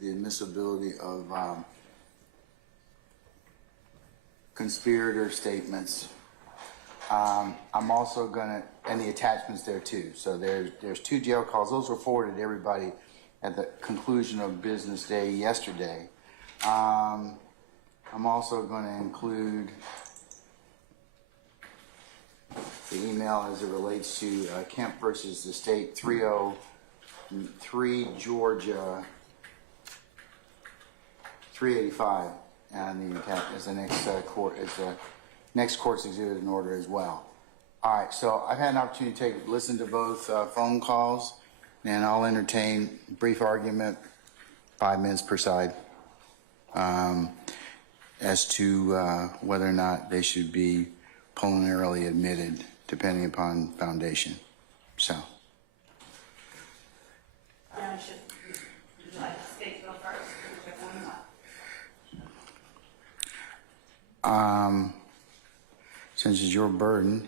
the admissibility of conspirator statements. I'm also gonna, and the attachments there too. So there's 2 jail calls. Those were forwarded to everybody at the conclusion of business day yesterday. I'm also going to include the email as it relates to Kemp versus the state 303 Georgia 385, and the as the next court as the next court's exhibit in order as well. All right, so I've had an opportunity to listen to both phone calls, and I'll entertain a brief argument, 5 minutes per side, as to whether or not they should be preliminarily admitted, depending upon foundation. So. Would you like the state to go first? Since it's your burden,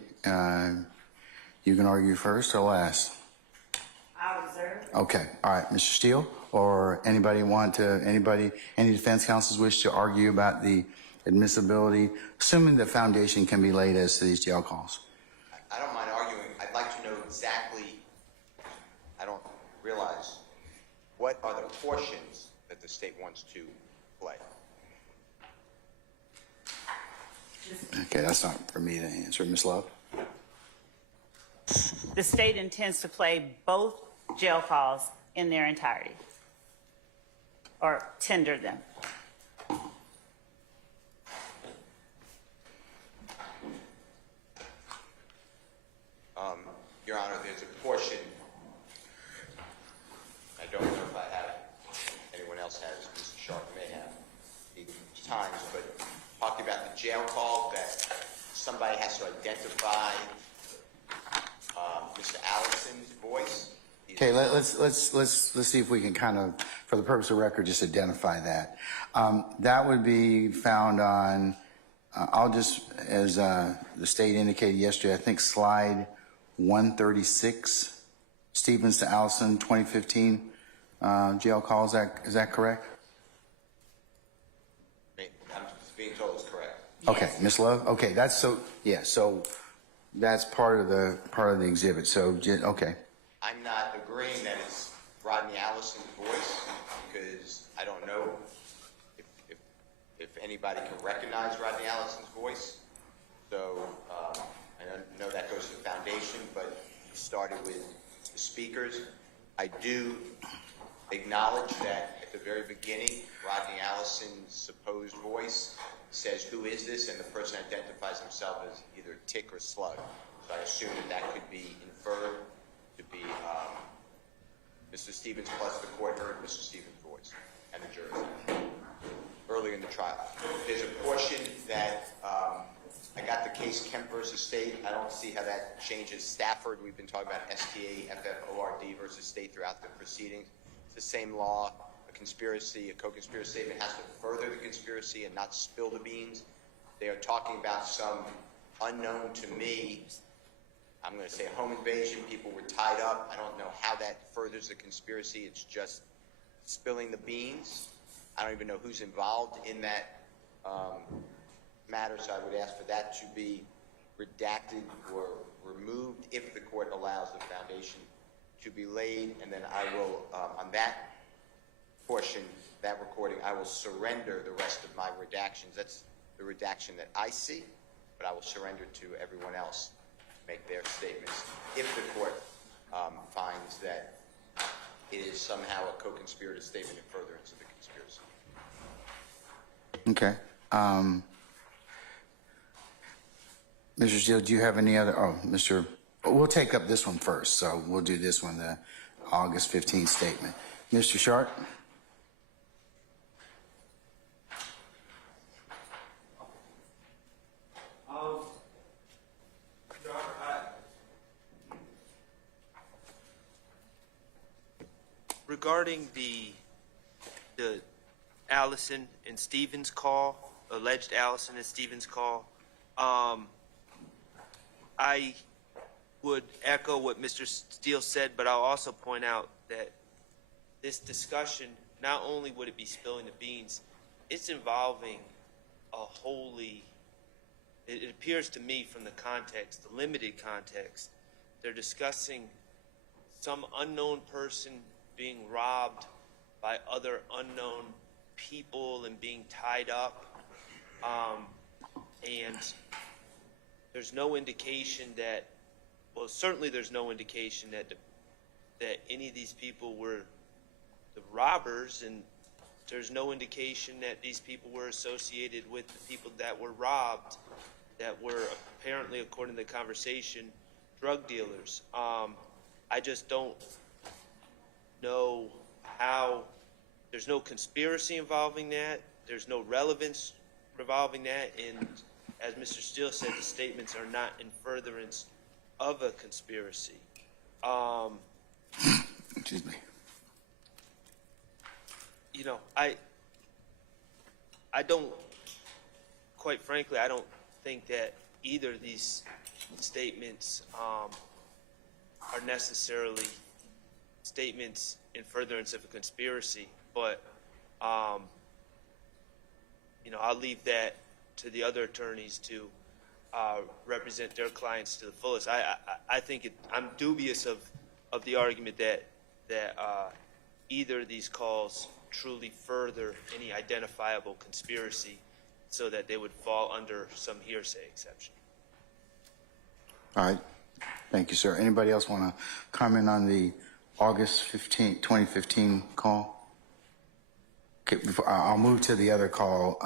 you can argue first or last. I'll reserve. Okay. All right, Mr. Steele, or anybody any defense counsels wish to argue about the admissibility, assuming the foundation can be laid as to these jail calls. I don't mind arguing. I'd like to know exactly, I don't realize, what are the portions that the state wants to play? Okay, that's not for me to answer. Ms. Love? The state intends to play both jail calls in their entirety, or tender them. Your Honor, there's a portion, I don't know if I have, anyone else has, Mr. Sharp may have, the times, but talking about the jail call that somebody has to identify Mr. Allison's voice. Okay, let's see if we can kind of, for the purpose of record, just identify that. That would be found on, I'll just, as the state indicated yesterday, I think slide 136, Stevens to Allison, 2015 jail call. Is that correct? I'm being told it's correct. Okay, Ms. Love. Okay, that's so. Yeah, so that's part of the exhibit. So okay. I'm not agreeing that it's Rodney Allison's voice because I don't know if anybody can recognize Rodney Allison's voice. So I know that goes to the foundation, but we started with the speakers. I do acknowledge that at the very beginning, Rodney Allison's supposed voice says, "Who is this?" and the person identifies himself as either Tick or Slug. So I assume that could be inferred to be Mr. Stevens, plus the court heard Mr. Stevens' voice and the jury early in the trial. There's a portion that I got the case Kemp versus State. I don't see how that changes Stafford. We've been talking about STA-FFORD versus State throughout the proceedings. It's the same law. A conspiracy, a co-conspiracy statement has to further the conspiracy and not spill the beans. They are talking about some unknown to me, I'm going to say, a home invasion. People were tied up. I don't know how that furthers the conspiracy. It's just spilling the beans. I don't even know who's involved in that matter, so I would ask for that to be redacted or removed if the court allows the foundation to be laid. And then I will, on that portion, that recording, I will surrender the rest of my redactions. That's the redaction that I see, but I will surrender to everyone else to make their statements if the court finds that it is somehow a co-conspirator statement in furtherance of the conspiracy. Okay. Mr. Steele, do you have any other? Oh, we'll take up this one first. So we'll do this one, the August 15th statement. Mr. Sharp? Regarding the Allison and Stevens call, alleged Allison and Stevens call, I would echo what Mr. Steele said, but I'll also point out that this discussion not only would it be spilling the beans, it's involving a wholly, it appears to me from the context, the limited context, they're discussing some unknown person being robbed by other unknown people and being tied up. And there's no indication that, well, certainly there's no indication that that any of these people were the robbers, and there's no indication that these people were associated with the people that were robbed, that were apparently, according to the conversation, drug dealers. I just don't know how. There's no conspiracy involving that. There's no relevance involving that. And as Mr. Steele said, the statements are not in furtherance of a conspiracy. Excuse me. You know, I don't, quite frankly, I don't think that either of these statements are necessarily statements in furtherance of a conspiracy. But, you know, I'll leave that to the other attorneys to represent their clients to the fullest. I think I'm dubious of the argument that either of these calls truly further any identifiable conspiracy so that they would fall under some hearsay exception. All right. Thank you, sir. Anybody else want to comment on the August 15, 2015 call? Okay, I'll move to the other call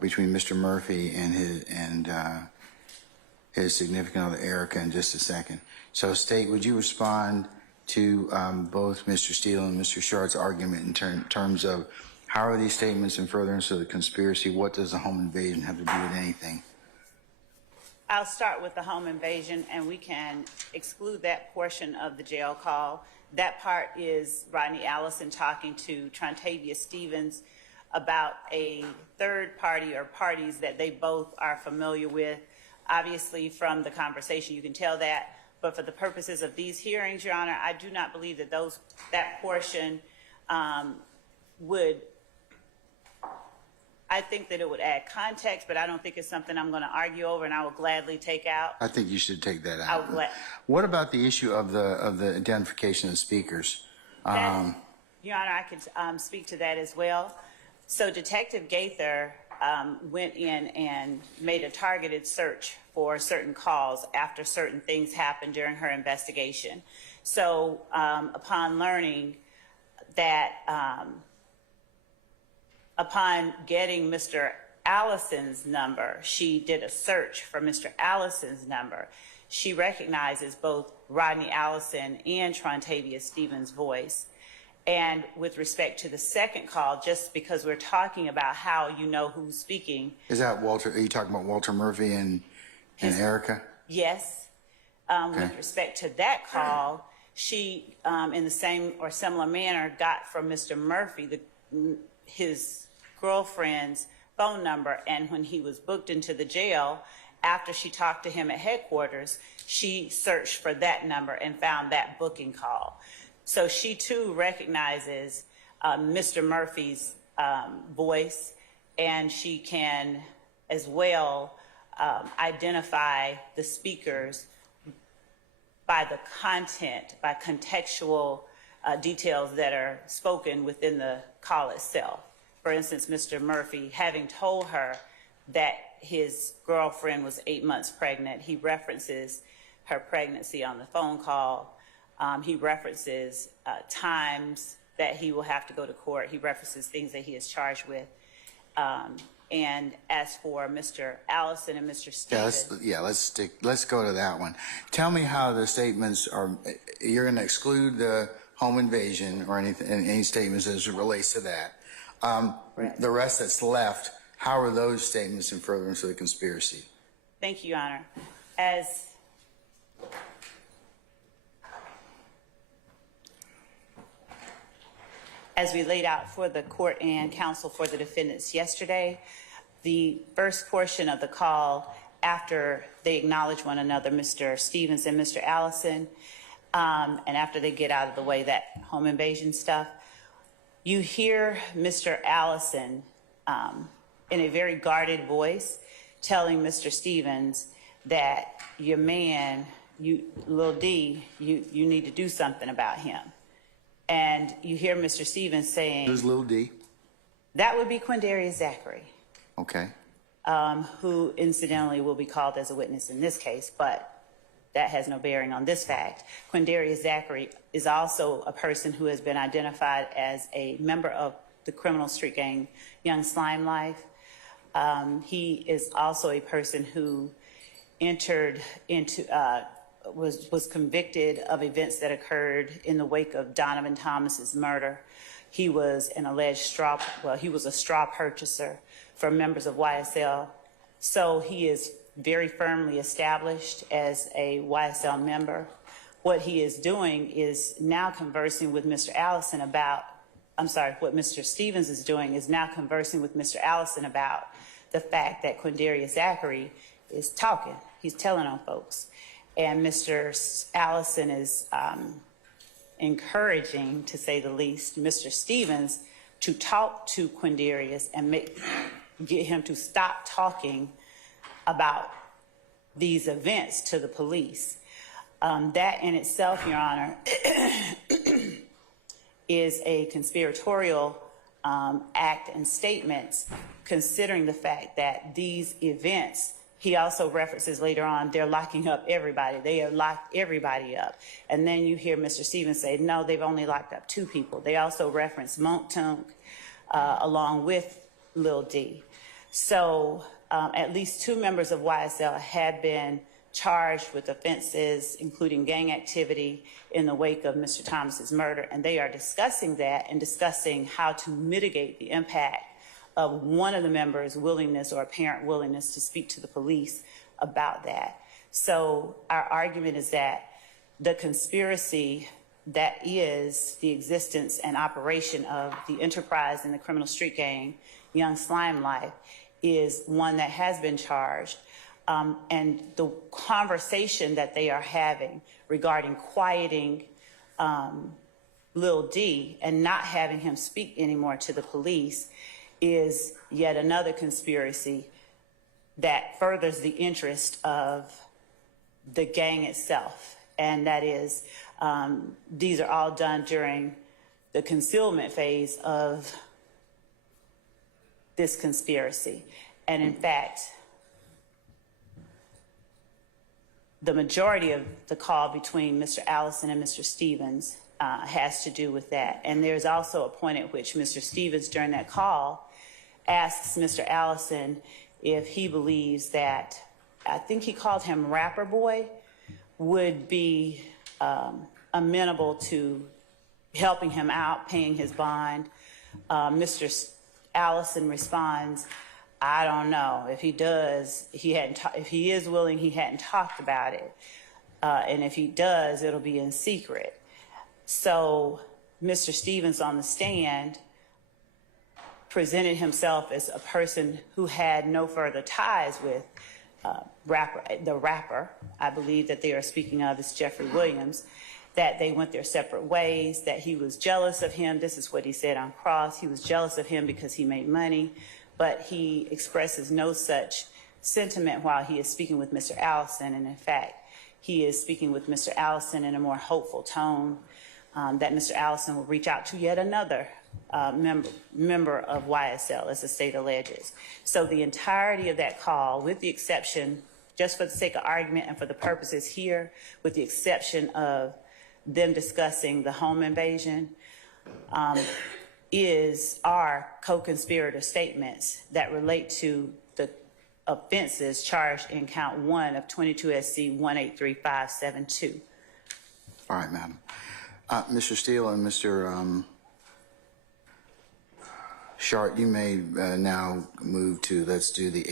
between Mr. Murphy and his significant other, Erica, in just a second. So, State, would you respond to both Mr. Steele and Mr. Shart's argument in terms of how are these statements in furtherance of the conspiracy? What does the home invasion have to do with anything? I'll start with the home invasion, and we can exclude that portion of the jail call. That part is Rodney Allison talking to Trontavia Stevens about a third party or parties that they both are familiar with. Obviously, from the conversation, you can tell that. But for the purposes of these hearings, Your Honor, I do not believe that that portion would. I think that it would add context, but I don't think it's something I'm going to argue over, and I will gladly take out. I think you should take that out. I would What about the issue of the identification of speakers? Your Honor, I could speak to that as well. So Detective Gaither went in and made a targeted search for certain calls after certain things happened during her investigation. So upon learning that, upon getting Mr. Allison's number, she did a search for Mr. Allison's number. She recognizes both Rodney Allison and Trontavia Stevens' voice. And with respect to the second call, just because we're talking about how you know who's speaking. Is that Walter? Are you talking about Walter Murphy and Erica? Yes. Okay. With respect to that call, she, in the same or similar manner, got from Mr. Murphy his girlfriend's phone number. And when he was booked into the jail, after she talked to him at headquarters, she searched for that number and found that booking call. So she too recognizes Mr. Murphy's voice, and she can as well identify the speakers by the content, by contextual details that are spoken within the call itself. For instance, Mr. Murphy, having told her that his girlfriend was 8 months pregnant, he references her pregnancy on the phone call. He references times that he will have to go to court. He references things that he is charged with. And as for Mr. Allison and Mr. Stevens. Let's go to that one. Tell me how the statements are. You're going to exclude the home invasion or any statements as it relates to that. Right. The rest that's left, how are those statements in furtherance of the conspiracy? Thank you, Your Honor. As we laid out for the court and counsel for the defendants yesterday, the first portion of the call, after they acknowledge one another, Mr. Stevens and Mr. Allison, and after they get out of the way, that home invasion stuff, you hear Mr. Allison in a very guarded voice telling Mr. Stevens that your man, Lil D, you need to do something about him. And you hear Mr. Stevens saying... Who's Lil D? That would be Quindarius Zachary. Okay. Who incidentally will be called as a witness in this case, but that has no bearing on this fact. Quindarius Zachary is also a person who has been identified as a member of the criminal street gang Young Slime Life. He is also a person who entered into, was convicted of events that occurred in the wake of Donovan Thomas's murder. He was an alleged he was a straw purchaser for members of YSL. So he is very firmly established as a YSL member. What he is doing is now conversing with Mr. Allison about, what Mr. Stevens is doing is now conversing with Mr. Allison about the fact that Quindarius Zachary is talking. He's telling on folks. And Mr. Allison is encouraging, to say the least, Mr. Stevens to talk to Quindarius and get him to stop talking about these events to the police. That in itself, Your Honor, is a conspiratorial act and statements, considering the fact that these events, he also references later on, they're locking up everybody. They have locked everybody up. And then you hear Mr. Stevens say, no, they've only locked up 2 people. They also reference Montunk along with Lil D. So at least 2 members of YSL had been charged with offenses, including gang activity in the wake of Mr. Thomas's murder. And they are discussing that and discussing how to mitigate the impact of one of the members' willingness or apparent willingness to speak to the police about that. So our argument is that the conspiracy that is the existence and operation of the enterprise in the criminal street gang, Young Slime Life, is one that has been charged. And the conversation that they are having regarding quieting Lil D and not having him speak anymore to the police is yet another conspiracy that furthers the interest of the gang itself. And that is, these are all done during the concealment phase of this conspiracy. And in fact, the majority of the call between Mr. Allison and Mr. Stevens has to do with that. And there's also a point at which Mr. Stevens, during that call, asks Mr. Allison if he believes that, I think he called him Rapper Boy, would be amenable to helping him out, paying his bond. Mr. Allison responds, I don't know. If he does, if he is willing, he hadn't talked about it. And if he does, it'll be in secret. So Mr. Stevens on the stand presented himself as a person who had no further ties with the rapper. I believe that they are speaking of is Jeffery Williams, that they went their separate ways, that he was jealous of him. This is what he said on cross. He was jealous of him because he made money, but he expresses no such sentiment while he is speaking with Mr. Allison. And in fact, he is speaking with Mr. Allison in a more hopeful tone, that Mr. Allison will reach out to yet another member of YSL, as the state alleges. So the entirety of that call, with the exception, just for the sake of argument and for the purposes here, with the exception of them discussing the home invasion, are co-conspirator statements that relate to the offenses charged in count 1 of 22 SC 183572. All right, madam. Mr. Steele and Mr. Shart, you may now move to let's do the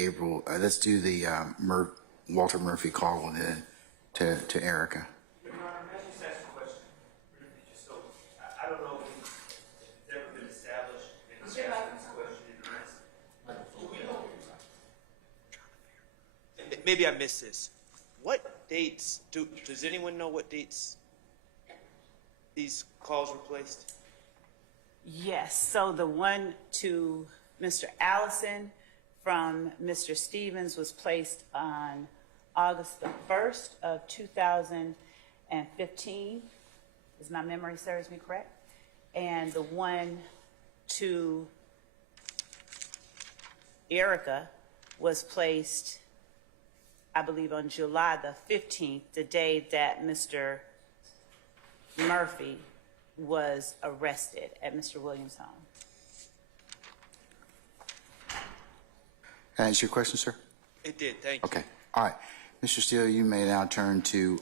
Walter Murphy call to Erica. Your Honor, may I just ask a question? Just so, I don't know if it's ever been established in this question in earnest. Maybe I missed this. What dates, does anyone know what dates these calls were placed? Yes, so the one to Mr. Allison from Mr. Stevens was placed on August the 1st of 2015, as my memory serves me correct. And the one to Erica was placed, I believe, on July the 15th, the day that Mr. Murphy was arrested at Mr. Williams' home. Can I answer your question, sir? It did, thank you. Okay, all right. Mr. Steele, you may now turn to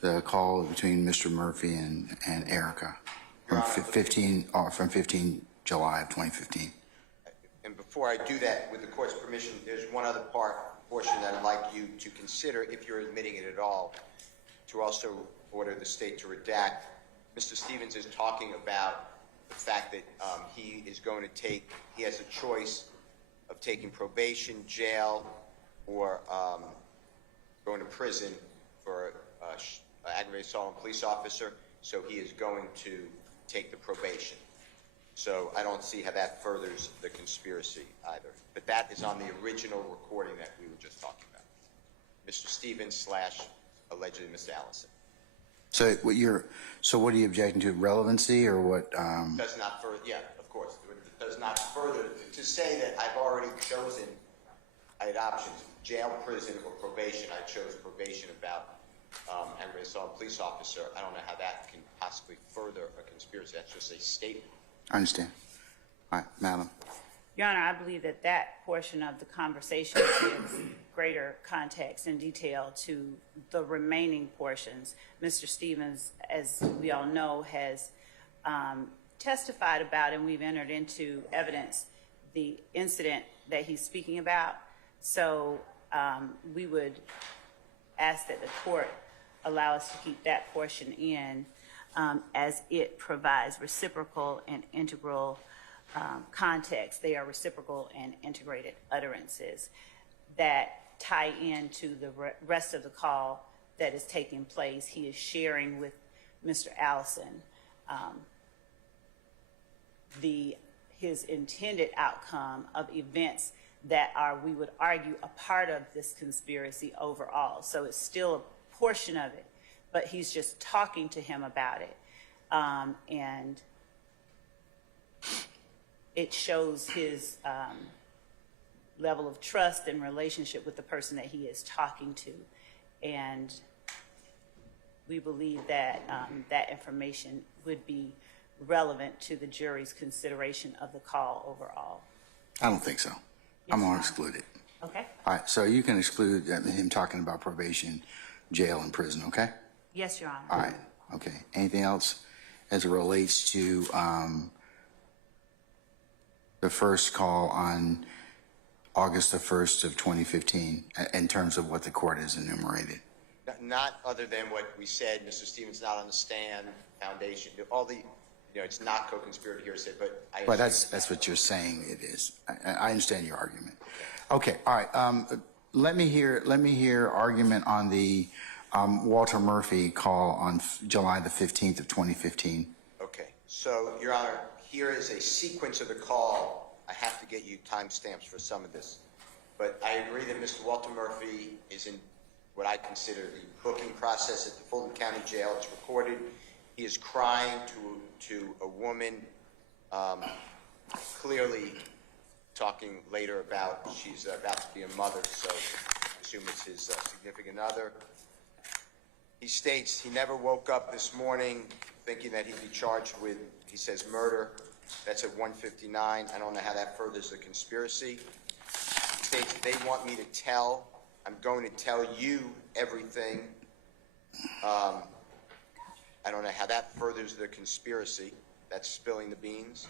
the call between Mr. Murphy and Erica from 15 July of 2015. And before I do that, with the court's permission, there's one other portion that I'd like you to consider, if you're admitting it at all, to also order the state to redact. Mr. Stevens is talking about the fact that he has a choice of taking probation, jail, or going to prison for aggravated assault on a police officer, so he is going to take the probation. So I don't see how that furthers the conspiracy either. But that is on the original recording that we were just talking about. Mr. Stevens / allegedly Mr. Allison. So what are you objecting to? Relevancy or what? Does not further, yeah, of course. It does not further, to say that I've already chosen, I had options, jail, prison, or probation. I chose probation about aggravated assault on a police officer. I don't know how that can possibly further a conspiracy. That's just a statement. I understand. All right, madam. Your Honor, I believe that that portion of the conversation gives greater context and detail to the remaining portions. Mr. Stevens, as we all know, has testified about, and we've entered into evidence, the incident that he's speaking about. So we would ask that the court allow us to keep that portion in as it provides reciprocal and integral context. They are reciprocal and integrated utterances that tie into the rest of the call that is taking place. He is sharing with Mr. Allison his intended outcome of events that are, we would argue, a part of this conspiracy overall. So it's still a portion of it, but he's just talking to him about it. And it shows his level of trust and relationship with the person that he is talking to. And we believe that that information would be relevant to the jury's consideration of the call overall. I don't think so. I'm going to exclude it. Okay? All right, so you can exclude him talking about probation, jail, and prison, okay? Yes, Your Honor. All right, okay. Anything else as it relates to the first call on August the 1st of 2015 in terms of what the court has enumerated? Not other than what we said, Mr. Stevens not on the stand, foundation, all the, it's not co-conspirator hearsay, but I... But that's what you're saying it is. I understand your argument. Okay, all right. Let me hear argument on the Walter Murphy call on July the 15th of 2015. Okay, so, Your Honor, here is a sequence of the call. I have to get you timestamps for some of this. But I agree that Mr. Walter Murphy is in what I consider the booking process at the Fulton County Jail. It's recorded. He is crying to a woman, clearly talking later about she's about to be a mother, so I assume it's his significant other. He states he never woke up this morning thinking that he'd be charged with, he says, murder. That's at 1:59. I don't know how that furthers the conspiracy. He states they want me to tell. I'm going to tell you everything. I don't know how that furthers the conspiracy. That's spilling the beans.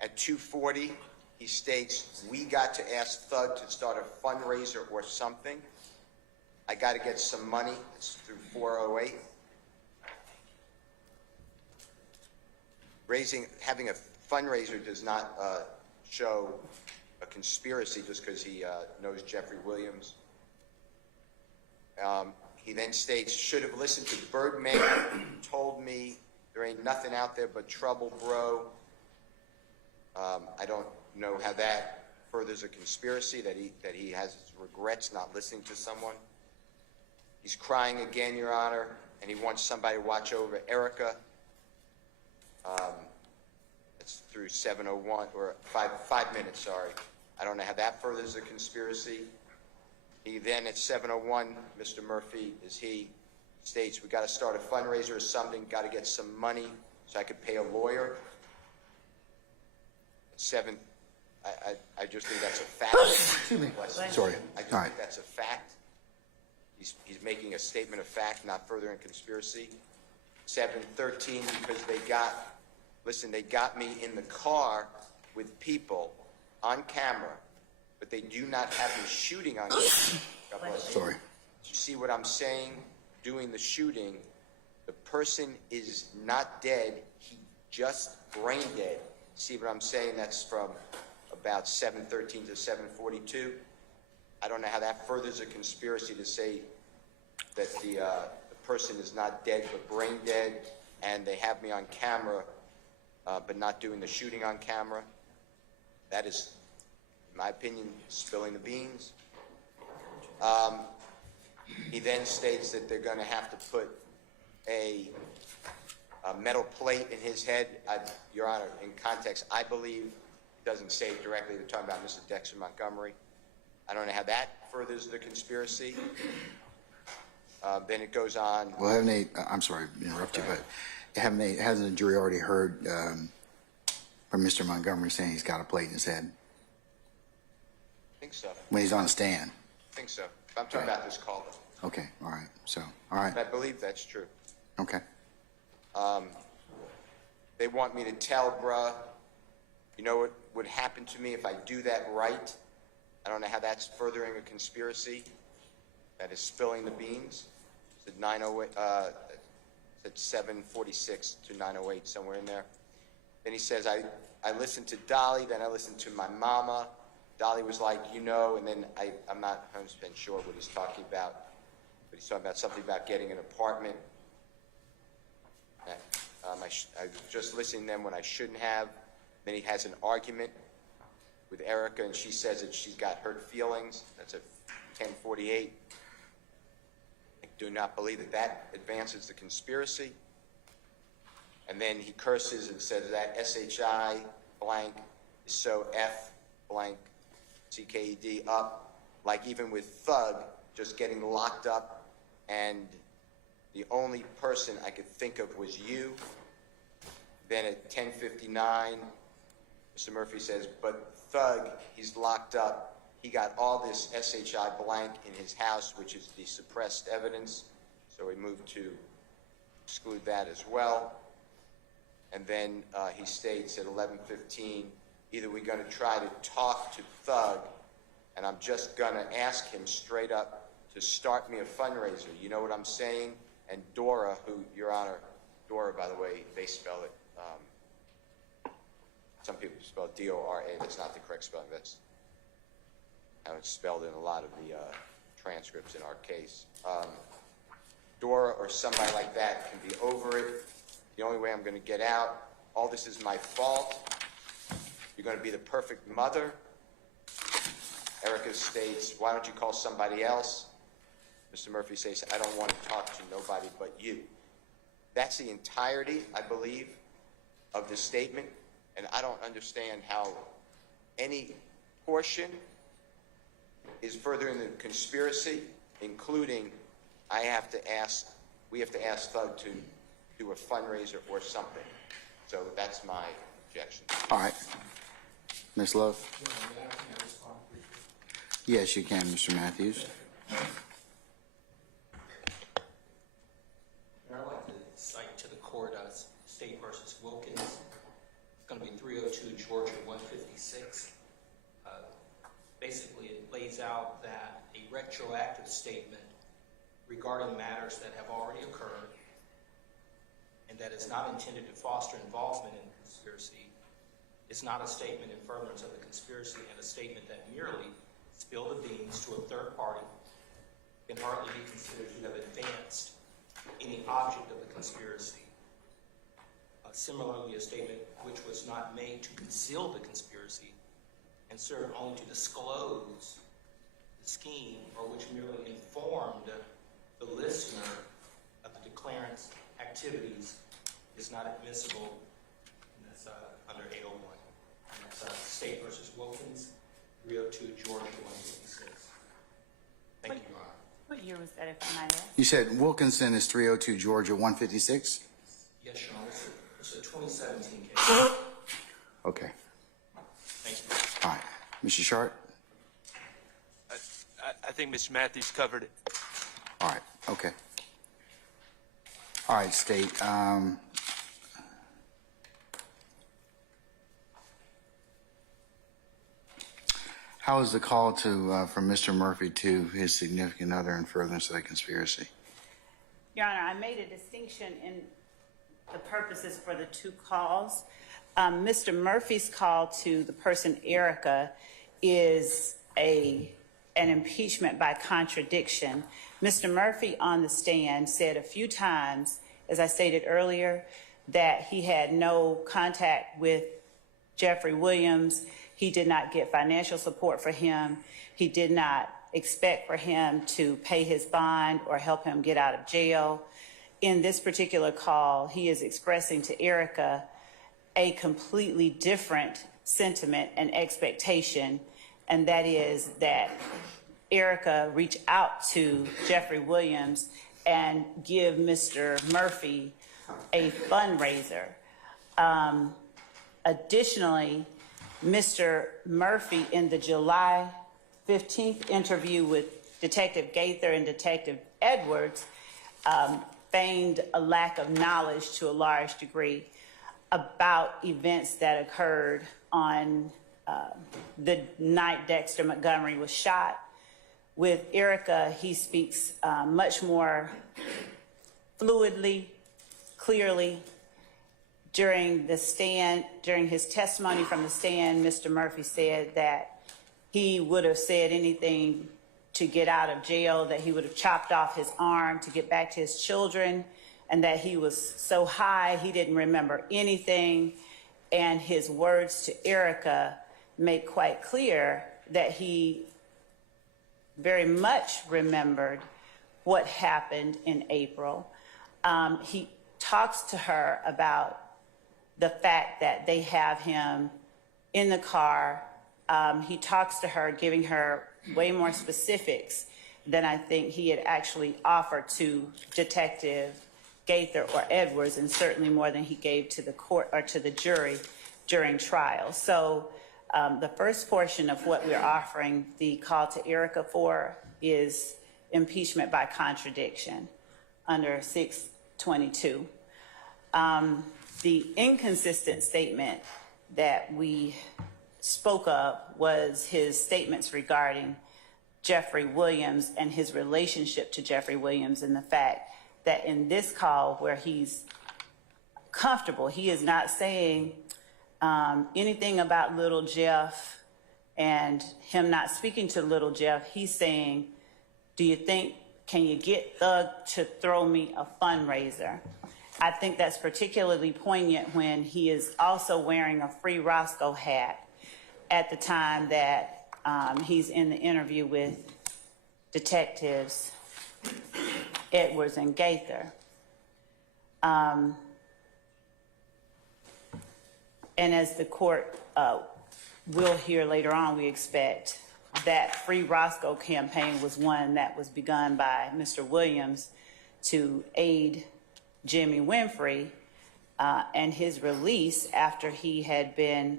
At 2:40, he states, we got to ask Thug to start a fundraiser or something. I got to get some money. It's through 408. Having a fundraiser does not show a conspiracy just because he knows Jeffery Williams. He then states, should have listened to Birdman, told me There ain't nothing out there but trouble, bro. I don't know how that furthers a conspiracy, that he has regrets not listening to someone. He's crying again, Your Honor, and he wants somebody to watch over Erica. It's through 7:01, or 5 minutes, sorry. I don't know how that furthers a conspiracy. He then, at 7:01, Mr. Murphy, states, we got to start a fundraiser or something, got to get some money so I could pay a lawyer. I just think that's a fact. Excuse me. Sorry. I just All right. think that's a fact. He's making a statement of fact, not furthering conspiracy. 7:13, because they got me in the car with people on camera, but they do not have me shooting on camera. God bless you. Sorry. You see what I'm saying? Doing the shooting, the person is not dead. He just brain dead. See what I'm saying? That's from about 7:13 to 7:42. I don't know how that furthers a conspiracy to say that the person is not dead but brain dead, and they have me on camera but not doing the shooting on camera. That is, in my opinion, spilling the beans. He then states that they're going to have to put a metal plate in his head. Your Honor, in context, I believe it doesn't say it directly. They're talking about Mr. Dexter Montgomery. I don't know how that furthers the conspiracy. Then it goes on. Well, haven't they, I'm sorry to interrupt you, but hasn't the jury already heard from Mr. Montgomery saying he's got a plate in his head I think so. when he's on the stand? I think so. I'm talking about this call. Okay, all right. So, all right. I believe that's true. Okay. They want me to tell, bruh, you know what would happen to me if I do that right? I don't know how that's furthering a conspiracy. That is spilling the beans. It's at 9:08. It's at 7:46 to 9:08, somewhere in there. Then he says, I listened to Dolly, then I listened to my mama. Dolly was like, you know, and then I'm not 100% sure what he's talking about, but he's talking about something about getting an apartment. I was just listening to them when I shouldn't have. Then he has an argument with Erica, and she says that she's got hurt feelings. That's at 10:48. I do not believe that that advances the conspiracy. And then he curses and says that SHI blank is so F blank CKED up, like even with Thug just getting locked up, and the only person I could think of was you. Then at 10:59, Mr. Murphy says, but Thug, he's locked up. He got all this SHI blank in his house, which is the suppressed evidence. So we moved to exclude that as well. And then he states at 11:15, either we're going to try to talk to Thug, and I'm just going to ask him straight up to start me a fundraiser. You know what I'm saying? And Dora, who, Your Honor, Dora, by the way, they spell it. Some people spell it D-O-R-A. That's not the correct spelling. That's how it's spelled in a lot of the transcripts in our case. Dora or somebody like that can be over it. The only way I'm going to get out, all this is my fault. You're going to be the perfect mother. Erica states, why don't you call somebody else? Mr. Murphy says, I don't want to talk to nobody but you. That's the entirety, I believe, of the statement, and I don't understand how any portion is furthering the conspiracy, including we have to ask Thug to do a fundraiser or something. So that's my objection. All right. Ms. Love? Yes, you can, Mr. Matthews. I'd like to cite to the court State versus Wilkins. It's going to be 302 Georgia 156. Basically, it lays out that a retroactive statement regarding matters that have already occurred and that is not intended to foster involvement in the conspiracy is not a statement in furtherance of the conspiracy, and a statement that merely spilled the beans to a third party can hardly be considered to have advanced any object of the conspiracy. Similarly, a statement which was not made to conceal the conspiracy and served only to disclose the scheme, or which merely informed the listener of the declarant's activities, is not admissible, and that's under 801. And that's State versus Wilkins, 302 Georgia 156. Thank you, Your Honor. What year was that, if I might ask? You said Wilkinson is 302 Georgia 156? Yes, Your Honor. It's a 2017 case. Okay. Thank you. All right. Mr. Sharp? I think Mr. Matthews covered it. All right. Okay. All right, State. How was the call to from Mr. Murphy to his significant other in furtherance of the conspiracy? Your Honor, I made a distinction in the purposes for the two calls. Mr. Murphy's call to the person Erica is an impeachment by contradiction. Mr. Murphy on the stand said a few times, as I stated earlier, that he had no contact with Jeffery Williams. He did not get financial support for him. He did not expect for him to pay his bond or help him get out of jail. In this particular call, he is expressing to Erica a completely different sentiment and expectation, and that is that Erica reach out to Jeffery Williams and give Mr. Murphy a fundraiser. Additionally, Mr. Murphy, in the July 15th interview with Detective Gaither and Detective Edwards, feigned a lack of knowledge to a large degree about events that occurred on the night Dexter Montgomery was shot. With Erica, he speaks much more fluidly, clearly. During his testimony from the stand, Mr. Murphy said that he would have said anything to get out of jail, that he would have chopped off his arm to get back to his children, and that he was so high he didn't remember anything. And his words to Erica make quite clear that he very much remembered what happened in April. He talks to her about the fact that they have him in the car. He talks to her, giving her way more specifics than I think he had actually offered to Detective Gaither or Edwards, and certainly more than he gave to the court or to the jury during trial. So the first portion of what we're offering the call to Erica for is impeachment by contradiction under 622. The inconsistent statement that we spoke of was his statements regarding Jeffery Williams and his relationship to Jeffery Williams, and the fact that in this call where he's comfortable, he is not saying anything about little Jeff and him not speaking to little Jeff. He's saying, do you think, can you get Thug to throw me a fundraiser? I think that's particularly poignant when he is also wearing a Free Roscoe hat at the time that he's in the interview with Detectives Edwards and Gaither. And as the court will hear later on, we expect that Free Roscoe campaign was one that was begun by Mr. Williams to aid Jimmy Winfrey and his release after he had been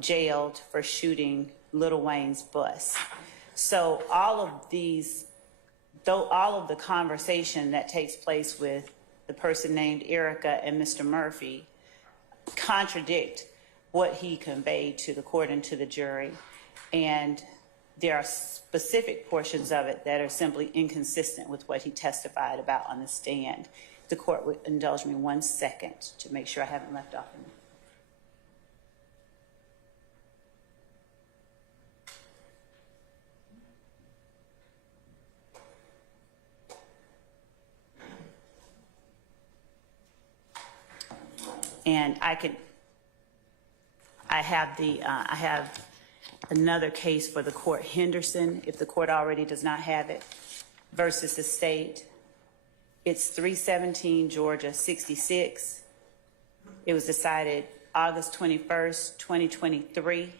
jailed for shooting Lil Wayne's bus. So all of the conversation that takes place with the person named Erica and Mr. Murphy contradict what he conveyed to the court and to the jury. And there are specific portions of it that are simply inconsistent with what he testified about on the stand. The court would indulge me 1 second to make sure I haven't left off anything. And I have another case for the court, Henderson, if the court already does not have it, versus the state. It's 317 Georgia 66. It was decided August 21st, 2023.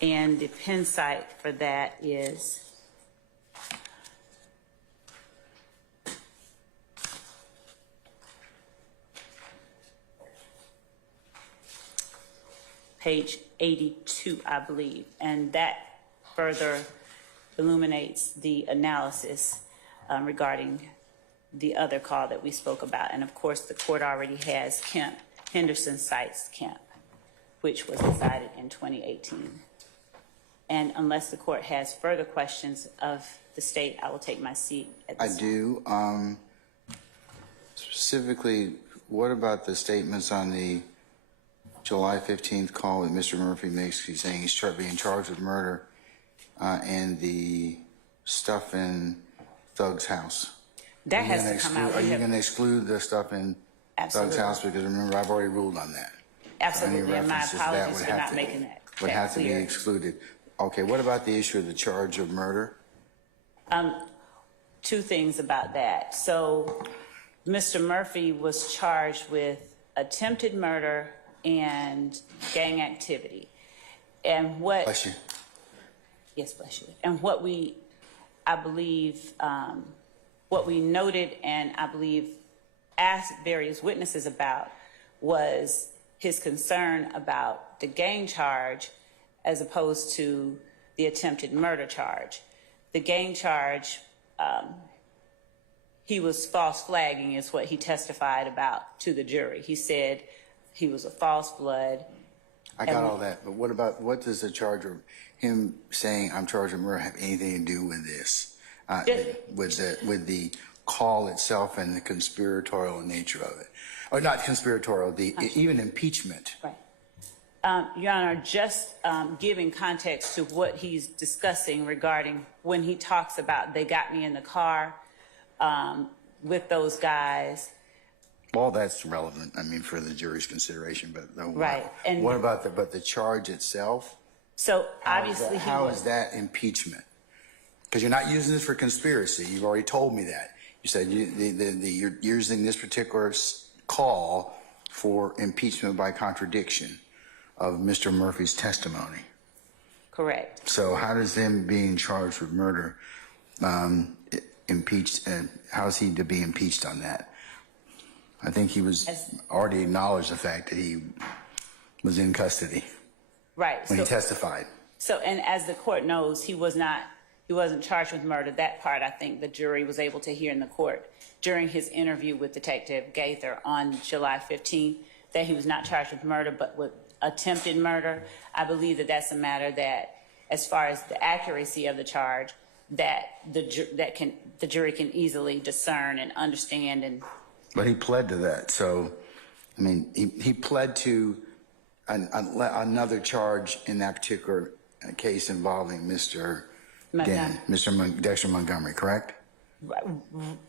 And the pin site for that is page 82, I believe, and that further illuminates the analysis regarding the other call that we spoke about. And of course, the court already has Kemp, Henderson cites Kemp, which was decided in 2018. And unless the court has further questions of the state, I will take my seat at this time. I do. Specifically, what about the statements on the July 15th call that Mr. Murphy makes? He's saying he's being charged with murder and the stuff in Thug's house. That has to come out. Are you going to exclude the stuff in Absolutely. Thug's house? Because remember, I've already ruled on that. Absolutely, and my references to that apologies would for have not to- making that Would have to be clear. excluded. Okay, what about the issue of the charge of murder? Two things about that. So Mr. Murphy was charged with attempted murder and gang activity. And what... Bless you. Yes, bless you. And what I believe, what we noted and I believe asked various witnesses about was his concern about the gang charge as opposed to the attempted murder charge. The gang charge, he was false flagging is what he testified about to the jury. He said he was a false blood. I got all that, but what does the charge of him saying I'm charged with murder have anything to do with this? With the call itself and the conspiratorial nature of it, or not conspiratorial, even impeachment. Right. Your Honor, just giving context to what he's discussing regarding when he talks about they got me in the car with those guys. Well, that's relevant, I mean, for the jury's consideration, but Right, and- what about the charge itself? So obviously How is that impeachment? Because you're not using this for conspiracy. You've already told me that. You said you're using this particular call for impeachment by contradiction of Mr. Murphy's testimony. Correct. So how does him being charged with murder impeached? How is he to be impeached on that? I think he was already acknowledged the fact that he was in custody Right. when he testified. So, and as the court knows, he wasn't charged with murder. That part, I think the jury was able to hear in the court during his interview with Detective Gaither on July 15th, that he was not charged with murder, but with attempted murder. I believe that that's a matter that, as far as the accuracy of the charge, that the jury can easily discern and understand. But he pled to that. So, I mean, he pled to another charge in that particular case involving Mr. Montgomery. Mr. Dexter Montgomery, correct?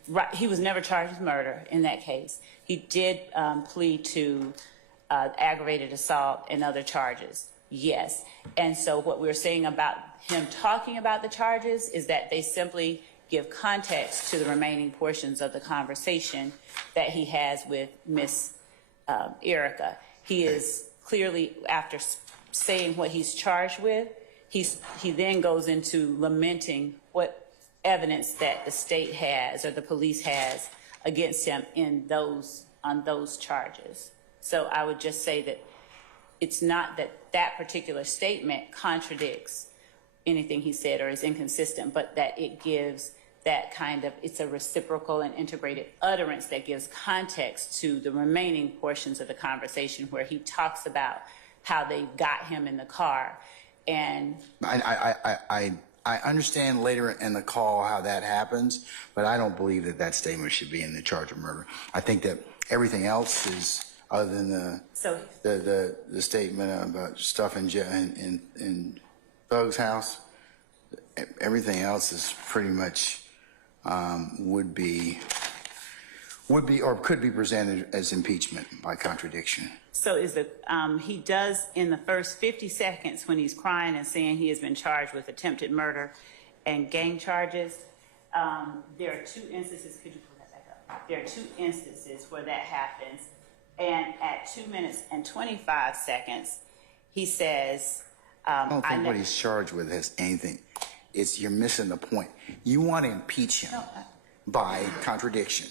Right. He was never charged with murder in that case. He did plead to aggravated assault and other charges. Yes. And so what we're saying about him talking about the charges is that they simply give context to the remaining portions of the conversation that he has with Miss Erica. He is clearly, after saying what he's charged with, he then goes into lamenting what evidence that the state has or the police has against him on those charges. So I would just say that it's not that particular statement contradicts anything he said or is inconsistent, but that it gives that kind of, it's a reciprocal and integrated utterance that gives context to the remaining portions of the conversation where he talks about how they got him in the car. And I understand later in the call how that happens, but I don't believe that statement should be in the charge of murder. I think that everything else is other than So, the statement about stuff in Thug's house. Everything else is pretty much would be or could be presented as impeachment by contradiction. so is he does in the first 50 seconds when he's crying and saying he has been charged with attempted murder and gang charges, there are two instances, could you pull that back up? There are two instances where that happens, and at 2 minutes and 25 seconds, he says, I don't think what he's charged with has anything. You're missing the point. You want to impeach him by contradiction.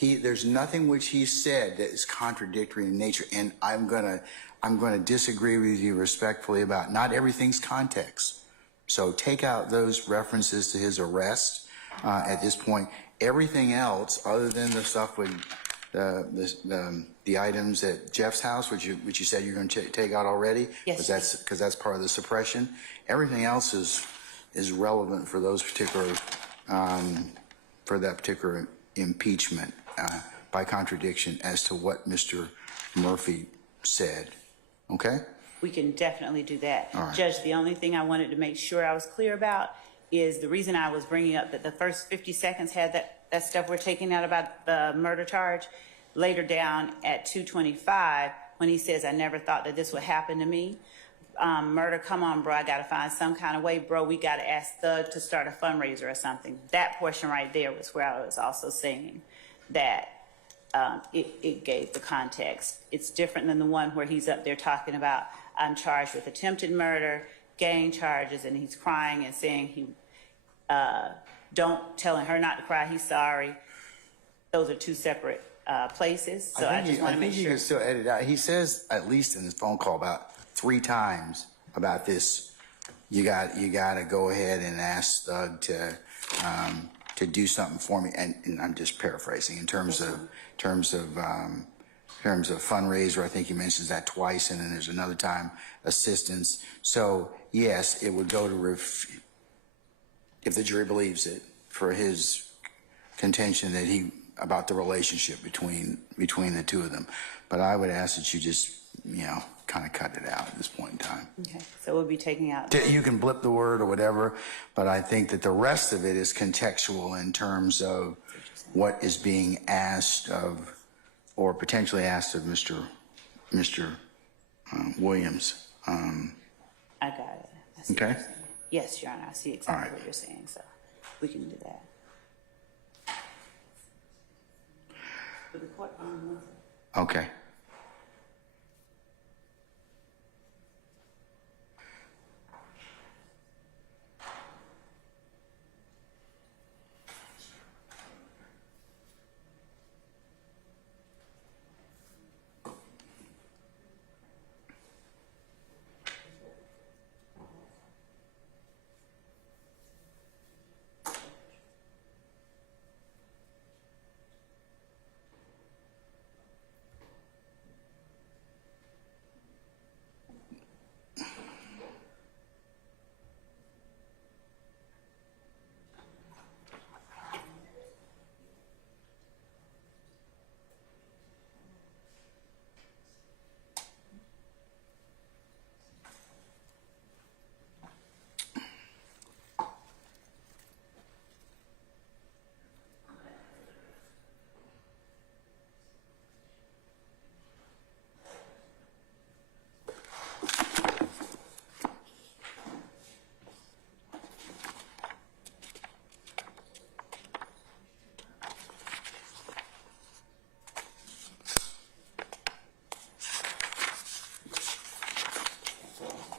There's nothing which he said that is contradictory in nature, and I'm gonna disagree with you respectfully about not everything's context. So take out those references to his arrest at this point. Everything else, other than the stuff with the items at Jeff's house, which you said you're going to take out already, yes, because that's part of the suppression. Everything else is relevant for those particular for that particular impeachment by contradiction as to what Mr. Murphy said. Okay? we can definitely do that. All right. Judge, the only thing I wanted to make sure I was clear about is the reason I was bringing up that the first 50 seconds had that stuff we're taking out about the murder charge. Later down at 2:25, when he says, I never thought that this would happen to me. Murder, come on, bro, I got to find some kind of way, bro. We got to ask Thug to start a fundraiser or something. That portion right there was where I was also saying that it gave the context. It's different than the one where he's up there talking about, I'm charged with attempted murder, gang charges, and he's crying and saying telling her not to cry, he's sorry. Those are two separate places. So I just want to make sure. You can still edit out. He says, at least in his phone call, about 3 times about this. You got to go ahead and ask Thug to do something for me. And I'm just paraphrasing in terms of fundraiser. I think he mentions that twice, and then there's another time assistance. So yes, it would go to if the jury believes it, for his contention that about the relationship between the two of them. But I would ask that you just kind of cut it out at this point in time. Okay, so we'll be taking out. You can blip the word or whatever, but I think that the rest of it is contextual in terms of what is being asked of, or potentially asked of Mr. Williams. I got it. I see what Okay. you're saying. Yes, Your Honor, I see exactly All right. what you're saying, so we can do that. But the court, Okay.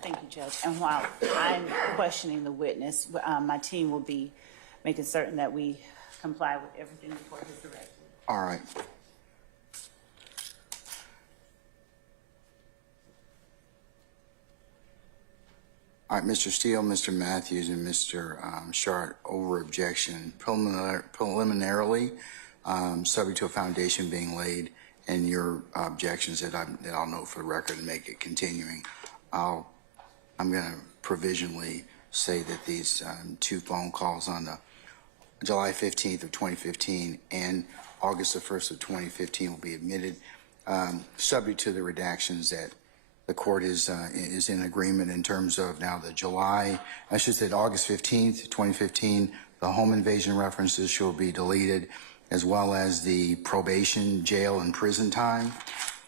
thank you, Judge. And while I'm questioning the witness, my team will be making certain that we comply with everything the court has directed. All right. All right, Mr. Steele, Mr. Matthews, and Mr. Shart, over objection preliminarily, subject to a foundation being laid, and your objections that I'll note for the record and make it continuing. I'm going to provisionally say that these 2 phone calls on the July 15th of 2015 and August the 1st of 2015 will be admitted, subject to the redactions that the court is in agreement in terms of now the August 15th, 2015, the home invasion references shall be deleted, as well as the probation, jail, and prison time.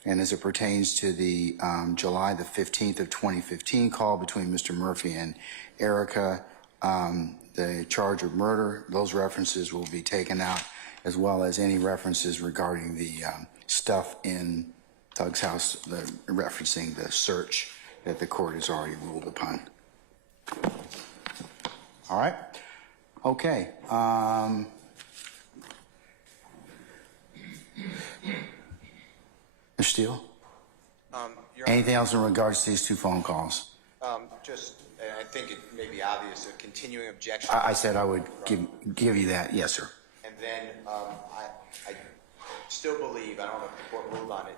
And as it pertains to the July the 15th of 2015 call between Mr. Murphy and Erica, the charge of murder, those references will be taken out, as well as any references regarding the stuff in Doug's house, referencing the search that the court has already ruled upon. All right. Okay. Mr. Steele? Anything else in regards to these two phone calls? I think it may be obvious, a continuing objection. I said I would give you that. Yes, sir. And then I still believe, I don't know if the court ruled on it,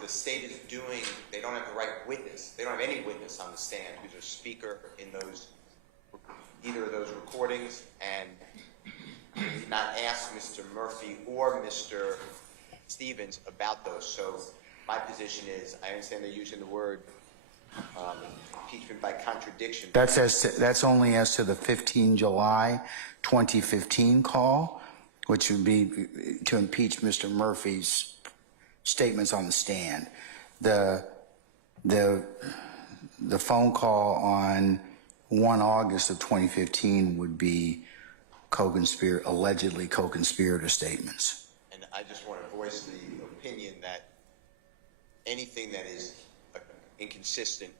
the state is doing, they don't have the right witness. They don't have any witness on the stand who's a speaker in either of those recordings, and did not ask Mr. Murphy or Mr. Stevens about those. So my position is, I understand they're using the word impeachment by contradiction. That's only as to the 15 July 2015 call, which would be to impeach Mr. Murphy's statements on the stand. The phone call on 1 August of 2015 would be allegedly co-conspirator statements. And I just want to voice the opinion that anything that is inconsistent,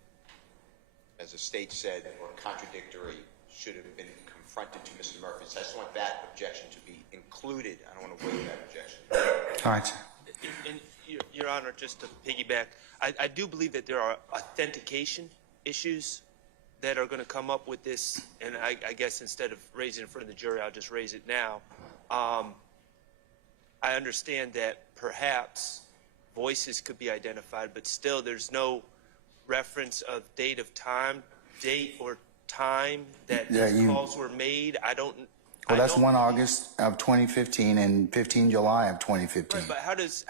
as the state said, or contradictory, should have been confronted to Mr. Murphy. So I just want that objection to be included. I don't want to waive that objection. All right. And Your Honor, just to piggyback, I do believe that there are authentication issues that are going to come up with this, and I guess instead of raising it in front of the jury, I'll just raise it now. I understand that perhaps voices could be identified, but still there's no reference of date or time that these calls were made. Well, that's 1 August of 2015 and 15 July of 2015. Right, but how does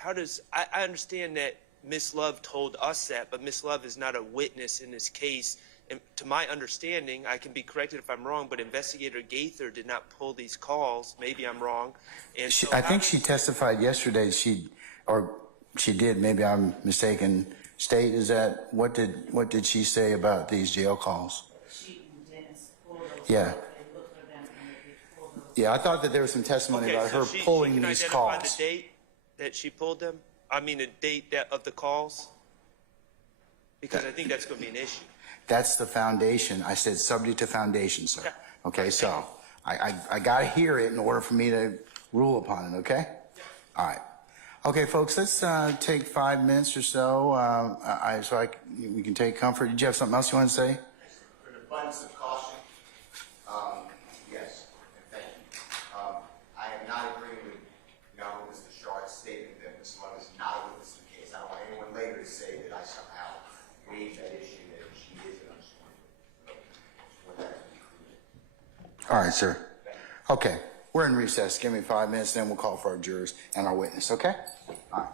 I understand that Ms. Love told us that, but Ms. Love is not a witness in this case. And to my understanding, I can be corrected if I'm wrong, but Investigator Gaither did not pull these calls. Maybe I'm wrong. And so I think she testified yesterday. She did. Maybe I'm mistaken. State, is that what did she say about these jail calls? She didn't pull those. Yeah. They looked for them and they pulled those. Yeah, I thought that there was some testimony about her pulling she can these identify calls. the date that she pulled them? I mean, the date of the calls? Because I think that's going to be an issue. That's the foundation. I said subject to foundation, sir. Okay, so I got to hear it in order for me to rule upon it, okay? All right. Okay, folks, let's take 5 minutes or so. We can take comfort. Did you have something else you want to say? For the abundance of caution, yes, and thank you. I am not agreeing with Young Witness Shard's statement that Ms. Love is not a witness in the case. I don't want anyone later to say that I somehow waived that issue, that she is an unsworn witness. So, that to be clear. All right, sir. Okay, we're in recess. Give me 5 minutes, then we'll call for our jurors and our witness, okay? All right.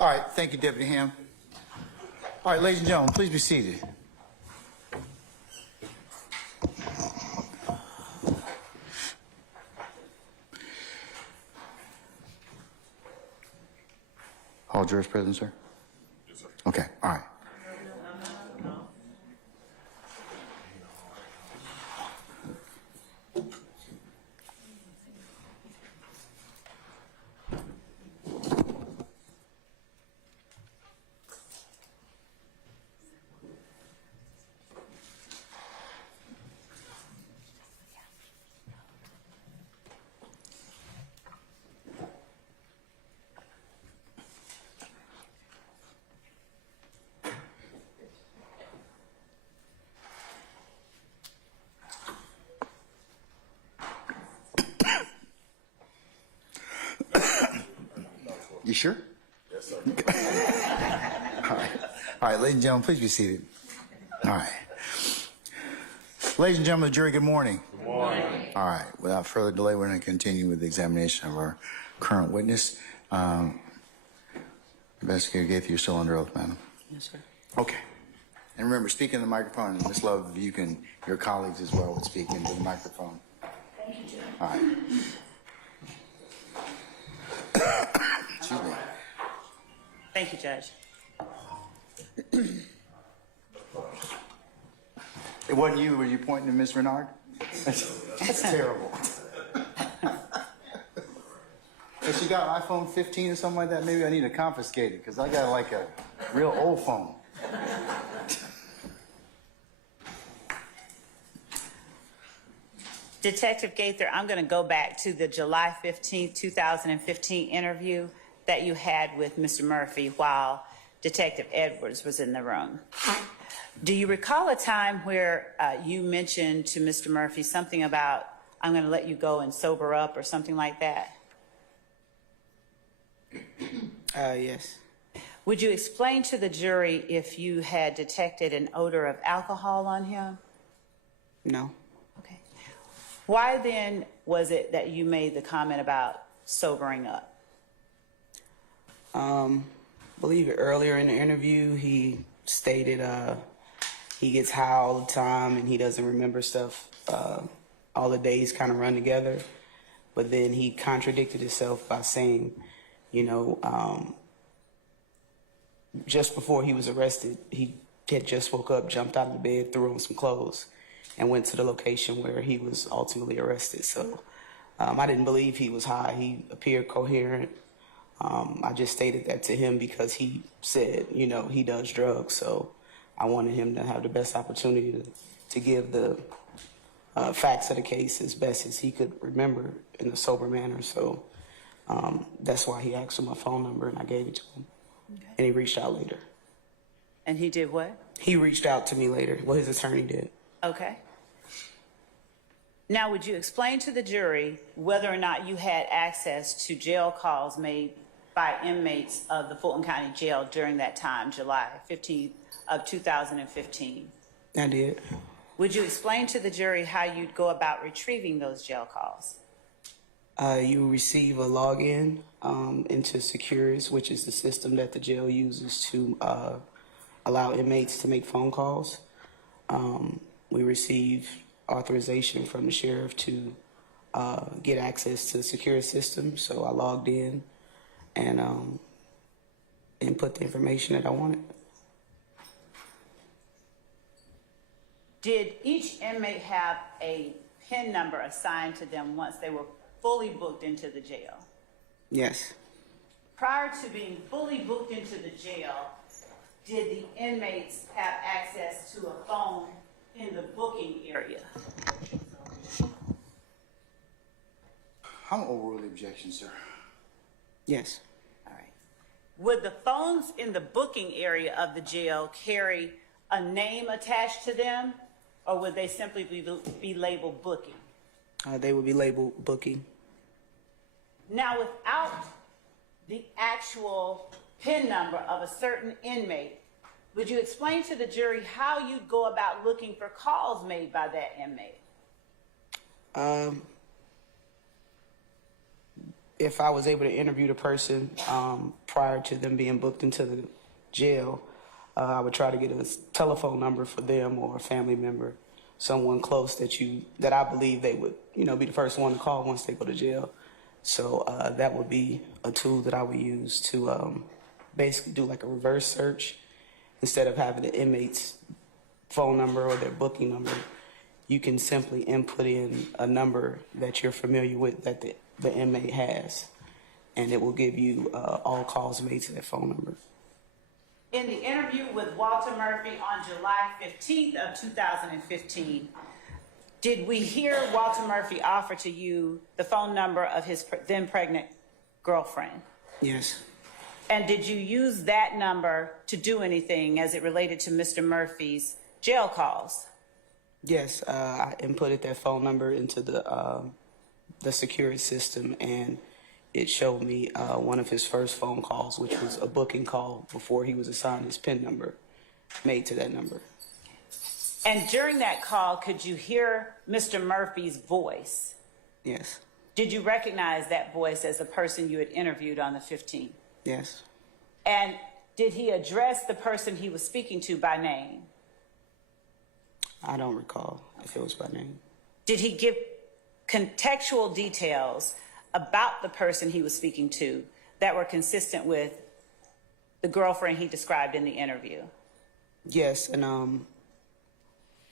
All right, thank you, Deputy Ham. All right, ladies and gentlemen, please be seated. All jurors present, sir? Yes, sir. Okay, all right. You sure? Yes, sir. All right. All right, ladies and gentlemen, please be seated. All right. Ladies and gentlemen of the jury, good morning. Good morning. All right. Without further delay, we're going to continue with the examination of our current witness. Investigator Gaither, you're still under oath, madam? Yes, sir. Okay. And remember, speak in the microphone. And Ms. Love, you can, your colleagues as well would speak into the microphone. Thank you, Judge. All right. Excuse me. Thank you, Judge. It wasn't you, were you pointing to Ms. Renard? That's terrible. If she got an iPhone 15 or something like that, maybe I need to confiscate it, because I got like a real old phone. Detective Gaither, I'm going to go back to the July 15th, 2015 interview that you had with Mr. Murphy while Detective Edwards was in the room. Do you recall a time where you mentioned to Mr. Murphy something about, I'm going to let you go and sober up or something like that? Yes. Would you explain to the jury if you had detected an odor of alcohol on him? No. Okay. Why then was it that you made the comment about sobering up? Believe it, earlier in the interview, he stated he gets high all the time and he doesn't remember stuff. All the days kind of run together. But then he contradicted himself by saying, you know, just before he was arrested, he had just woke up, jumped out of the bed, threw on some clothes, and went to the location where he was ultimately arrested. So I didn't believe he was high. He appeared coherent. I just stated that to him because he said, you know, he does drugs. So I wanted him to have the best opportunity to give the facts of the case as best as he could remember in a sober manner. So that's why he asked for my phone number and I gave it to him. Okay. And he reached out later. And he did what? He reached out to me later. Well, his attorney did. Okay. Now, would you explain to the jury whether or not you had access to jail calls made by inmates of the Fulton County Jail during that time, July 15th of 2015? I did. Would you explain to the jury how you'd go about retrieving those jail calls? You receive a login into Secures, which is the system that the jail uses to allow inmates to make phone calls. We receive authorization from the sheriff to get access to the Secure system. So I logged in and input the information that I wanted. Did each inmate have a PIN number assigned to them once they were fully booked into the jail? Yes. Prior to being fully booked into the jail, did the inmates have access to a phone in the booking area? I'm gonna overrule the objection, sir. Yes. All right. Would the phones in the booking area of the jail carry a name attached to them, or would they simply be labeled booking? They would be labeled booking. Now, without the actual PIN number of a certain inmate, would you explain to the jury how you'd go about looking for calls made by that inmate? if I was able to interview the person prior to them being booked into the jail, I would try to get a telephone number for them or a family member, someone close that I believe they would, be the first one to call once they go to jail. So that would be a tool that I would use to basically do like a reverse search. Instead of having the inmate's phone number or their booking number, you can simply input in a number that you're familiar with that the inmate has, and it will give you all calls made to that phone number. In the interview with Walter Murphy on July 15th of 2015, did we hear Walter Murphy offer to you the phone number of his then pregnant girlfriend? Yes. And did you use that number to do anything as it related to Mr. Murphy's jail calls? Yes, I inputted that phone number into the security system, and it showed me one of his first phone calls, which was a booking call before he was assigned his PIN number, made to that number. And during that call, could you hear Mr. Murphy's voice? Yes. Did you recognize that voice as the person you had interviewed on the 15th? Yes. And did he address the person he was speaking to by name? I don't recall if it was by name. Did he give contextual details about the person he was speaking to that were consistent with the girlfriend he described in the interview? Yes, and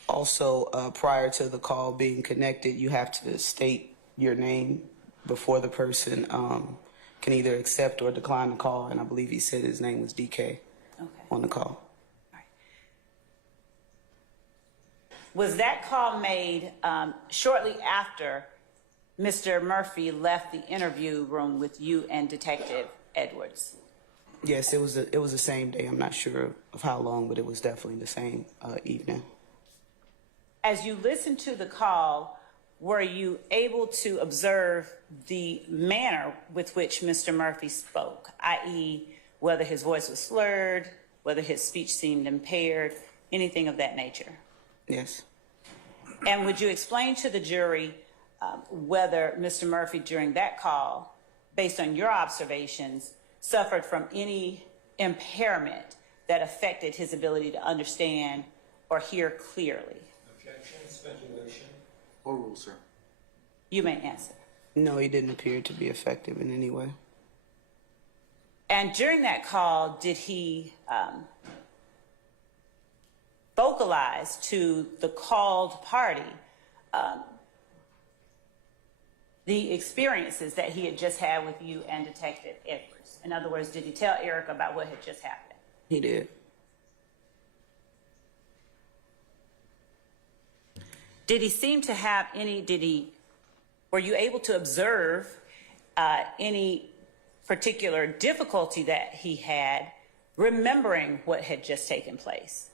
also prior to the call being connected, you have to state your name before the person can either accept or decline the call, and I believe he said his name was DK on the call. Was that call made shortly after Mr. Murphy left the interview room with you and Detective Edwards? Yes, it was the same day. I'm not sure of how long, but it was definitely the same evening. As you listened to the call, were you able to observe the manner with which Mr. Murphy spoke, i.e., whether his voice was slurred, whether his speech seemed impaired, anything of that nature? Yes. And would you explain to the jury whether Mr. Murphy during that call, based on your observations, suffered from any impairment that affected his ability to understand or hear clearly? Objection, speculation. Overruled, sir. You may answer. No, he didn't appear to be effective in any way. And during that call, did he vocalize to the called party the experiences that he had just had with you and Detective Edwards? In other words, did he tell Eric about what had just happened? He did. Did he seem to have any, were you able to observe any particular difficulty that he had remembering what had just taken place?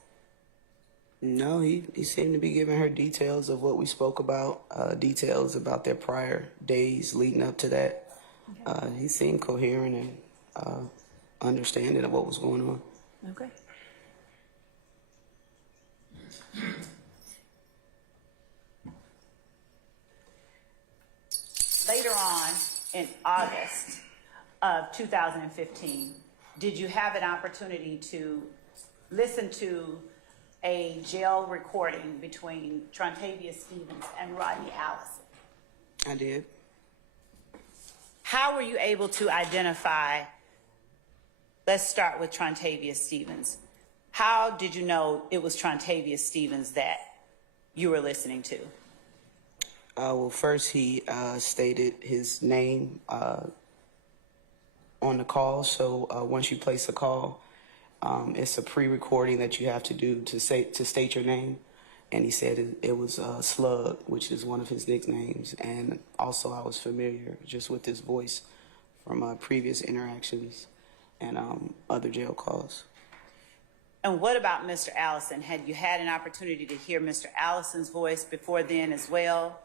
No, he seemed to be giving her details of what we spoke about, details about their prior days leading up to that. Okay. He seemed coherent and understanding of what was going on. Okay. Later on in August of 2015, did you have an opportunity to listen to a jail recording between Trontavia Stevens and Rodney Allison? I did. How were you able to identify, let's start with Trontavia Stevens. How did you know it was Trontavia Stevens that you were listening to? Well, first he stated his name on the call. So once you place a call, it's a pre-recording that you have to do to state your name. And he said it was Slug, which is one of his nicknames. And also I was familiar just with his voice from previous interactions and other jail calls. And what about Mr. Allison? Had you had an opportunity to hear Mr. Allison's voice before then as well?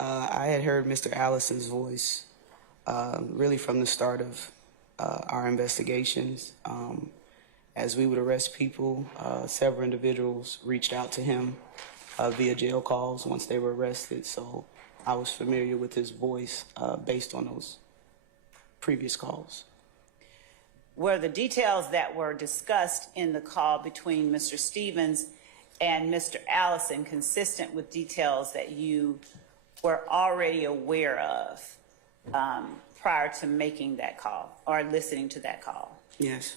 I had heard Mr. Allison's voice really from the start of our investigations. As we would arrest people, several individuals reached out to him via jail calls once they were arrested. So I was familiar with his voice based on those previous calls. Were the details that were discussed in the call between Mr. Stevens and Mr. Allison consistent with details that you were already aware of prior to making that call or listening to that call? Yes.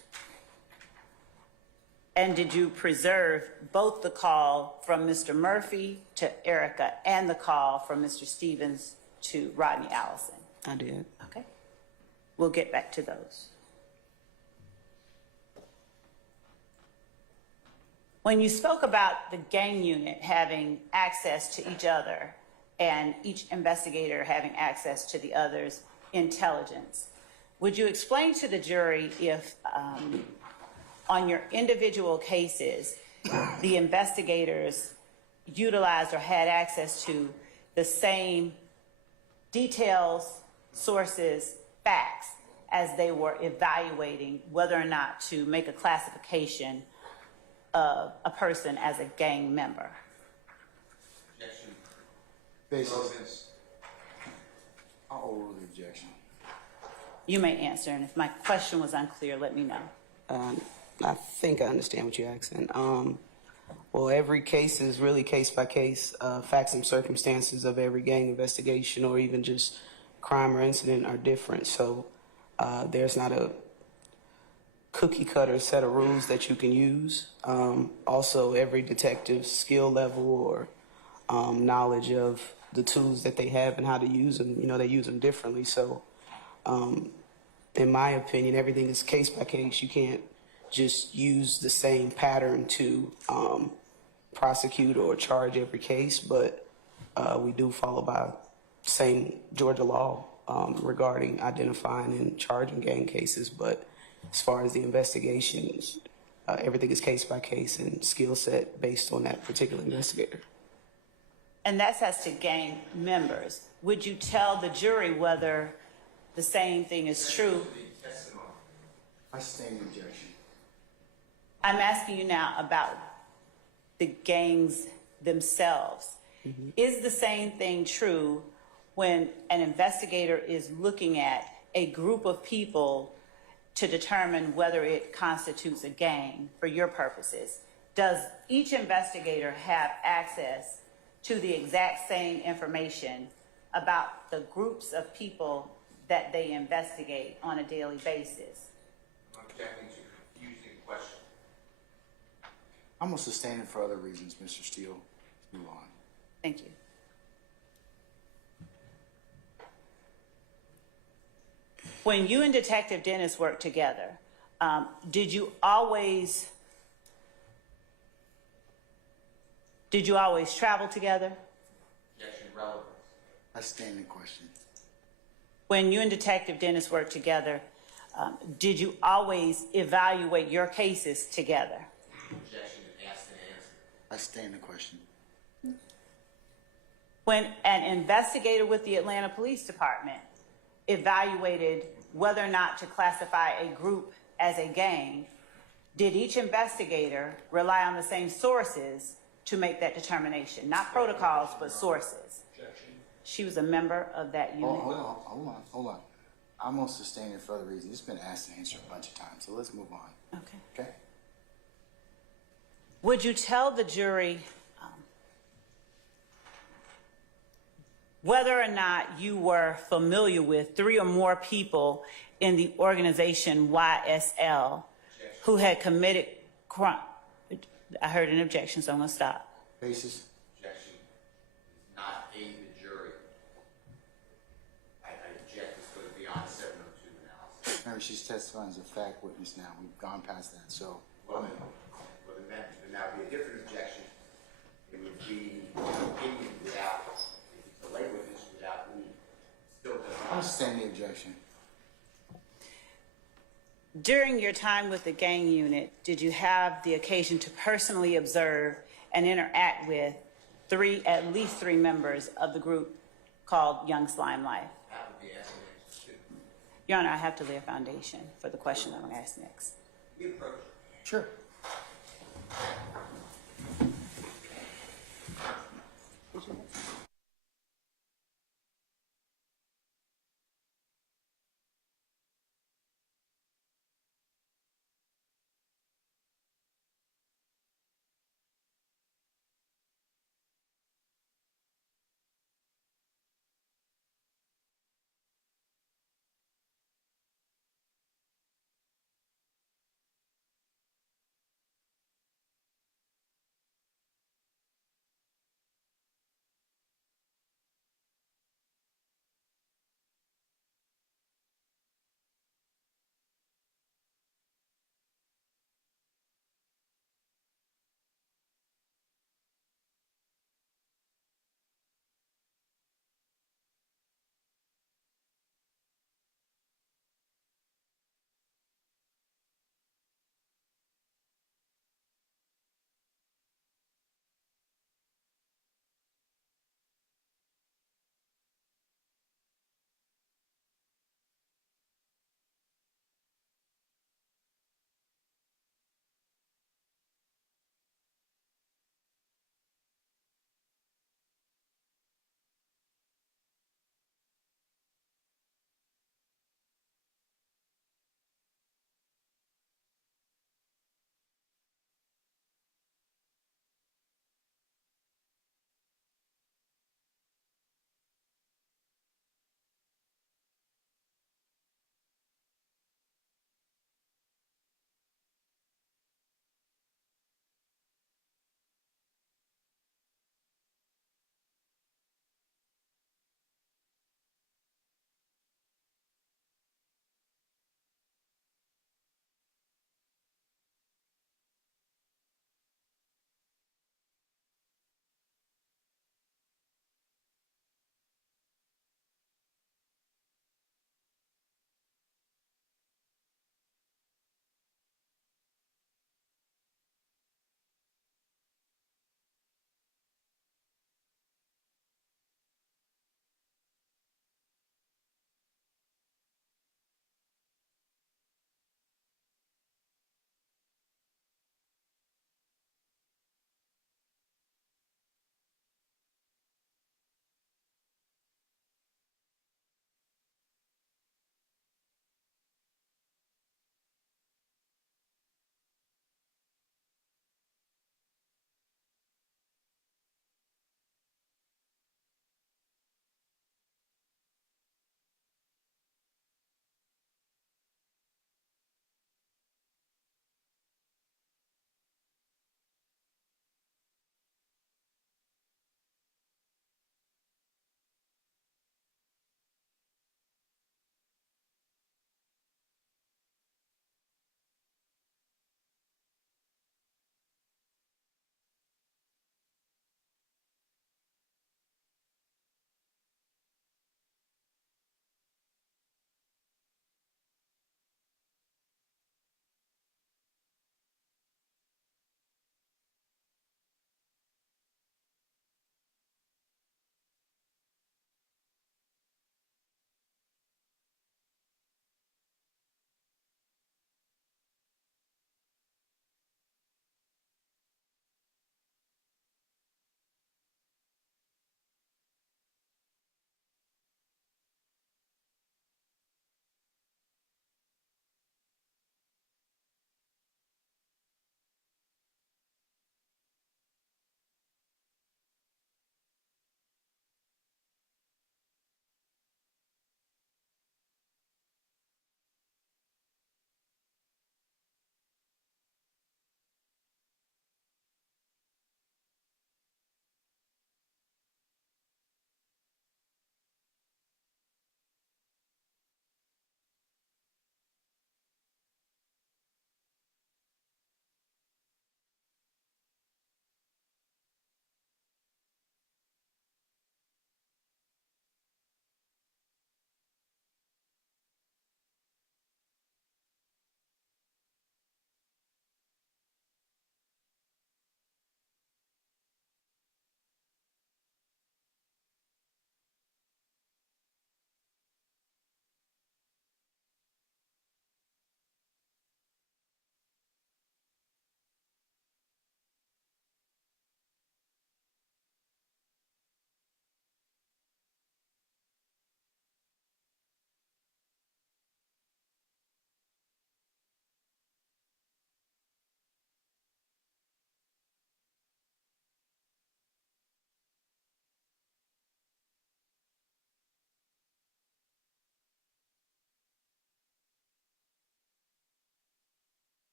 And did you preserve both the call from Mr. Murphy to Erica and the call from Mr. Stevens to Rodney Allison? I did. Okay. We'll get back to those. When you spoke about the gang unit having access to each other and each investigator having access to the other's intelligence, would you explain to the jury if on your individual cases, the investigators utilized or had access to the same details, sources, facts as they were evaluating whether or not to make a classification of a person as a gang member? Objection. Basis. I'll overrule the objection. You may answer, and if my question was unclear, let me know. I think I understand what you're asking. Well, every case is really case by case. Facts and circumstances of every gang investigation or even just crime or incident are different. So there's not a cookie cutter set of rules that you can use. Also, every detective's skill level or knowledge of the tools that they have and how to use them, they use them differently. So in my opinion, everything is case by case. You can't just use the same pattern to prosecute or charge every case, but we do follow by same Georgia law regarding identifying and charging gang cases. But as far as the investigations, everything is case by case and skill set based on that particular investigator. And that's as to gang members. Would you tell the jury whether the same thing is true? I sustain the objection. I'm asking you now about the gangs themselves. Mm-hmm. Is the same thing true when an investigator is looking at a group of people to determine whether it constitutes a gang for your purposes? Does each investigator have access to the exact same information about the groups of people that they investigate on a daily basis? I'm objecting to confusing question. I'm going to sustain it for other reasons, Mr. Steele. Let's move on. Thank you. When you and Detective Dennis worked together, did you always travel together? Objection relevance. I stand in question. When you and Detective Dennis worked together, did you always evaluate your cases together? Objection asked and answered. I stand in question. When an investigator with the Atlanta Police Department evaluated whether or not to classify a group as a gang, did each investigator rely on the same sources to make that determination? Not protocols, but sources. Objection. She was a member of that unit. Hold on. I'm going to sustain it for other reasons. It's been asked and answered a bunch of times, so let's move on. Okay? Would you tell the jury whether or not you were familiar with 3 or more people in the organization YSL who had committed crime? I heard an objection, so I'm going to stop. Basis? Objection is not aid the jury. I object this goes beyond 702 analysis. Remember, she's testifying as a fact witness now. We've gone past that, so. Well, then that would be a different objection. It would be an opinion without the lay witness, without me. Still doesn't. I'm sustaining the objection. During your time with the gang unit, did you have the occasion to personally observe and interact with at least three members of the group called Young Slime Life? That would be asking answers too. Your Honor, I have to lay a foundation for the question I'm going to ask next. We approach. Sure.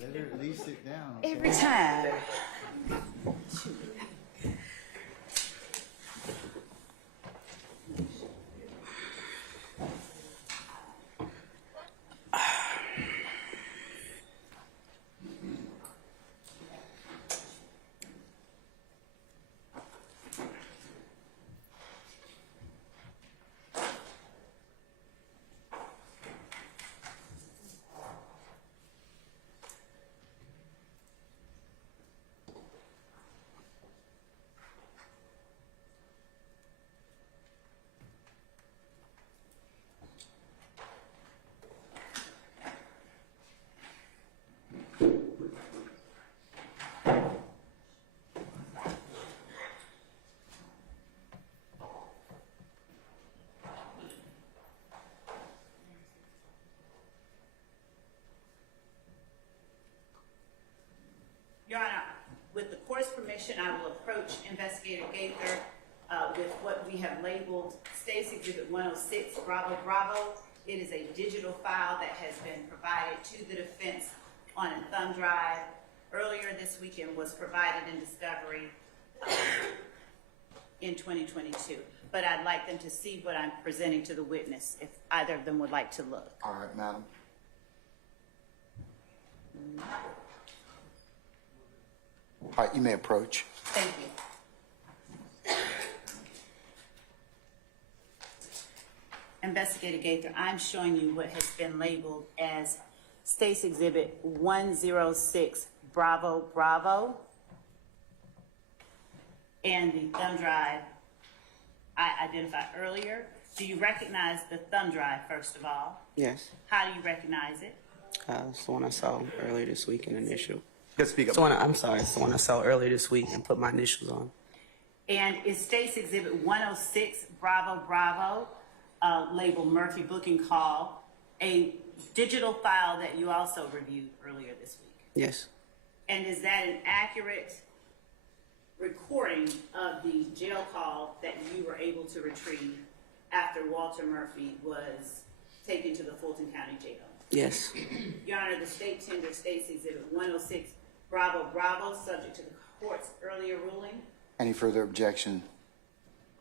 Let her at least sit down. Every time. Your Honor, with the court's permission, I will approach Investigator Gaither with what we have labeled State's Exhibit 106, Bravo Bravo. It is a digital file that has been provided to the defense on a thumb drive. Earlier this weekend was provided in discovery in 2022. But I'd like them to see what I'm presenting to the witness, if either of them would like to look. All right, madam. All right, you may approach. Thank you. Investigator Gaither, I'm showing you what has been labeled as State's Exhibit 106 Bravo Bravo. And the thumb drive I identified earlier. Do you recognize the thumb drive, first of all? Yes. How do you recognize it? It's the one I saw earlier this week in initial. Good, speak It's the one I'm sorry. It's the one I saw earlier this week and put my initials on. And is State's Exhibit 106 Bravo Bravo, labeled Murphy Booking Call, a digital file that you also reviewed earlier this week? Yes. And is that an accurate recording of the jail call that you were able to retrieve after Walter Murphy was taken to the Fulton County Jail? Yes. Your Honor, the state tendered State's Exhibit 106 Bravo Bravo, subject to the court's earlier ruling. Any further objection?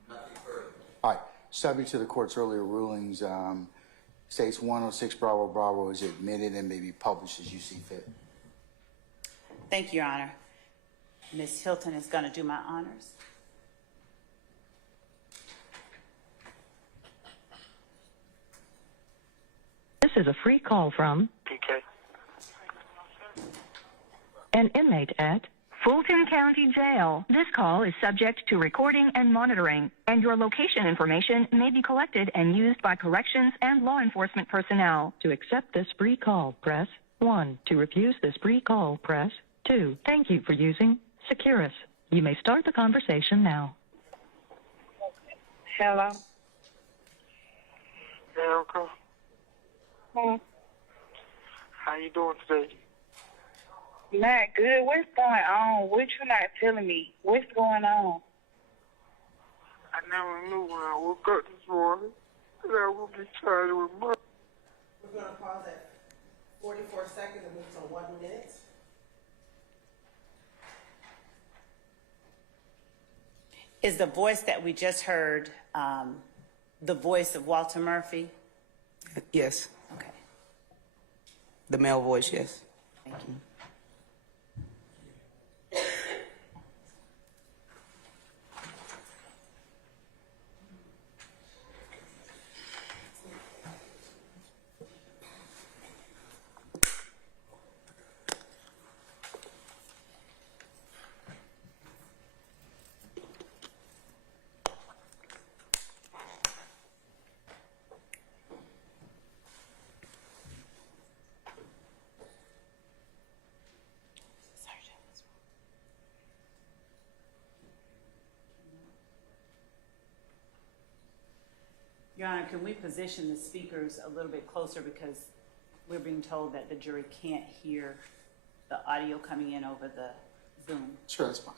Nothing further. All right, subject to the court's earlier rulings, States 106 Bravo Bravo is admitted and may be published as you see fit. Thank you, Your Honor. Ms. Hilton is going to do my honors. This is a free call from PK. an inmate at Fulton County Jail. This call is subject to recording and monitoring, and your location information may be collected and used by corrections and law enforcement personnel. To accept this free call, press 1. To refuse this free call, press 2. Thank you for using Securus. You may start the conversation now. Hello. Erica, how you doing today? Not good. What's going on? What you not telling me? What's going on? I never knew when I woke up this morning that I would be charged with murder. We're going to pause at 44 seconds and move to 1 minute. Is the voice that we just heard the voice of Walter Murphy? Yes. Okay, The male voice, yes. thank you. Your Honor, can we position the speakers a little bit closer because we're being told that the jury can't hear the audio coming in over the Zoom? Sure, that's fine.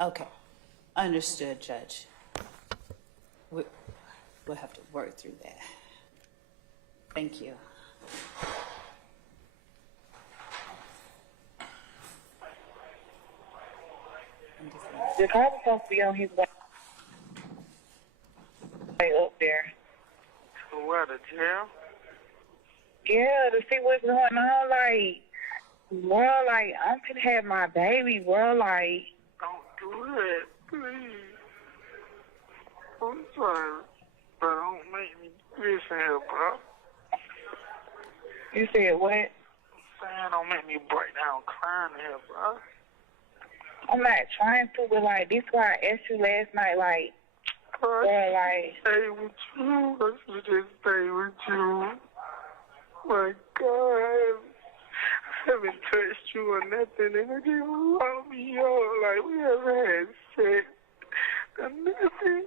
Okay, understood, Judge. We'll have to work through that. Thank you. The car was supposed to be on his way up there. Where, the jail? Yeah, to see what's going on. Like, bro, like, I'm gonna have my baby, bro. Like, Don't do it, please. I'm sorry, but don't make me listen here, bro. you said what? Saying don't make me break down crying here, bro. I'm not trying to, but like, this why I asked you last night, like, bro, like, Stay with you. I should just stay with you. My God. I haven't touched you or nothing, and it just woke me up like we haven't had sex or nothing.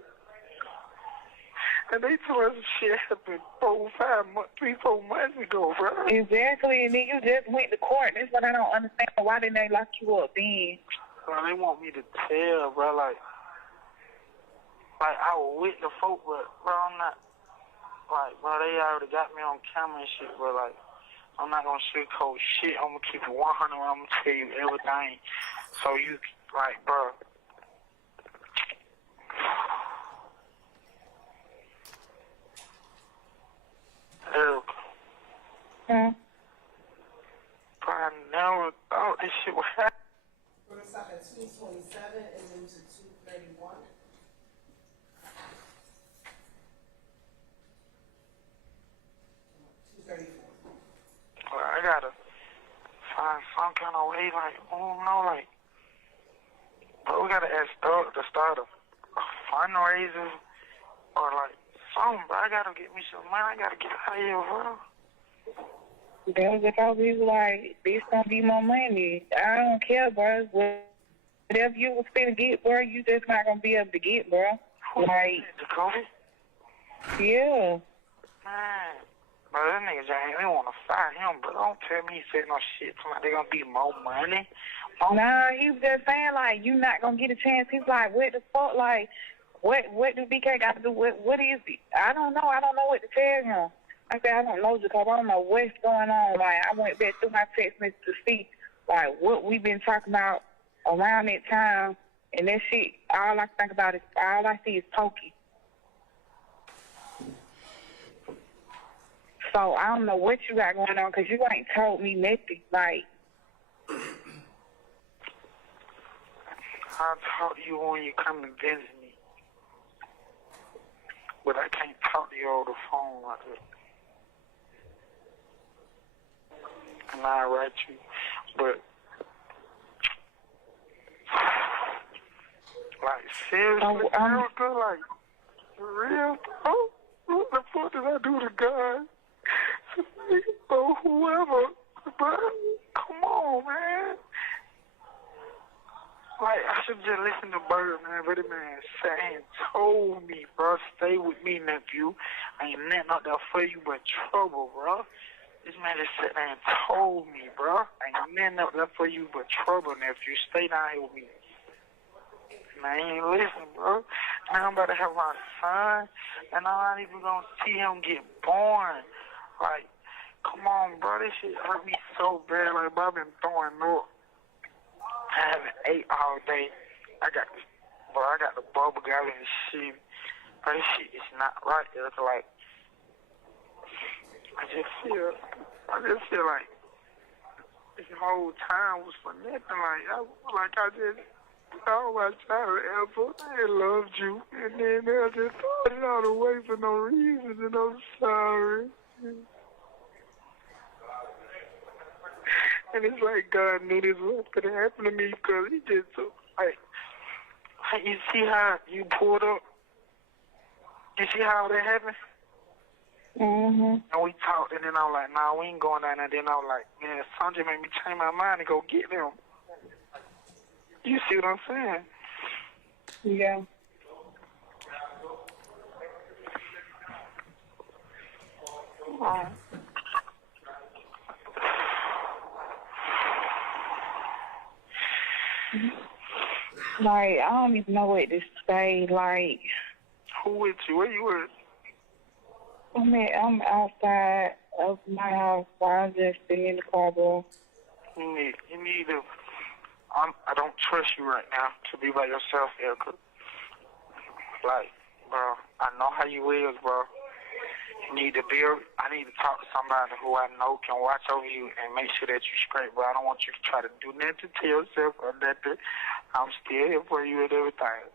And they told us shit happened 3-4 months ago, bro. exactly, and then you just went to court. That's what I don't understand. Why didn't they lock you up then? Bro, they want me to tell, bro, like I was with the folk, but, bro, I'm not, like, bro, they already got me on camera and shit, bro, like, I'm not gonna sugarcoat shit. I'm gonna keep it 100. I'm gonna tell you everything. So you, like, bro. Hmm? Bro, I never thought this shit would happen. We're gonna stop at 227 and then to 231. Well, I gotta find some kind of way, like, I don't know, like, bro, we gotta ask Doug to start a fundraiser or, like, something, bro. I gotta get me some money. I gotta get out of here, bro. That was because he was like, this gonna be my money. I don't care, bro. Whatever you was finna get, bro, you just not gonna be able to get, bro. Like, Jacoby? yeah. Man, bro, that nigga James, they wanna fire him, but don't tell me he said no shit. Like they gonna be more money. Nah, he was just saying, like, you not gonna get a chance. He's like, what the fuck? Like, what do BK got to do? What is it? I don't know. I don't know what to tell him. I said, I don't know, Jacob. I don't know what's going on. Like, I went back through my text message to see, like, what we've been talking about around that time. And that shit, all I think about is, all I see is Pokey. So I don't know what you got going on because you ain't told me nothing. Like, I'll talk to you when you come and visit me. But I can't talk to you over the phone like that. And I'll write you. But, like, seriously, Erica, like, for real, bro? What the fuck did I do to God? Or whoever, bro? Come on, man. Like, I should just listen to Bird, man. But the man sat and told me, bro, stay with me, nephew. I ain't nothing out there for you but trouble, bro. This man just sat there and told me, bro. I ain't nothing out there for you but trouble, nephew. Stay down here with me. And I ain't listening, bro. Now I'm about to have my son, and I'm not even gonna see him get born. Like, come on, bro. This shit hurt me so bad. Like, bro, I've been throwing up. I haven't ate all day. I got the bubble gum and shit. But this shit is not right. It's like, I just feel like this whole time was for nothing. I just all my child ever, I loved you, and then I just throw it all away for no reason, and I'm sorry. And it's like God knew this was going to happen to me because he just took, like, you see how you pulled up? You see how that happened? mm-hmm. And we talked, and then I was like, nah, we ain't going down there. And then I was like, man, Sanjay made me change my mind and go get them. You see what I'm saying? Yeah. Like, I don't even know what to say. Like, Who with you? Where you at? I'm outside of my house. I'm just sitting in the car, bro. You need to. I don't trust you right now to be by yourself, Erica. Like, bro, I know how you is, bro. I need to talk to somebody who I know can watch over you and make sure that you're straight, bro. I don't want you to try to do nothing to yourself or nothing. I'm still here for you and everything.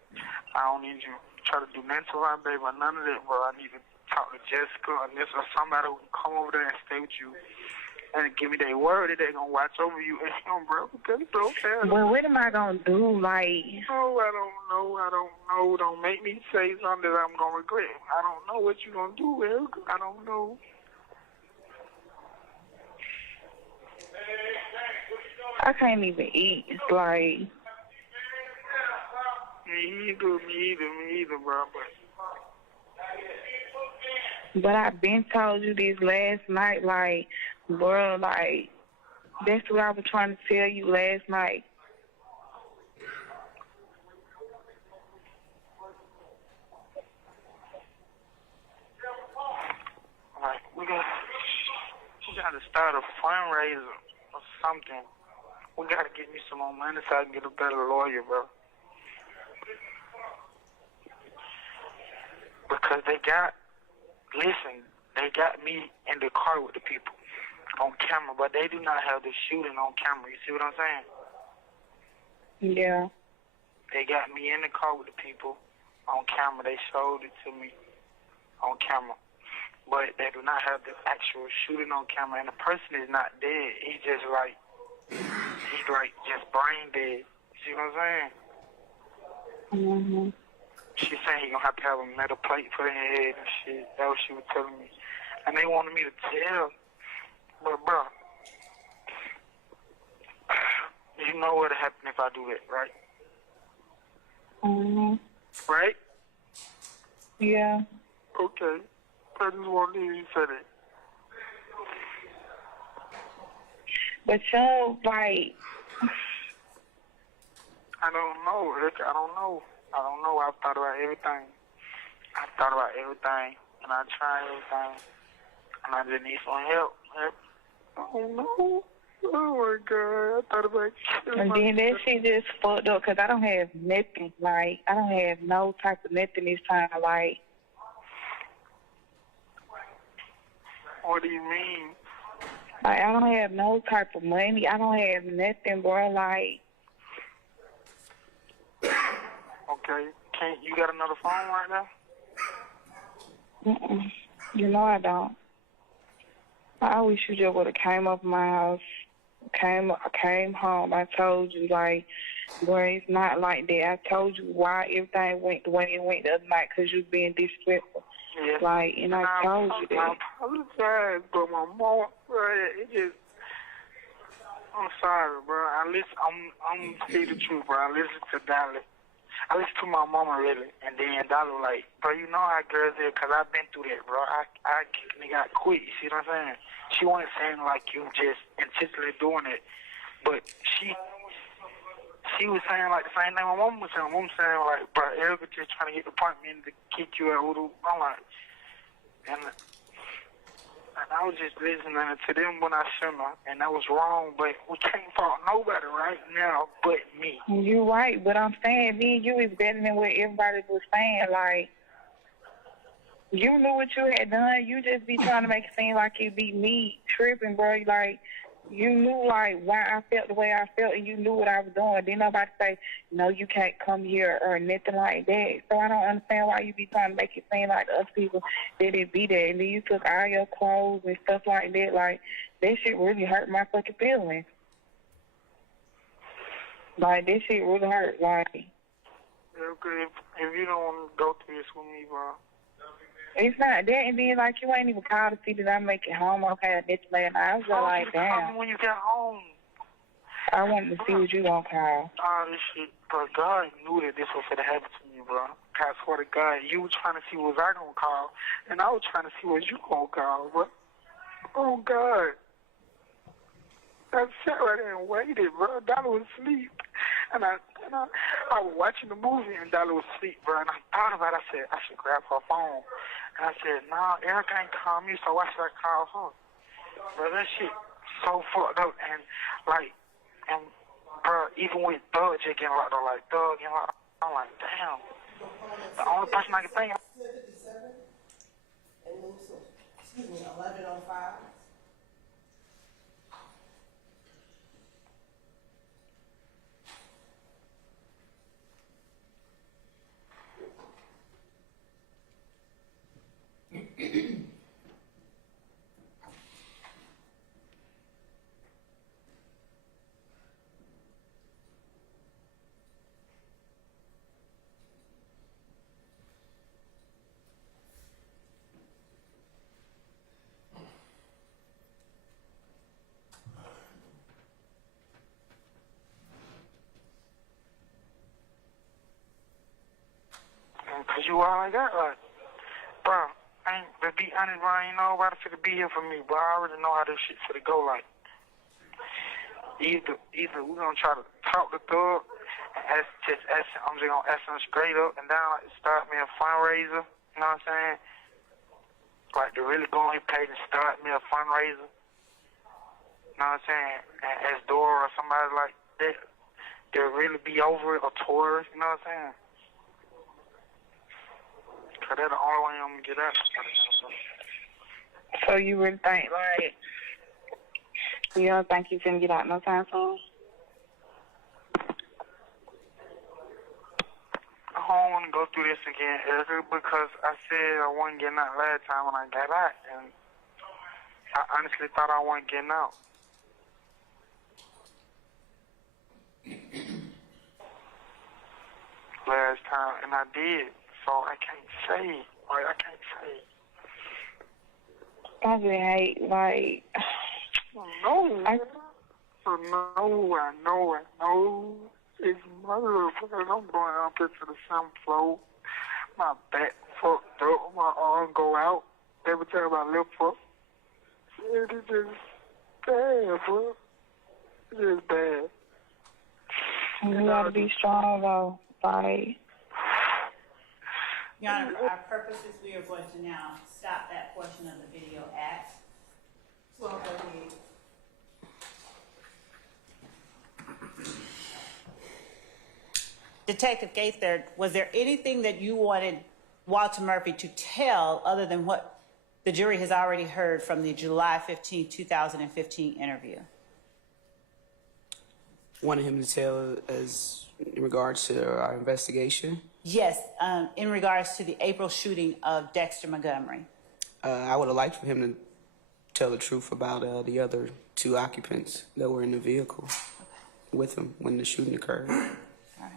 I don't need you to try to do nothing to my baby or none of that, bro. I need to talk to Jessica or this or somebody who can come over there and stay with you and give me their word that they're going to watch over you and him, bro. Because it's okay. Well, what am I going to do? Like, Oh, I don't know. Don't make me say something that I'm going to regret. I don't know what you're going to do, Eric. I don't know. I can't even eat. It's like, Me either, bro. but I've been told you this last night, like, bro, like, that's what I was trying to tell you last night. Like, we got to start a fundraiser or something. We got to get me some more money so I can get a better lawyer, bro. Because they got me in the car with the people on camera, but they do not have the shooting on camera. You see what I'm saying? Yeah. They got me in the car with the people on camera. They showed it to me on camera. But they do not have the actual shooting on camera, and the person is not dead. He's just just brain dead. You see what I'm saying? Mm-hmm. She's saying he's going to have a metal plate put in his head and shit. That's what she was telling me. And they wanted me to tell. But, bro, you know what'll happen if I do that, right? Mm-hmm. Right? Yeah. Okay. I just wanted to hear you say that. But so, like, I don't know, Rick. I don't know. I've thought about everything. And I tried everything. And I just need some help. I don't know. Oh, my God. I thought about killing and then that myself. shit just fucked up because I don't have nothing. Like, I don't have no type of nothing this time. Like, What do you mean? I don't have no type of money. I don't have nothing, bro. Like, Okay. You got another phone right now? mm-mm. You know I don't. I wish you just would have came up my house. I came home. I told you, like, boy, it's not like that. I told you why everything went the way it went the other night because you being disrespectful. Yes. Like, and I told you that. I apologize, but my mom, bro, I'm sorry, bro. I'm tell the truth, bro. I listen to Dolly. I listen to my mama, really. And then Dolly was like, bro, you know how girls is, because I've been through that, bro. I kicked and got quit, you see what I'm saying? She wasn't saying like you just intentionally doing it. But she was saying like the same thing my mom was saying. My mom was saying like, bro, Erica just trying to get the appointment to kick you out. I'm like, and I was just listening to them when I shouldn't have, and that was wrong, but we can't fault nobody right now but me. You're right, but I'm saying, me and you is better than what everybody was saying. Like, you knew what you had done. You just be trying to make it seem like it be me tripping, bro. Like, you knew, like, why I felt the way I felt, and you knew what I was doing. Didn't nobody say, no, you can't come here or nothing like that. So I don't understand why you be trying to make it seem like us people that it be there. And then you took all your clothes and stuff like that. Like, that shit really hurt my fucking feelings. Like, that shit really hurt. Like, Okay, if you don't want to go through this with me, bro. it's not that, and then, like, you ain't even called to see that I make it home okay or nothing like that. I was just like, damn. When you get home. I wanted to see what you gonna call. This shit, bro, God knew that this was going to happen to me, bro. I swear to God, you were trying to see what I going to call, and I was trying to see what you going to call, bro. Oh, God. I sat right there and waited, bro. Dollar was asleep. And I was watching the movie and Dolly was asleep, bro. And I thought about it. I said, I should grab her phone. And I said, nah, Erica ain't call me, so why should I call her? Bro, that shit so fucked up. And, like, bro, even with Doug just getting locked up, like, Doug getting locked up, I'm like, damn. The only person I can think of. And move to, 11:05. Cause you all like that, like, bro, to be honest, bro, ain't nobody finna be here for me, but I already know how this shit finna go, like, either we gonna try to talk to Thug, and I'm just gonna ask him straight up and down, like, start me a fundraiser, you know what I'm saying? Like, to really go on his page and start me a fundraiser, you know what I'm saying? And ask Dora or somebody like that, to really be over it, or tourist, you know what I'm saying? Cause that's the only way I'm gonna get out. So you really think, like, you don't think you finna get out no time soon? I don't want to go through this again, Erica, because I said I wasn't getting out last time when I got out, and I honestly thought I wasn't getting out. Last time, and I did. So I can't say, like, I can't say. I just hate, like, No, I know. It's my little brother. I'm going up into the 7th floor. My back fucked up. My arm go out every time I lift up. It's just bad, bro. It's just bad. you gotta be strong, though. Like, Your Honor, for our purposes, we are going to now stop that portion of the video at 12:38. Detective Gaither, was there anything that you wanted Walter Murphy to tell other than what the jury has already heard from the July 15, 2015 interview? Wanted him to tell as in regards to our investigation. Yes, in regards to the April shooting of Dexter Montgomery. I would have liked for him to tell the truth about the other 2 occupants that were in the vehicle with him when the shooting occurred. All right.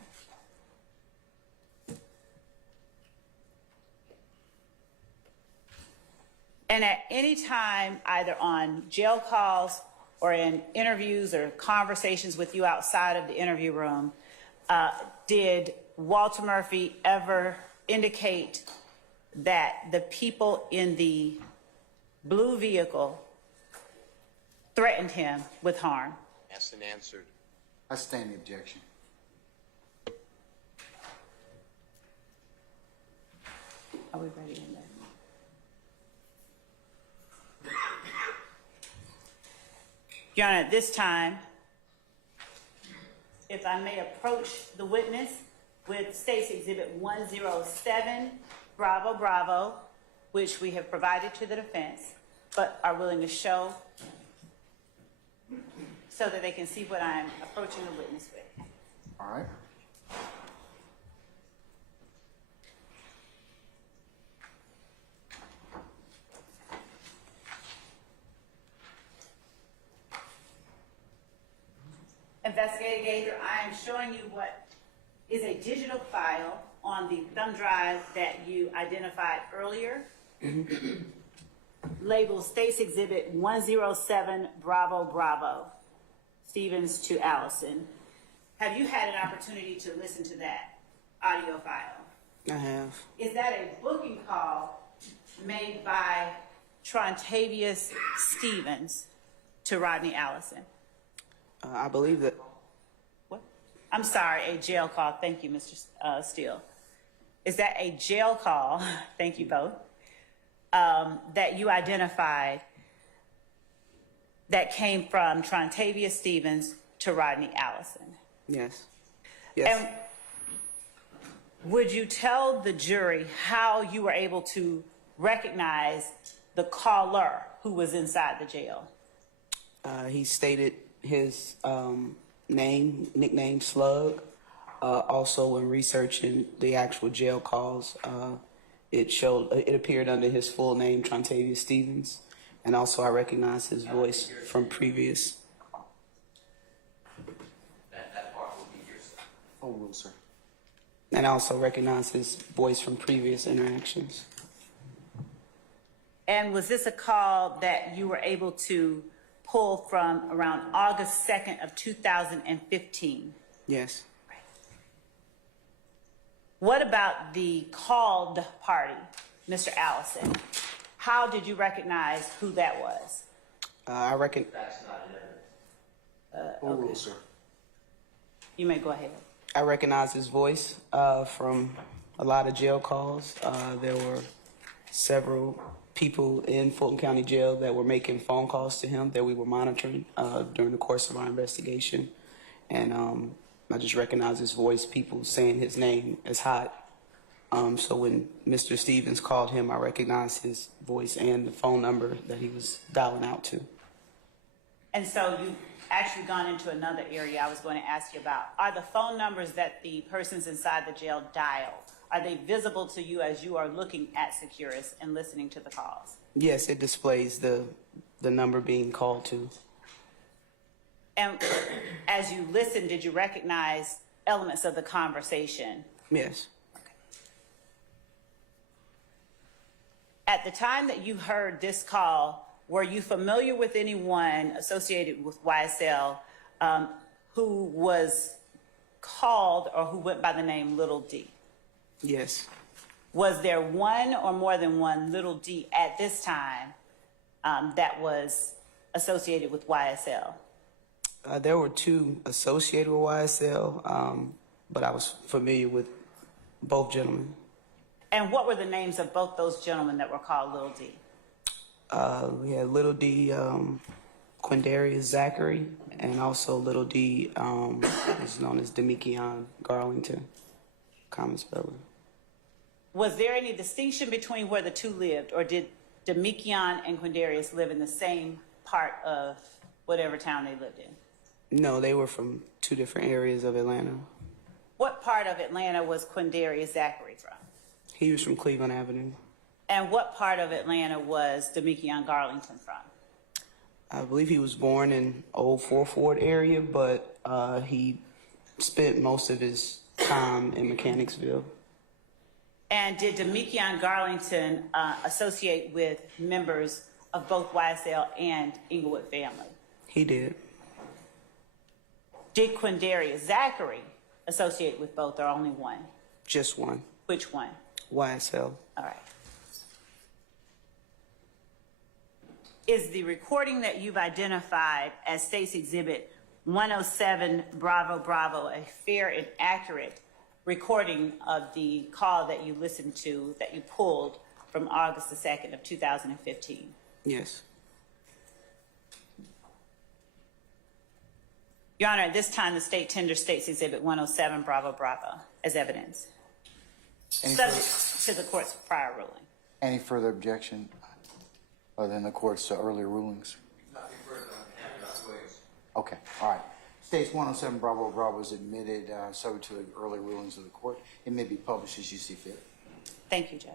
And at any time, either on jail calls or in interviews or conversations with you outside of the interview room, did Walter Murphy ever indicate that the people in the blue vehicle threatened him with harm? Asked and answered. I stand the objection. Are we ready in there? Your Honor, at this time, if I may approach the witness with State's Exhibit 107, Bravo, Bravo, which we have provided to the defense, but are willing to show so that they can see what I'm approaching the witness with. All right. Investigator Gaither, I am showing you what is a digital file on the thumb drive that you identified earlier. Labeled State's Exhibit 107, Bravo, Bravo, Stevens to Allison. Have you had an opportunity to listen to that audio file? I have. Is that a booking call made by Trontavious Stevens to Rodney Allison? I believe that. What? I'm sorry, a jail call. Thank you, Mr. Steele. Is that a jail call? Thank you both. That you identified that came from Trontavia Stevens to Rodney Allison? Yes. Yes. And would you tell the jury how you were able to recognize the caller who was inside the jail? He stated his nickname Slug. Also, when researching the actual jail calls, it appeared under his full name, Trontavia Stevens, and also I recognized his voice from previous. That part will be yours. Oh, will, sir. And I also recognized his voice from previous interactions. And was this a call that you were able to pull from around August 2nd of 2015? Yes. What about the called party, Mr. Allison? How did you recognize who that was? I reckon. That's not evidence. Oh, will, sir. You may go ahead. I recognize his voice from a lot of jail calls. There were several people in Fulton County Jail that were making phone calls to him that we were monitoring during the course of our investigation. And I just recognize his voice, people saying his name is hot. So when Mr. Stevens called him, I recognized his voice and the phone number that he was dialing out to. And so you actually gone into another area I was going to ask you about. Are the phone numbers that the persons inside the jail dial, are they visible to you as you are looking at Securus and listening to the calls? Yes, it displays the number being called to. And as you listened, did you recognize elements of the conversation? Yes. At the time that you heard this call, were you familiar with anyone associated with YSL who was called or who went by the name Little D? Yes. Was there one or more than one Little D at this time that was associated with YSL? There were two associated with YSL, but I was familiar with both gentlemen. And what were the names of both those gentlemen that were called Little D? We had Little D, Quindarius Zachary, and also Little D is known as Demikion Garlington, common speller. Was there any distinction between where the two lived, or did Demikion and Quindarius live in the same part of whatever town they lived in? No, they were from two different areas of Atlanta. What part of Atlanta was Quindarius Zachary from? He was from Cleveland Avenue. And what part of Atlanta was Demikion Garlington from? I believe he was born in Old Fort Ford area, but he spent most of his time in Mechanicsville. And did Demikion Garlington associate with members of both YSL and Inglewood family? He did. Did Quindarius Zachary associate with both, or only one? Just one. Which one? YSL. All right. Is the recording that you've identified as State's Exhibit 107 Bravo Bravo a fair and accurate recording of the call that you listened to, that you pulled from August the 2nd of 2015? Yes. Your Honor, at this time, the state tenders State's Exhibit 107 Bravo Bravo as evidence, subject to the court's prior ruling. Any further objection other than the court's earlier rulings? Nothing further on ways. Okay, all right. States 107 Bravo Bravo is admitted subject to the earlier rulings of the court. It may be published as you see fit. Thank you, Judge.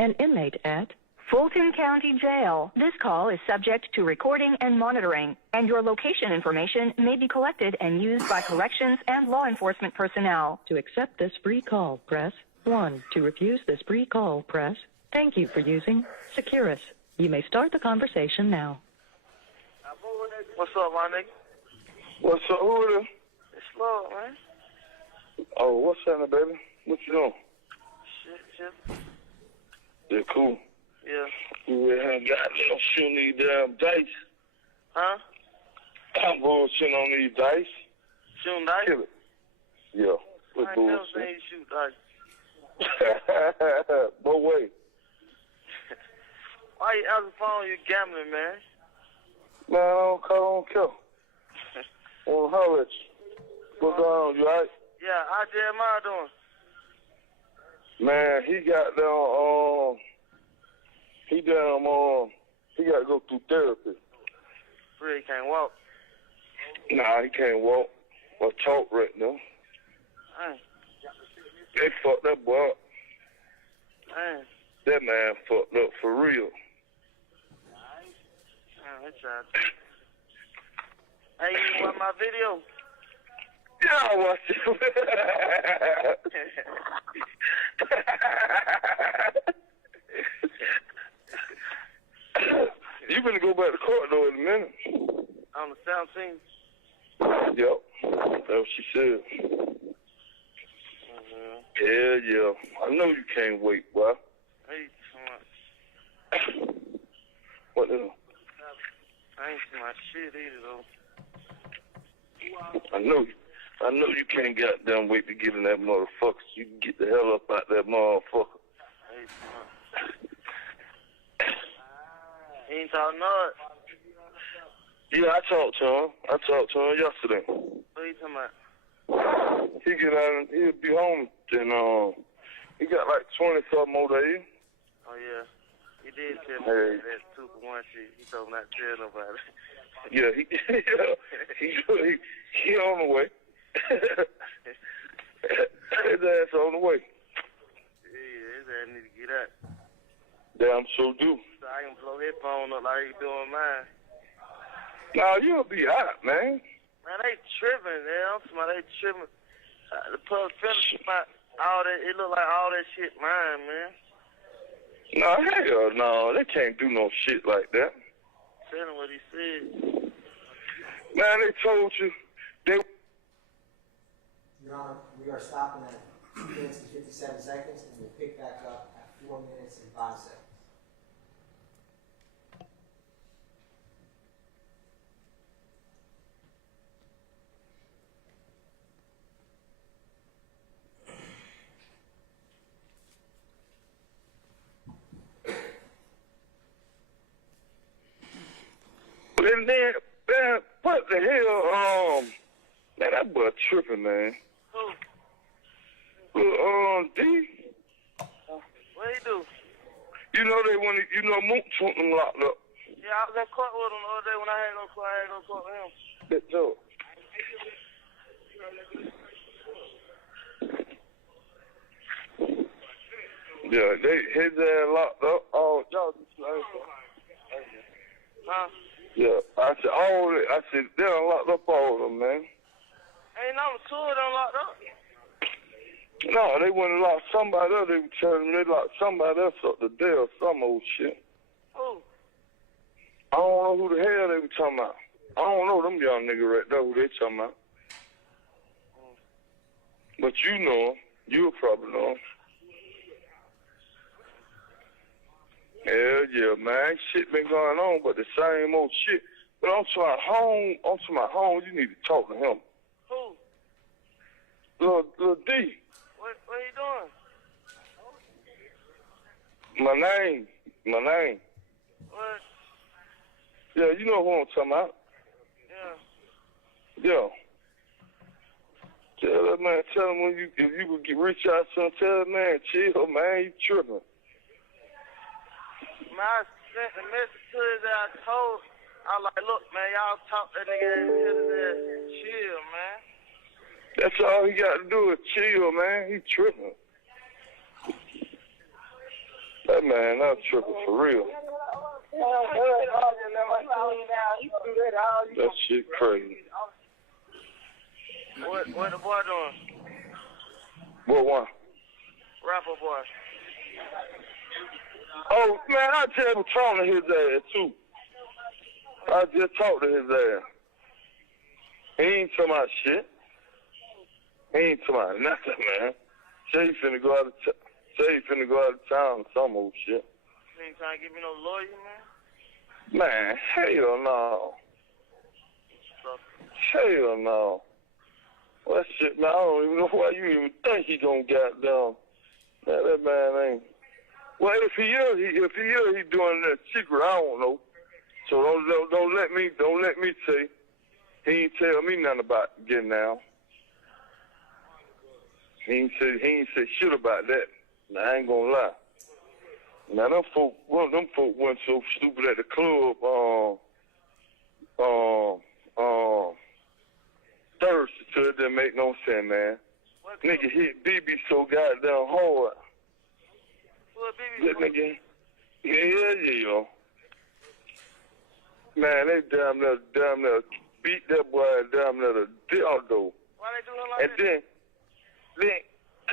An inmate at Fulton County Jail. This call is subject to recording and monitoring, and your location information may be collected and used by corrections and law enforcement personnel. To accept this free call, press 1. To refuse this free call, press thank you for using Securus. You may start the conversation now. What's up, my nigga? What's up? Who it is? It's Lord, man. Oh, what's happening, baby? What you doing? Shit. Yeah, cool. Yeah. You ain't got no shooting these damn dice. Huh? I'm bullshitting on these dice. Shooting dice? Kill it. Yeah. I With ain't never bullshit. seen you shoot dice. But wait. Why you answer the phone? You gambling, man. Man, I don't care. I want to holler at you. What's going on? You alright? Yeah, how Jeremiah doing? Man, he got down, he got to go through therapy. Really can't walk. Nah, he can't walk or talk right now. Dang. They fucked that boy up. Dang. That man fucked up for real. They tried to. Hey, you watch my video? Yeah, I watched it. You finna go back to court though in a minute. On the 17th? Yep. That's what she said. Yeah. I know you can't wait, boy. Hey, come on. What the hell? I ain't seen my shit either, though. I know you can't goddamn wait to get in that motherfucker so you can get the hell up out that motherfucker. Hey, come on. He ain't talking nothing. Yeah, I talked to him yesterday. What you talking about? He get out and he'll be home and he got like 20-something more days. Oh, yeah. He did tell me Hey. that 2-for-1 shit. He told me not to tell nobody. Yeah, he on the way. His ass on the way. Yeah, his ass need to get out. Damn sure do. So I can blow his phone up like he doing mine. Nah, you'll be out, man. Man, they tripping, man. They tripping. The public fellowship, all that, it look like all that shit mine, man. No, hell no. They can't do no shit like that. Tell him what he said. Man, they told you. Your Honor, we are stopping at 2 minutes and 57 seconds, and we'll pick back up at 4 minutes and 5 seconds. And then, man, what the hell, man, that boy tripping, man. Who? D? What he do? You know Mook took him locked up. Yeah, I was in court with him the other day when I had no court with him. That dog. Yeah, his ass locked up. Oh, y'all just Huh? yeah, I said, they done locked up all of them, man. Ain't number 2 of them locked up. No, they wouldn't lock somebody else. They were telling me they locked somebody else up today or some old shit. Who? I don't know who the hell they were talking about. I don't know them young niggas right there who they talking about. But you know 'em. You'll probably know 'em. Hell yeah, man. Shit been going on, but the same old shit. But I'm talking about home, you need to talk to him. Who? Lil D. What you doing? My name. What? Yeah, you know who I'm talking about. Yeah. Yeah. Tell him if you could reach out to him, tell him, man, chill, man, you tripping. Man, I sent a message to his ass. I was like, look, man, y'all talk that nigga and tell his ass chill, man. That's all he got to do is chill, man. He tripping. That man, I'm tripping for real. That shit crazy. What the boy doing? What one? Rapper boy. Oh, man, I tell him talking to his ass, too. I just talked to his ass. He ain't talking about shit. He ain't talking about nothing, man. Say he finna go out of town or some old shit. You ain't trying to give me no lawyer, man? Man, hell no. Hell no. Well, that shit, man, I don't even know why you even think he gonna goddamn. Man, that man ain't. Well, if he is, he doing that secret. I don't know. So don't let me say. He ain't tell me nothing about getting down. He ain't say shit about that. Now, I ain't gonna lie. Now, them folk went so stupid at the club, Thursday, so it didn't make no sense, man. Nigga hit BB so goddamn hard. What, BB? That nigga, yeah. Man, they damn near beat that boy damn near the dildo. Why they doing like that? And then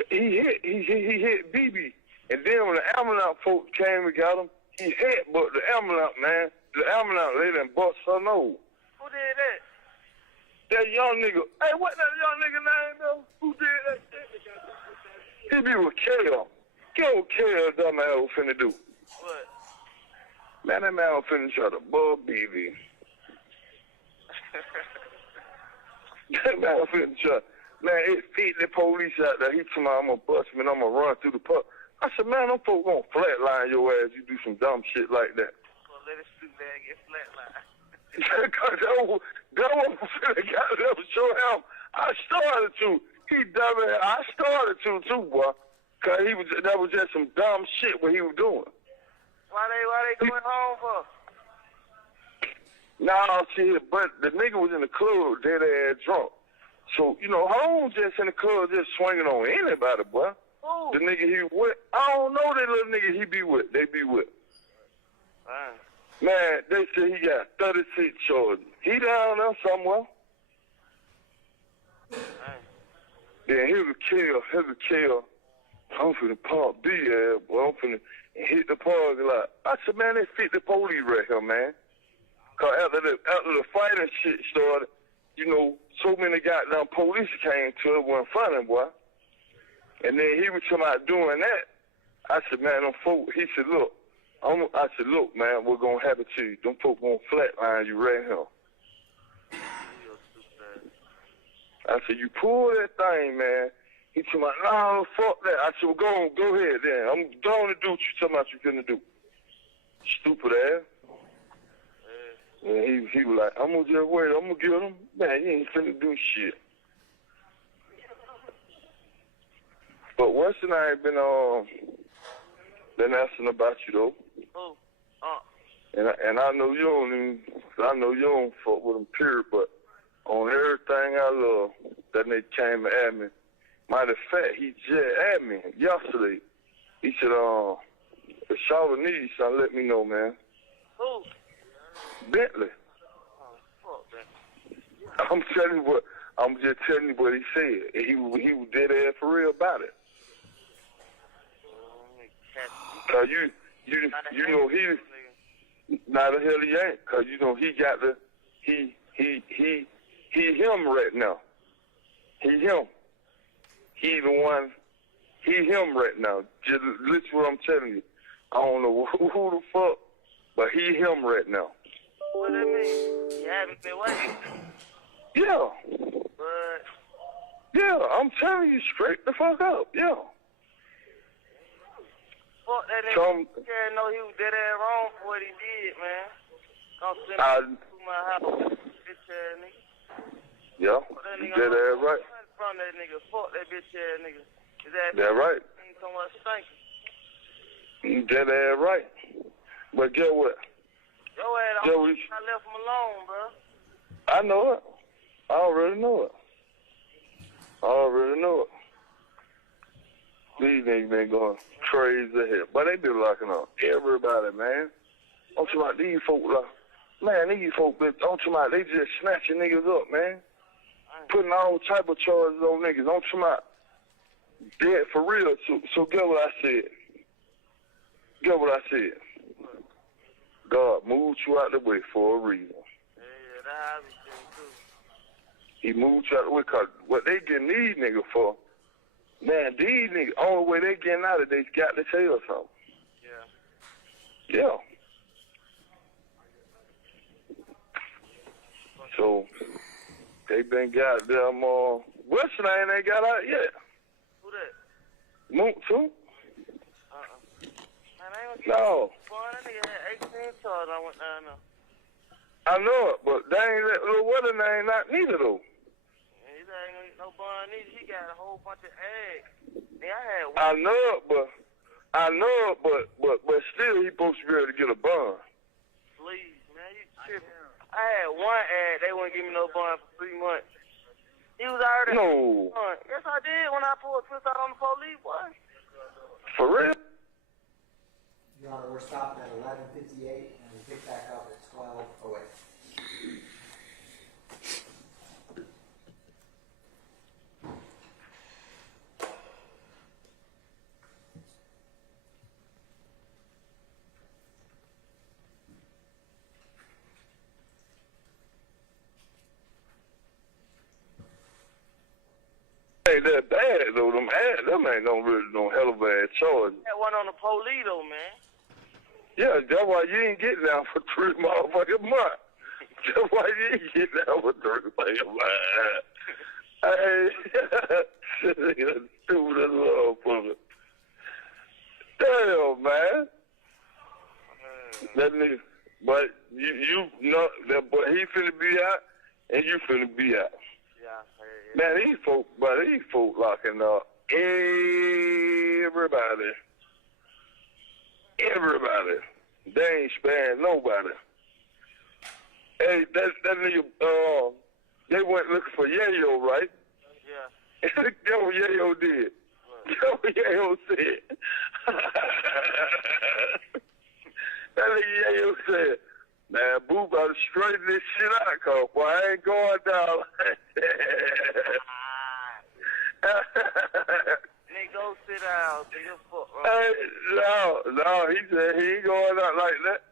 he hit BB. And then when the ambulance folks came and got him, he hit but the ambulance, man. The ambulance lady and bust her nose. Who did that? That young nigga. Hey, what that young nigga name though? Who did that shit? He be with Kale. Get what Kale dumb ass was finna do. What? Man, that man was finna try to bug BB. That man was finna try. Man, it beat the police out there. He told me, I'm gonna bust me and I'm gonna run through the park. I said, man, them folks gonna flatline your ass. You do some dumb shit like that. Well, let it shoot there and get flatlined. Because that was finna goddamn show him. I started to. He dumb it. I started to too, boy. Cause that was just some dumb shit what he was doing. Why they going home for? Nah, see, but the nigga was in the club, dead ass drunk. So, you know, Holmes just in the club just swinging on anybody, boy. Ooh. The nigga he with, I don't know that little nigga he be with. They be with. Man, they say he got 36 charges. He down there somewhere. Then he'll kill. I'm finna pump B ass, boy. I'm finna hit the parking lot. I said, man, they fit the police right here, man. Cause after the fighting shit started, you know, so many goddamn police came to it, wasn't funny, boy. And then he was talking about doing that. I said, man, them folk, he said, look, I said, look, man, what's going to happen to you? Them folk going to flatline you right here. I said, you pull that thing, man. He told me, no, fuck that. I said, well, go ahead then. I'm going to do what you talking about you finna do. Stupid ass. And he was like, I'm going to just wait. I'm going to get him. Man, he ain't finna do shit. But what's the name been asking about you, though? Who? And I know you don't fuck with him, period, but on everything I love, that nigga came at me. Matter of fact, he just at me yesterday. He said, if Charlotte needs something, let me know, man. Who? Bentley. Oh, fuck that. I'm just telling you what he said. He was dead ass for real about it. Cause you know he, not the hell he ain't. Cause you know he got he him right now. He him. He the one. He him right now. Just listen to what I'm telling you. I don't know who the fuck, but he him right now. What that mean? You haven't been waiting. Yeah. But yeah, I'm telling you straight the fuck up. Yeah. Fuck that nigga. Yeah, know he was dead ass wrong for what he did, man. Don't send him to my house, bitch ass nigga. Yeah, you dead ass right. From that nigga, fuck that bitch ass nigga. That right. Ain't so much stinking. You dead ass right. But get what? Yo ass, I left him alone, bro. I know it. I already know it. These niggas been going crazy here. But they been locking up everybody, man. I'm talking about these folk, these folk, I'm talking about they just snatching niggas up, man. Putting all type of charges on niggas. I'm talking about dead for real. So get what I said. God moved you out the way for a reason. He moved out of the way because what they getting these niggas for, man, these niggas, only way they getting out of it, they got to tell something. Yeah. Yeah. So, they been goddamn, what's the name they got out yet? Who that? Moot too? Man, I ain't No. boy, that nigga had 18 charges. I went down there. I know it, but they ain't let little what the name not neither though. He ain't gonna get no bond either. He got a whole bunch of eggs. Yeah, I had one. I know it, but still he supposed to be able to get a bond. Please, man, you tripping. I had one ad. They wouldn't give me no bond for 3 months. He was already. No. Yes, I did when I pulled twist out on the police, boy. For real? Your Honor, we're stopping at 11:58 and we pick back up at 12:08. Ain't that bad though. Them ain't no really no hell of a bad charge. That one on the police, though, man. Yeah, that's why you ain't getting down for 3 motherfucking months. That's why you ain't getting down for 3 motherfucking months. Hey, stupid motherfucker. Damn, man. That nigga, but you know that boy, he finna be out and you finna be out. Yeah, Man, these folk locking up everybody. Everybody. They ain't sparing nobody. Hey, that nigga, they went looking for Yayo, right? Yeah. That's what Yayo did. That's what Yayo said. That nigga Yayo said, man, Boo about to straighten this shit out, cause boy, I ain't going down like that. Nigga, go sit down. Nigga, fuck, bro. Hey, no, he said he ain't going out like that.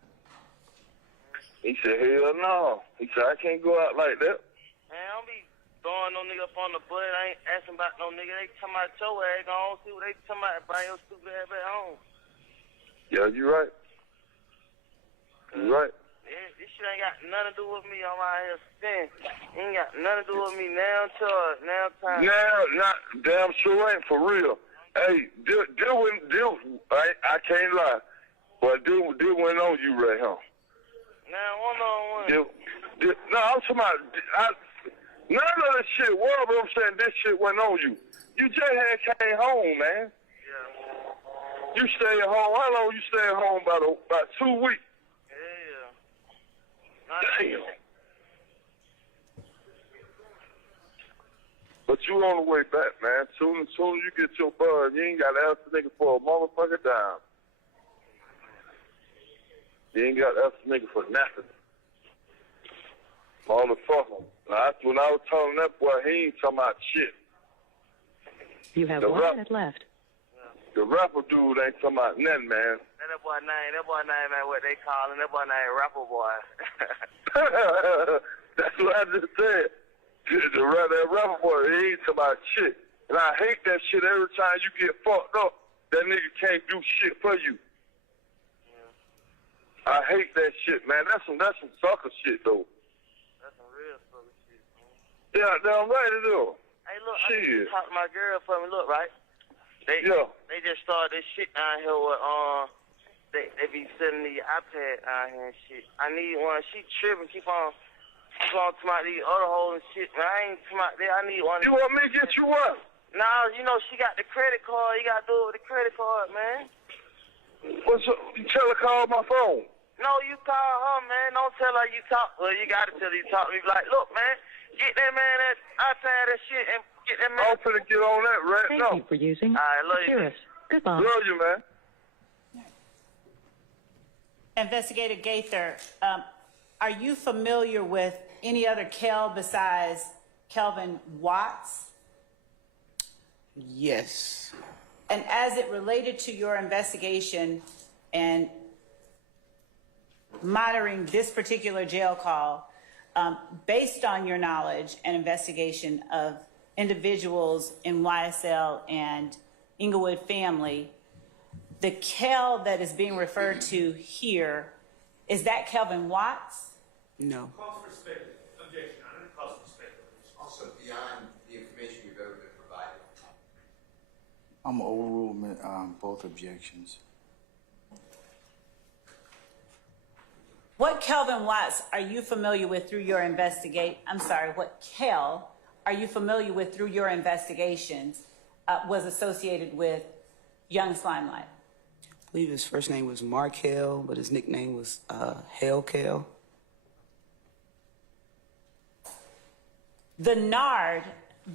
He said, hell no. He said, I can't go out like that. Man, I don't be throwing no nigga up on the butt. I ain't asking about no nigga. They talking about your ass. I don't see what they talking about. Bring your stupid ass back home. Yeah, you right. You right. Yeah, this shit ain't got nothing to do with me. I'm out here spinning. Ain't got nothing to do with me now. Charge, now time. Now, not damn sure ain't for real. Hey, I can't lie, but deal went on you right here. Now, one-on-one. No, I'm talking about, none of this shit, whatever I'm saying, this shit went on you. You just came home, man. Yeah. You stayed home, how long you stayed home? About 2 weeks. Yeah. Damn. But you on the way back, man. Soon as you get your bud, you ain't got to ask the nigga for a motherfucker dime. You ain't got to ask the nigga for nothing. Motherfucker. When I was telling that boy, he ain't talking about shit. You have 1 minute left. The rapper dude ain't talking about nothing, man. That boy name, man, what they call him. That boy name Rapper Boy. That's what I just said. That rapper boy, he ain't talking about shit. And I hate that shit every time you get fucked up. That nigga can't do shit for you. I hate that shit, man. That's some sucker shit, though. That's some real sucker shit, man. Yeah, damn right it is. Hey, look, shit. I talked to my girl for me. Look, right? They just started this shit down here with, they be sending me iPad down here and shit. I need one. She tripping. Keep on talking about these other hoes and shit. Man, I ain't talking about that. I need one. You want me to get you one? Nah, you know, she got the credit card. You got to do it with the credit card, man. What's up? You tell her call my phone. No, you call her, man. Don't tell her you talk. Well, you got to tell her you talk to me. Like, look, man, get that man that iPad and shit and get that man. I'm finna get on that right now. Thank you for using All right, love you. Securus. Goodbye. Love you, man. Investigator Gaither, are you familiar with any other Kel besides Kelvin Watts? Yes. And as it related to your investigation and monitoring this particular jail call, based on your knowledge and investigation of individuals in YSL and Inglewood family, the Kel that is being referred to here, is that Kelvin Watts? No. Cost perspective, objection, Your Honor, cost perspective. Also, beyond the information you've ever been provided. I'm gonna overrule both objections. What Kelvin Watts are you familiar with through your what Kel are you familiar with through your investigations was associated with Young Slimelight? I believe his first name was Markel, but his nickname was Hellkel. The nard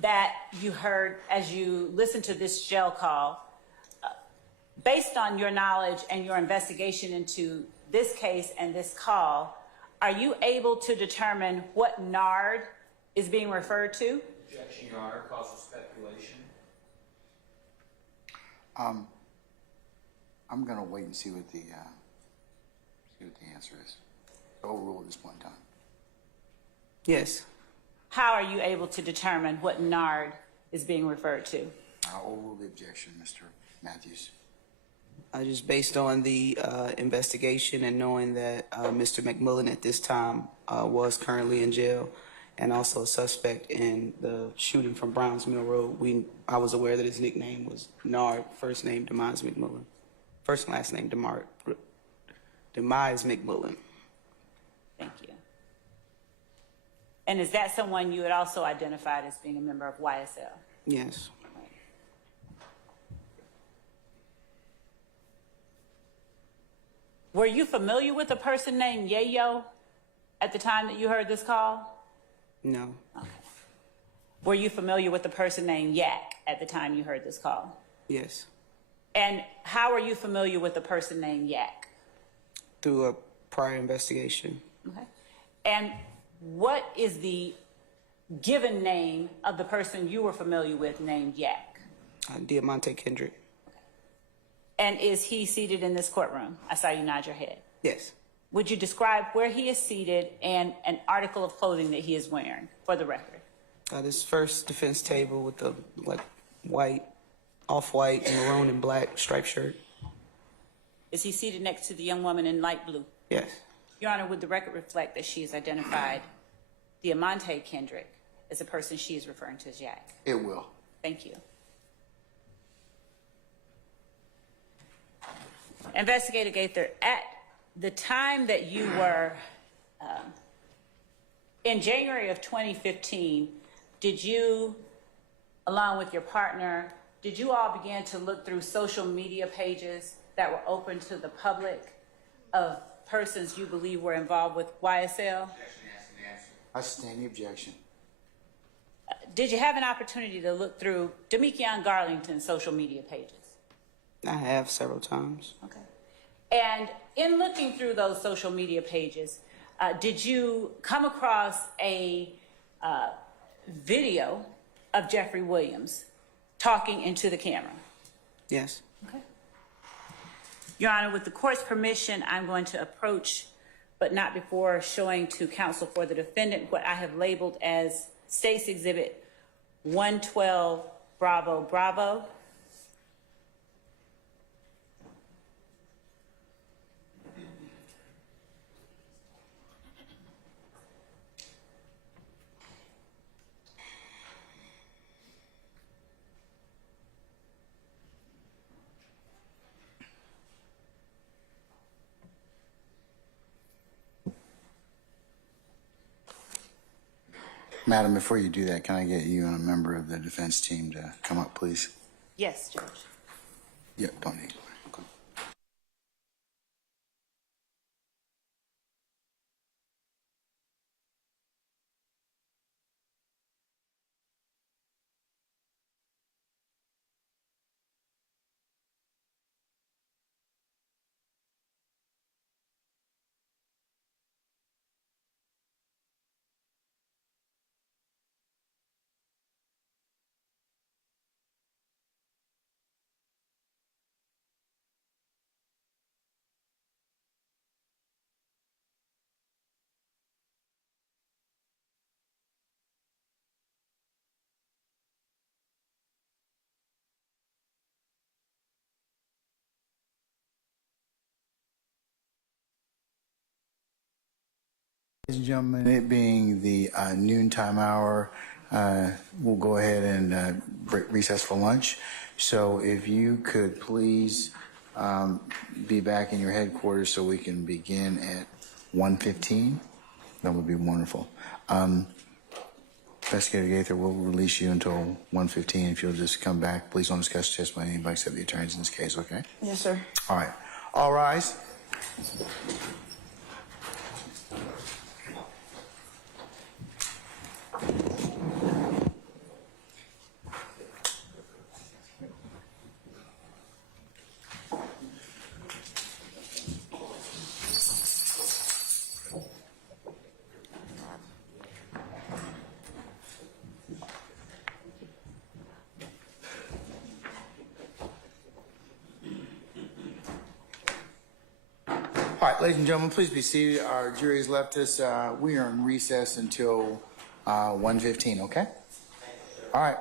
that you heard as you listened to this jail call, based on your knowledge and your investigation into this case and this call, are you able to determine what nard is being referred to? Objection, Your Honor, cause of speculation. I'm gonna wait and see what the answer is. Overrule at this point in time. Yes. How are you able to determine what nard is being referred to? I'll overrule the objection, Mr. Matthews. Just based on the investigation and knowing that Mr. McMillan at this time was currently in jail and also a suspect in the shooting from Browns Mill Road, I was aware that his nickname was Nard, first name Demise McMillan. First and last name Demise McMillan. Thank you. And is that someone you had also identified as being a member of YSL? Yes. Were you familiar with a person named Yayo at the time that you heard this call? No. Okay. Were you familiar with the person named Yak at the time you heard this call? Yes. And how are you familiar with the person named Yak? Through a prior investigation. Okay. And what is the given name of the person you were familiar with named Yak? Diamante Kendrick. And is he seated in this courtroom? I saw you nod your head. Yes. Would you describe where he is seated and an article of clothing that he is wearing, for the record? This first defense table with the white, off-white, maroon, and black striped shirt. Is he seated next to the young woman in light blue? Yes. Your Honor, would the record reflect that she has identified Diamante Kendrick as the person she is referring to as Yak? It will. Thank you. Investigator Gaither, at the time that you were in January of 2015, did you, along with your partner, did you all begin to look through social media pages that were open to the public of persons you believe were involved with YSL? I sustain the objection. Did you have an opportunity to look through Demekion Garlington's social media pages? I have several times. Okay. And in looking through those social media pages, did you come across a video of Jeffery Williams talking into the camera? Yes. Okay. Your Honor, with the court's permission, I'm going to approach, but not before showing to counsel for the defendant what I have labeled as State's Exhibit 112 Bravo Bravo. Madam, before you do that, can I get you and a member of the defense team to come up, please? Yes, Judge. Yeah, don't need. Okay. Ladies and gentlemen, it being the noontime hour, we'll go ahead and recess for lunch. So if you could please be back in your headquarters so we can begin at 1:15, that would be wonderful. Investigator Gaither will release you until 1:15. If you'll just come back, please don't discuss testimony anybody except the attorneys in this case, okay? Yes, sir. All right. All rise. All right, ladies and gentlemen, please be seated. Our jury has left us. We are in recess until 1:15, okay? All right.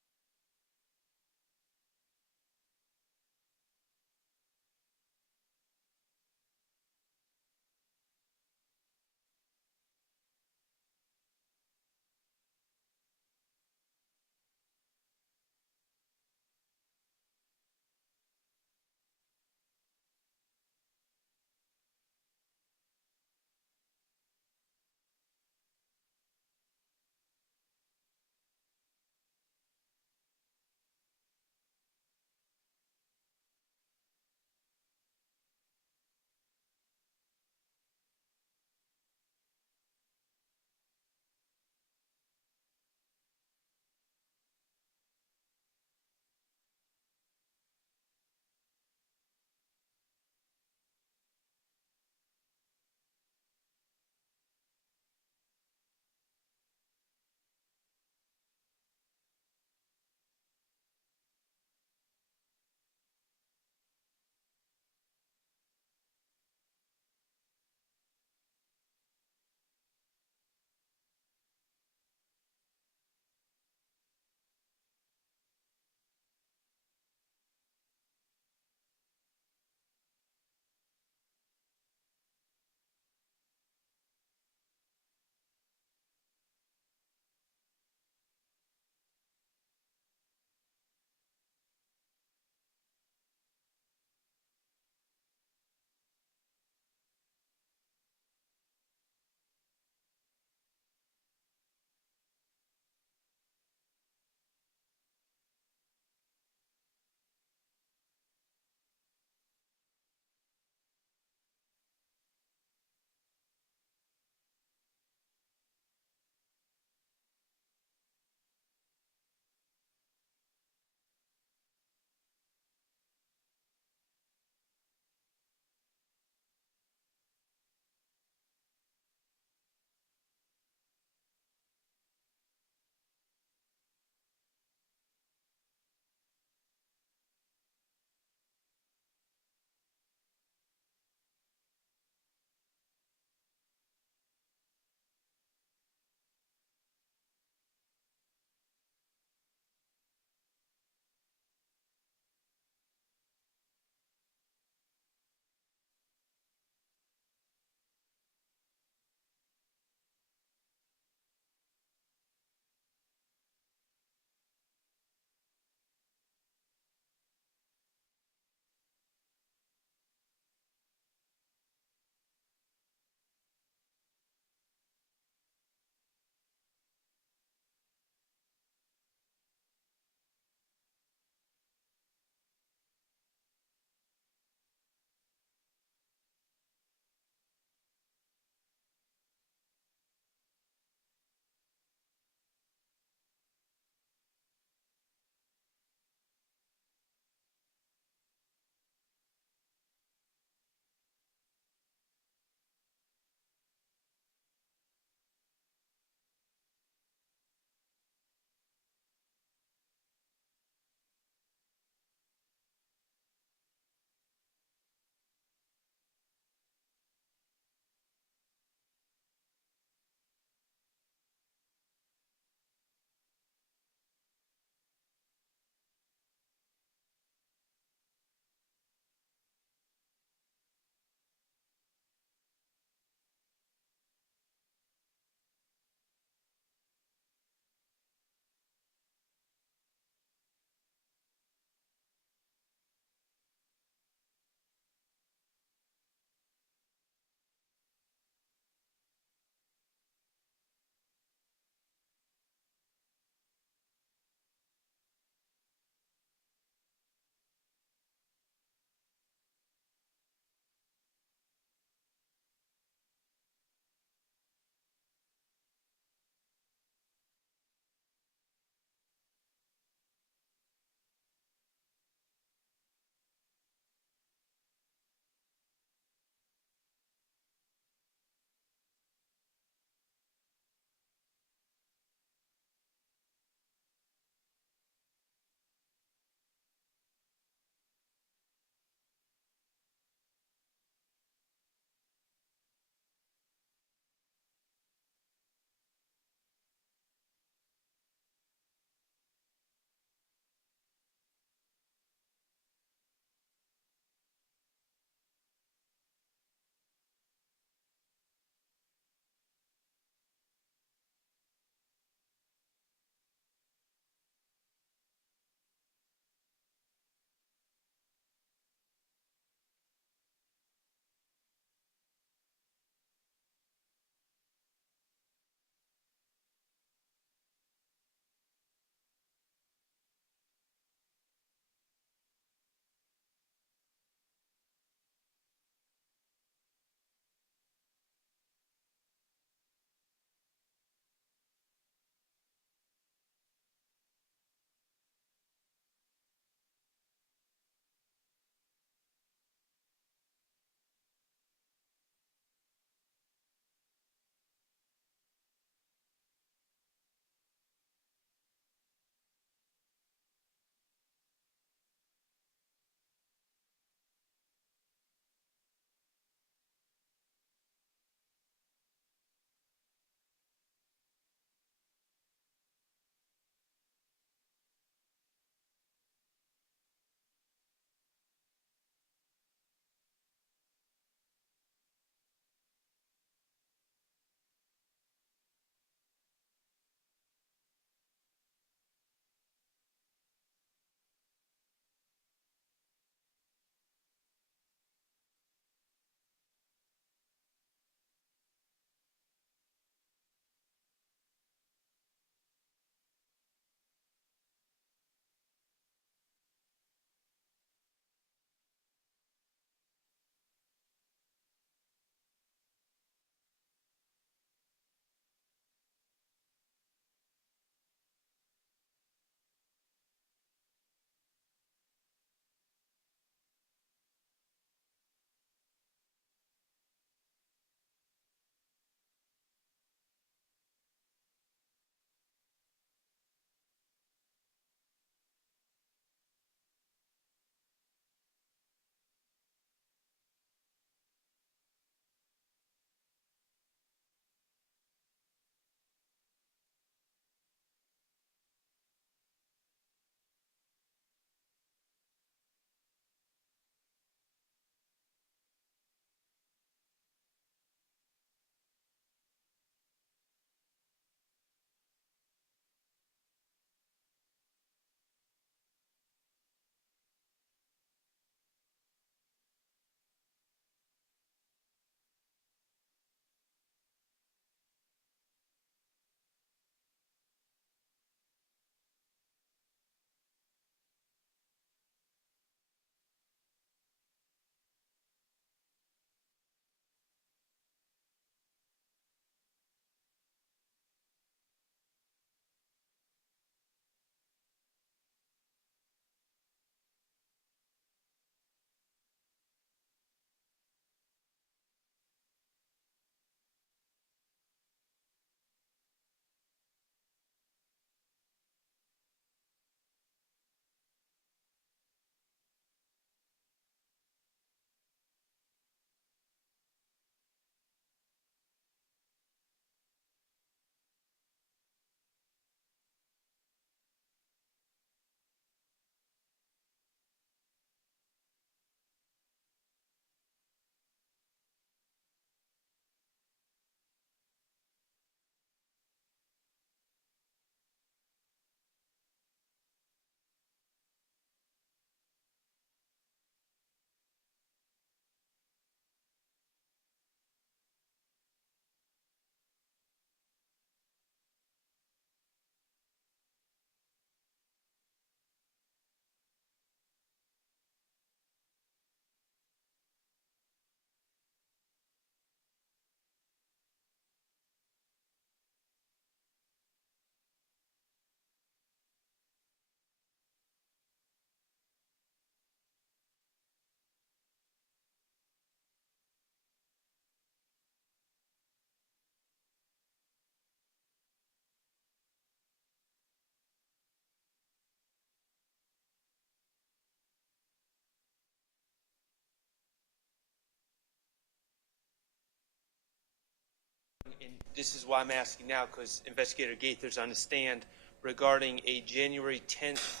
and this is why I'm asking now, because Investigator Gaither's on the stand, regarding a January 10th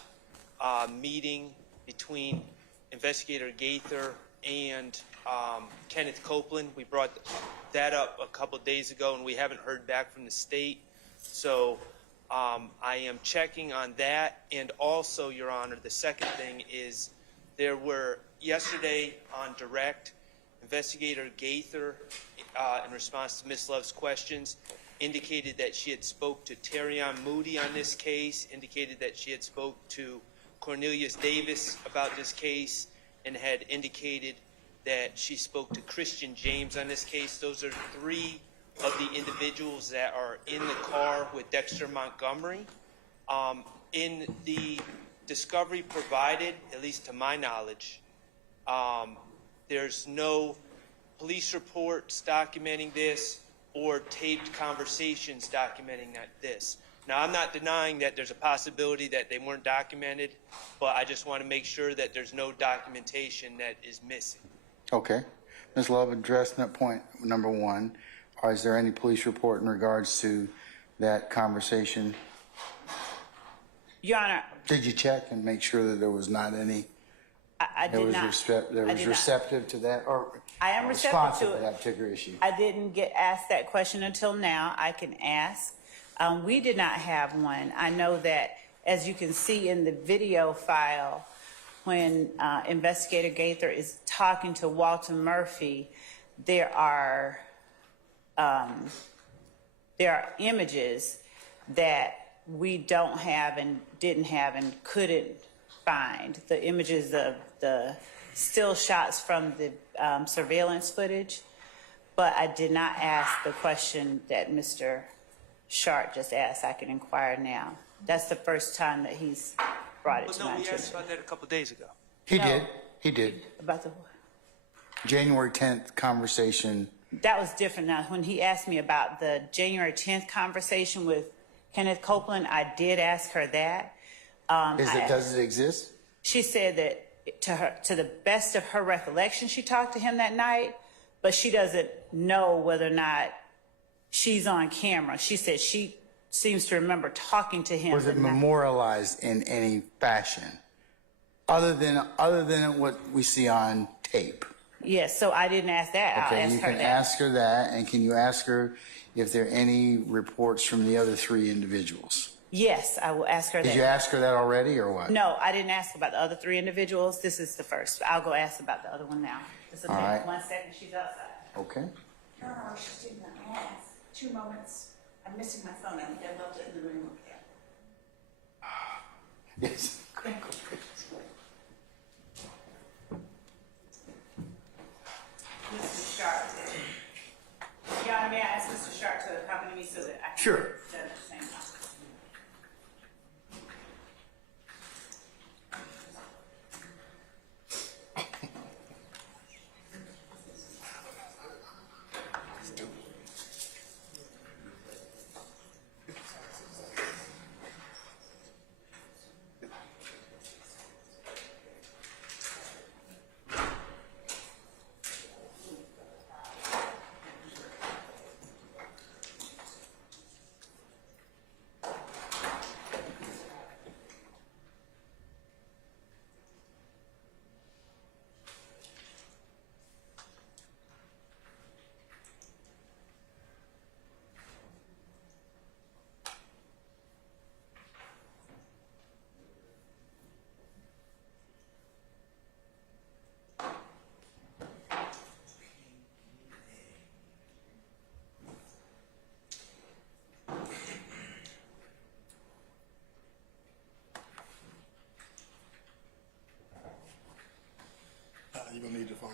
meeting between Investigator Gaither and Kenneth Copeland. We brought that up a couple days ago, and we haven't heard back from the state. So I am checking on that. And also, Your Honor, the second thing is there were, yesterday on direct, Investigator Gaither, in response to Ms. Love's questions, indicated that she had spoke to Terrion Moody on this case, indicated that she had spoke to Cornelius Davis about this case, and had indicated that she spoke to Christian James on this case. Those are three of the individuals that are in the car with Dexter Montgomery. In the discovery provided, at least to my knowledge, there's no police reports documenting this or taped conversations documenting this. Now, I'm not denying that there's a possibility that they weren't documented, but I just want to make sure that there's no documentation that is missing. Okay. Ms. Love, addressing that point number one, is there any police report in regards to that conversation? Your Honor, Did you check and make sure that there was not any? I did not. That was receptive to that, or I am receptive responsive to it. that particular issue? I didn't get asked that question until now. I can ask. We did not have one. I know that, as you can see in the video file, when Investigator Gaither is talking to Walter Murphy, there are images that we don't have and didn't have and couldn't find. The images of the still shots from the surveillance footage, but I did not ask the question that Mr. Sharp just asked. I can inquire now. That's the first time that he's brought it to my We asked attention. about that a couple days ago. He did. About the January 10th conversation. That was different. Now, when he asked me about the January 10th conversation with Kenneth Copeland, I did ask her that. Does it exist? She said that to the best of her recollection, she talked to him that night, but she doesn't know whether or not she's on camera. She said she seems to remember talking to him. Was it memorialized in any fashion, other than what we see on tape? Yes, so I didn't ask that. Okay, I'll ask you her can that. ask her that, and can you ask her if there are any reports from the other three individuals? Yes, I will ask her that. Did you ask her that already, or what? No, I didn't ask about the other three individuals. This is the first. I'll go ask about the other one now. Just a All minute. right. 1 second. She's outside. Okay. Your Honor, I was just in that ask. 2 moments. I'm missing my phone. I think I left it in the room. Yes. Mr. Sharp. Your Honor, may I ask Mr. Sharp to accompany me so that I can Sure. stand at the same time? You gonna need the phone.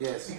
Yes.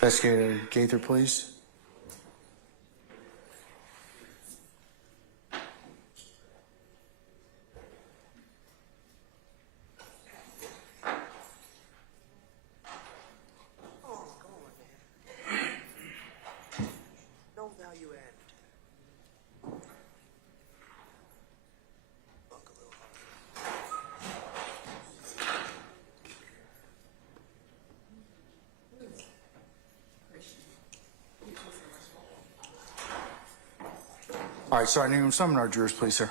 Investigator Gaither, please. No value added. Buck a little harder. All right, Sergeant Ingram, summon our jurors, please, sir.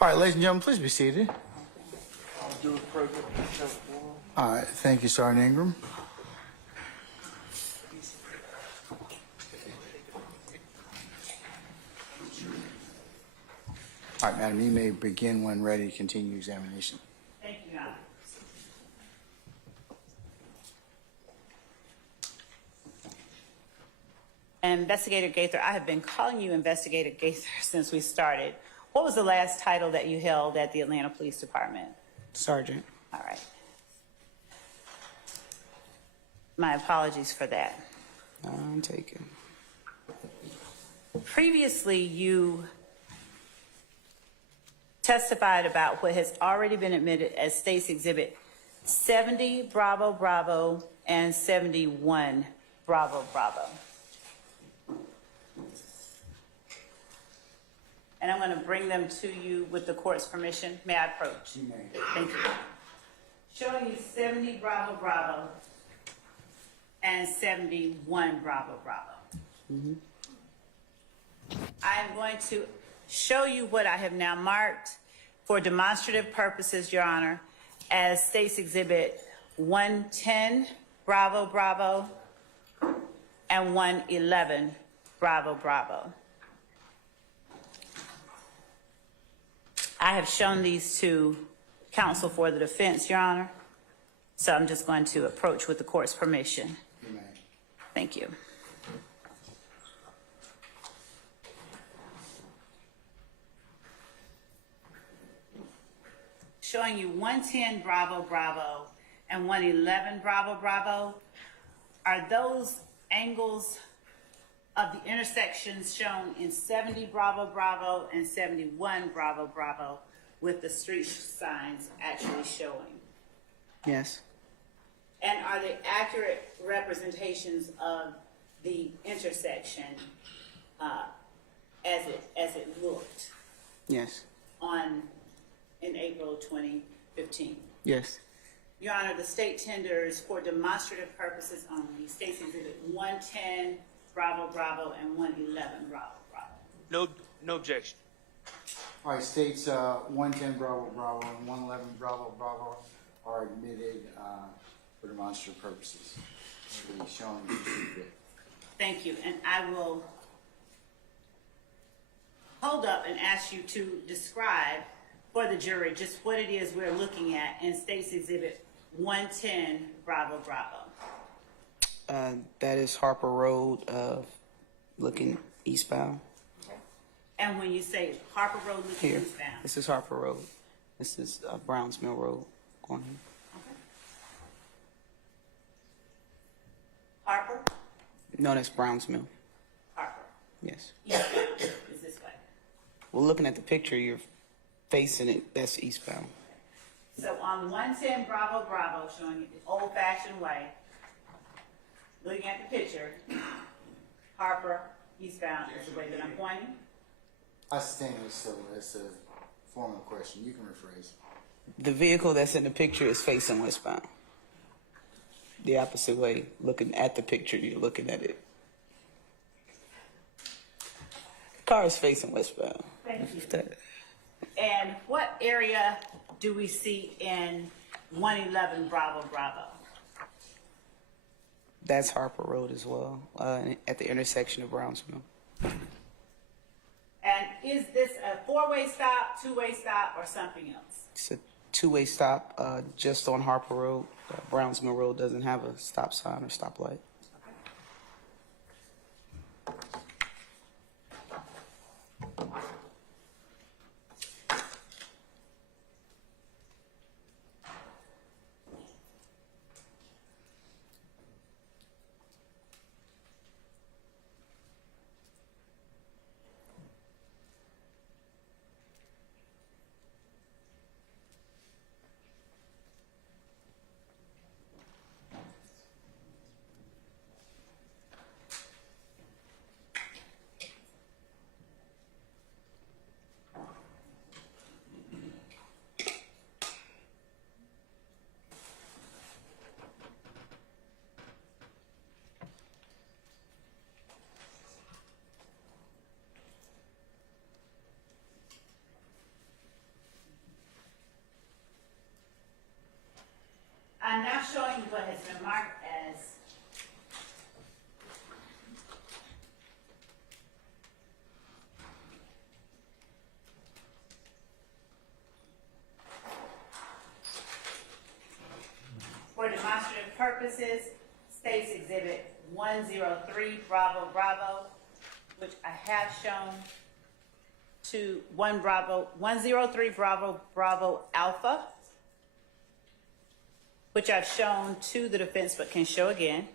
All right, ladies and gentlemen, please be seated. All right, thank you, Sergeant Ingram. All right, madam, you may begin when ready to continue examination. Thank you, Your Honor. Investigator Gaither, I have been calling you Investigator Gaither since we started. What was the last title that you held at the Atlanta Police Department? Sergeant. All right. My apologies for that. I'm taken. Previously, you testified about what has already been admitted as State's Exhibit 70 Bravo Bravo and 71 Bravo Bravo. And I'm going to bring them to you with the court's permission. May I approach? You may. Thank you. Showing you 70 Bravo Bravo and 71 Bravo Bravo. I am going to show you what I have now marked for demonstrative purposes, Your Honor, as State's Exhibit 110 Bravo Bravo and 111 Bravo Bravo. I have shown these to counsel for the defense, Your Honor, so I'm just going to approach with the court's permission. You may. Thank you. Showing you 110 Bravo Bravo and 111 Bravo Bravo. Are those angles of the intersections shown in 70 Bravo Bravo and 71 Bravo Bravo with the street signs actually showing? Yes. And are they accurate representations of the intersection as it looked Yes. in April 2015? Yes. Your Honor, the state tenders for demonstrative purposes only State's Exhibit 110 Bravo Bravo and 111 Bravo Bravo. No objection. All right, states 110 Bravo Bravo and 111 Bravo Bravo are admitted for demonstrative purposes. Will be shown in the exhibit. Thank you, and I will hold up and ask you to describe for the jury just what it is we're looking at in State's Exhibit 110 Bravo Bravo. That is Harper Road, looking eastbound. And when you say Harper Road looking Here. eastbound. This is Harper Road. This is Browns Mill Road going here. Harper? No, that's Browns Mill. Yes. Eastbound is this way. Well, looking at the picture, you're facing it. That's eastbound. So on 110 Bravo Bravo, showing it the old-fashioned way, looking at the picture, Harper eastbound is the way that I'm pointing. I stand it's a formal question. You can rephrase. The vehicle that's in the picture is facing westbound. The opposite way. Looking at the picture, you're looking at it. The car is facing westbound. Thank you. And what area do we see in 111 Bravo Bravo? That's Harper Road as well, at the intersection of Brownsville. And is this a four-way stop, two-way stop, or something else? It's a two-way stop just on Harper Road. Brownsville Road doesn't have a stop sign or stoplight. I'm now showing you what has been marked as for demonstrative purposes, State's Exhibit 103 Bravo Bravo, which I have shown to 103 Bravo Bravo Alpha, which I've shown to the defense but can show again.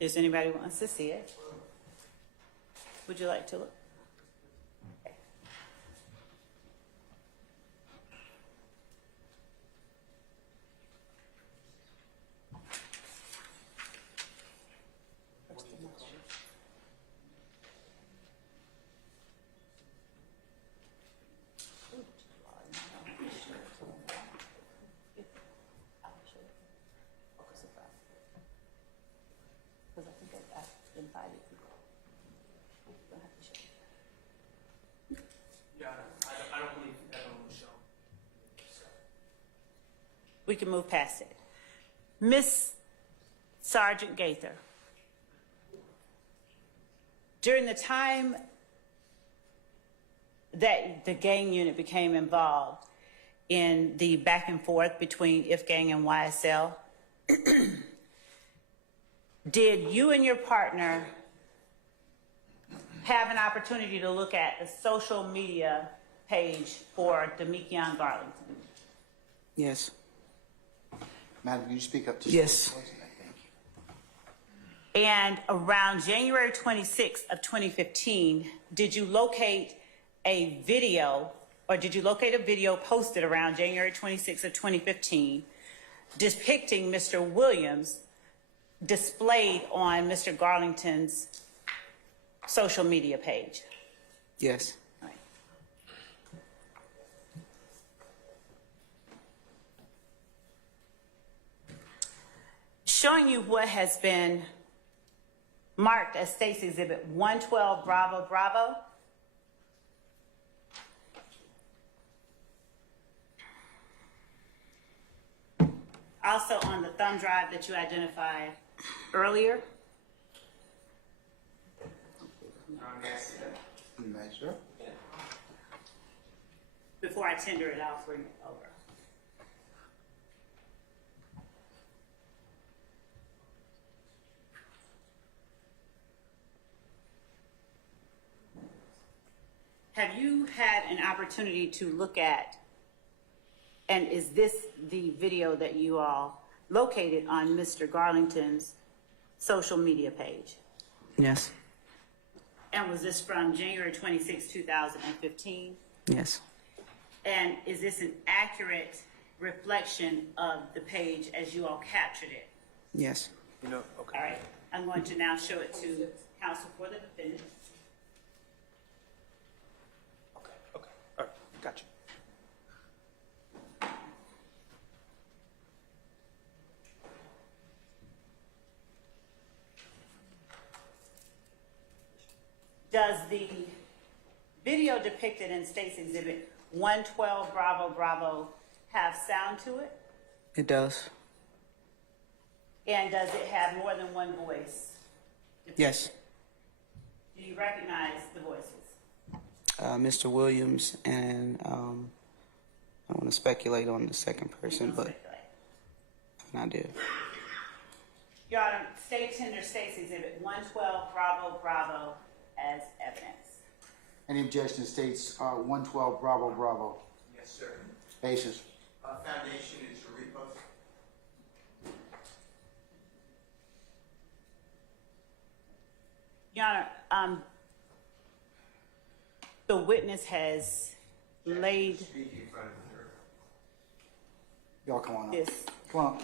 If anybody wants to see it. Would you like to look? Because I think I've invited people. Don't have to show. Yeah, I don't believe that one was shown. So. We can move past it. Miss Sergeant Gaither, during the time that the gang unit became involved in the back and forth between IFGANG and YSL, did you and your partner have an opportunity to look at the social media page for Demekion Garlington? Yes. Madam, can you speak up to Yes. Thank you. And around January 26th of 2015, did you locate a video, or did you locate a video posted around January 26th of 2015 depicting Mr. Williams displayed on Mr. Garlington's social media page? Yes. All right. Showing you what has been marked as State's Exhibit 112 Bravo Bravo. Also on the thumb drive that you identified earlier. Sure. Before I tender it, I'll bring it over. Have you had an opportunity to look at, and is this the video that you all located on Mr. Garlington's social media page? Yes. And was this from January 26, 2015? Yes. And is this an accurate reflection of the page as you all captured it? Yes. All right, I'm going to now show it to counsel for the defendant. Okay, all right, gotcha. Does the video depicted in State's Exhibit 112 Bravo Bravo have sound to it? It does. And does it have more than one voice? Yes. Do you recognize the voices? Mr. Williams and I don't want to speculate on the second person, but I do. Your Honor, State Tender State's Exhibit 112 Bravo Bravo as evidence. Any objection states 112 Bravo Bravo. Yes, sir. Basis. Foundation is RICO. Your Honor, the witness has laid Speak in front of the jury. Y'all come on up. this. Come on.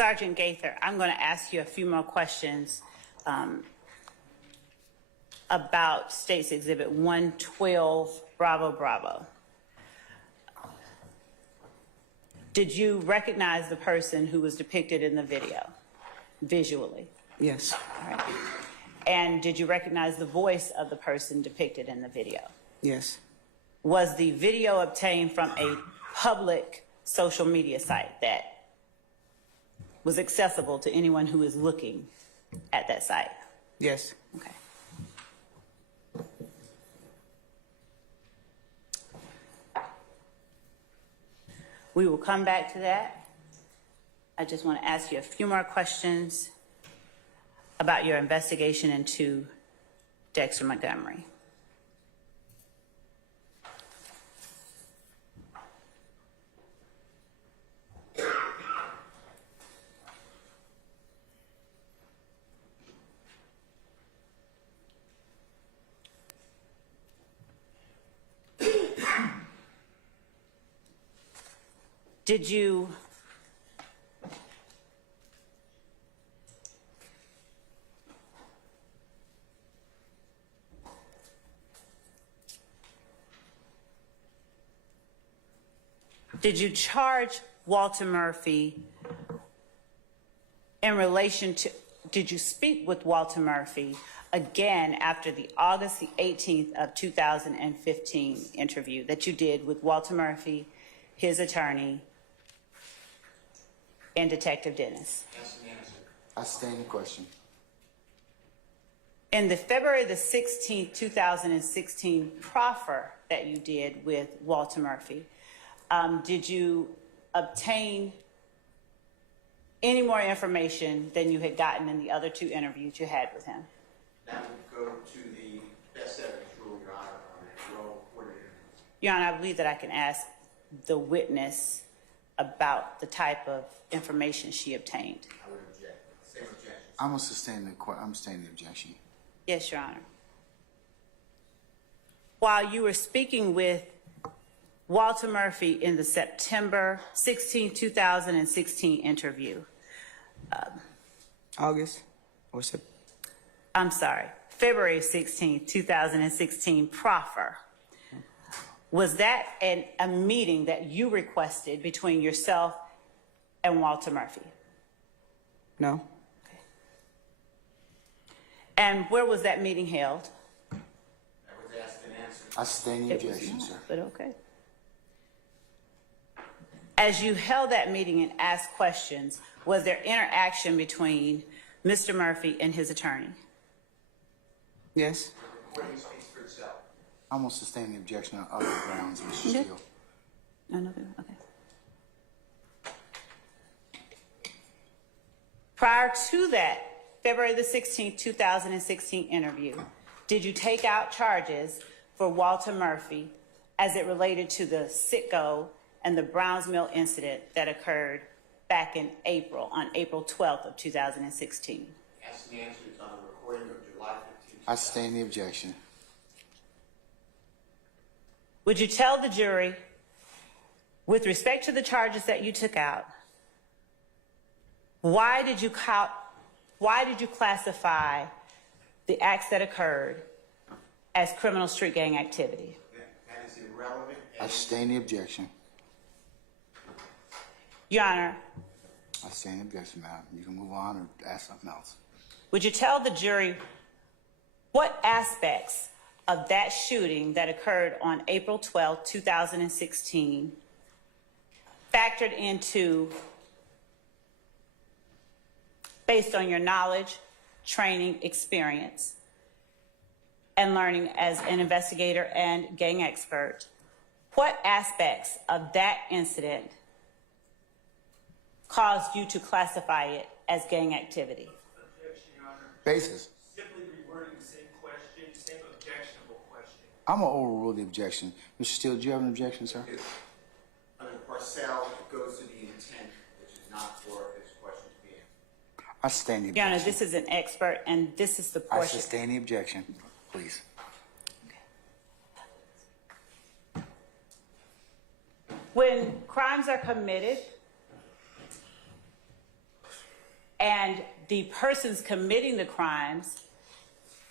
Sergeant Gaither, I'm going to ask you a few more questions about State's Exhibit 112, Bravo, Bravo. Did you recognize the person who was depicted in the video visually? Yes. All right. And did you recognize the voice of the person depicted in the video? Yes. Was the video obtained from a public social media site that was accessible to anyone who is looking at that site? Yes. Okay. We will come back to that. I just want to ask you a few more questions about your investigation into Dexter Montgomery. Did you charge Walter Murphy in relation to, did you speak with Walter Murphy again after the August the 18th of 2015 interview that you did with Walter Murphy, his attorney, and Detective Dennis? I stand the question. In the February the 16th, 2016 proffer that you did with Walter Murphy, did you obtain any more information than you had gotten in the other two interviews you had with him? That would go to the best evidence rule, Your Honor, on your own coordinator. Your Honor, I believe that I can ask the witness about the type of information she obtained. I would object. Same objection. I'm going to sustain the objection. Yes, Your Honor. While you were speaking with Walter Murphy in the September 16, 2016 interview, August or September? I'm sorry, February 16, 2016 proffer, was that a meeting that you requested between yourself and Walter Murphy? No. And where was that meeting held? That was asked and answered. I sustain the It was objection, not, sir. but okay. As you held that meeting and asked questions, was there interaction between Mr. Murphy and his attorney? Yes. The recording speaks for itself. I'm going to sustain the objection on other grounds, Mr. Okay. Steele. Okay. Prior to that February the 16th, 2016 interview, did you take out charges for Walter Murphy as it related to the Citgo and the Browns Mill incident that occurred back in April, on April 12th of 2016? Asked and answered. It's on the recording of July 15th. I sustain the objection. Would you tell the jury, with respect to the charges that you took out, why did you classify the acts that occurred as criminal street gang activity? That is irrelevant. I sustain the objection. Your Honor, I sustain the objection, ma'am. You can move on or ask something else. would you tell the jury what aspects of that shooting that occurred on April 12, 2016 factored into, based on your knowledge, training, experience, and learning as an investigator and gang expert, what aspects of that incident caused you to classify it as gang activity? Objection, Your Honor. Basis. Simply rewording the same question, same objectionable question. I'm going to overrule the objection. Mr. Steele, do you have an objection, sir? Under Parcell, it goes to the intent, which is not for this question to be answered. I sustain the Your objection. Honor, this is an expert, and this is the I portion. sustain the objection, please. When crimes are committed, and the persons committing the crimes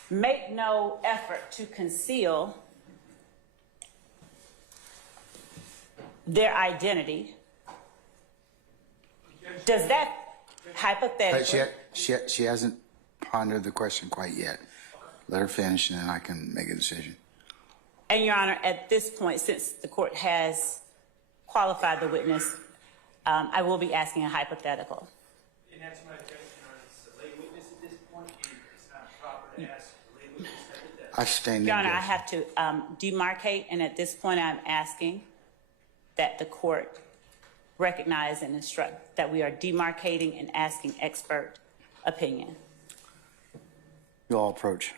make no effort to conceal their identity, does that hypothetically... She hasn't pondered the question quite yet. Let her finish, and then I can make a decision. And, Your Honor, at this point, since the court has qualified the witness, I will be asking a hypothetical. And that's my objection, Your Honor. It's a lay witness at this point, and it's not proper to ask a lay witness hypothetical. I stand Your in Honor, I objection. have to demarcate, and at this point, I'm asking that the court recognize and instruct that we are demarcating and asking expert opinion. You all approach.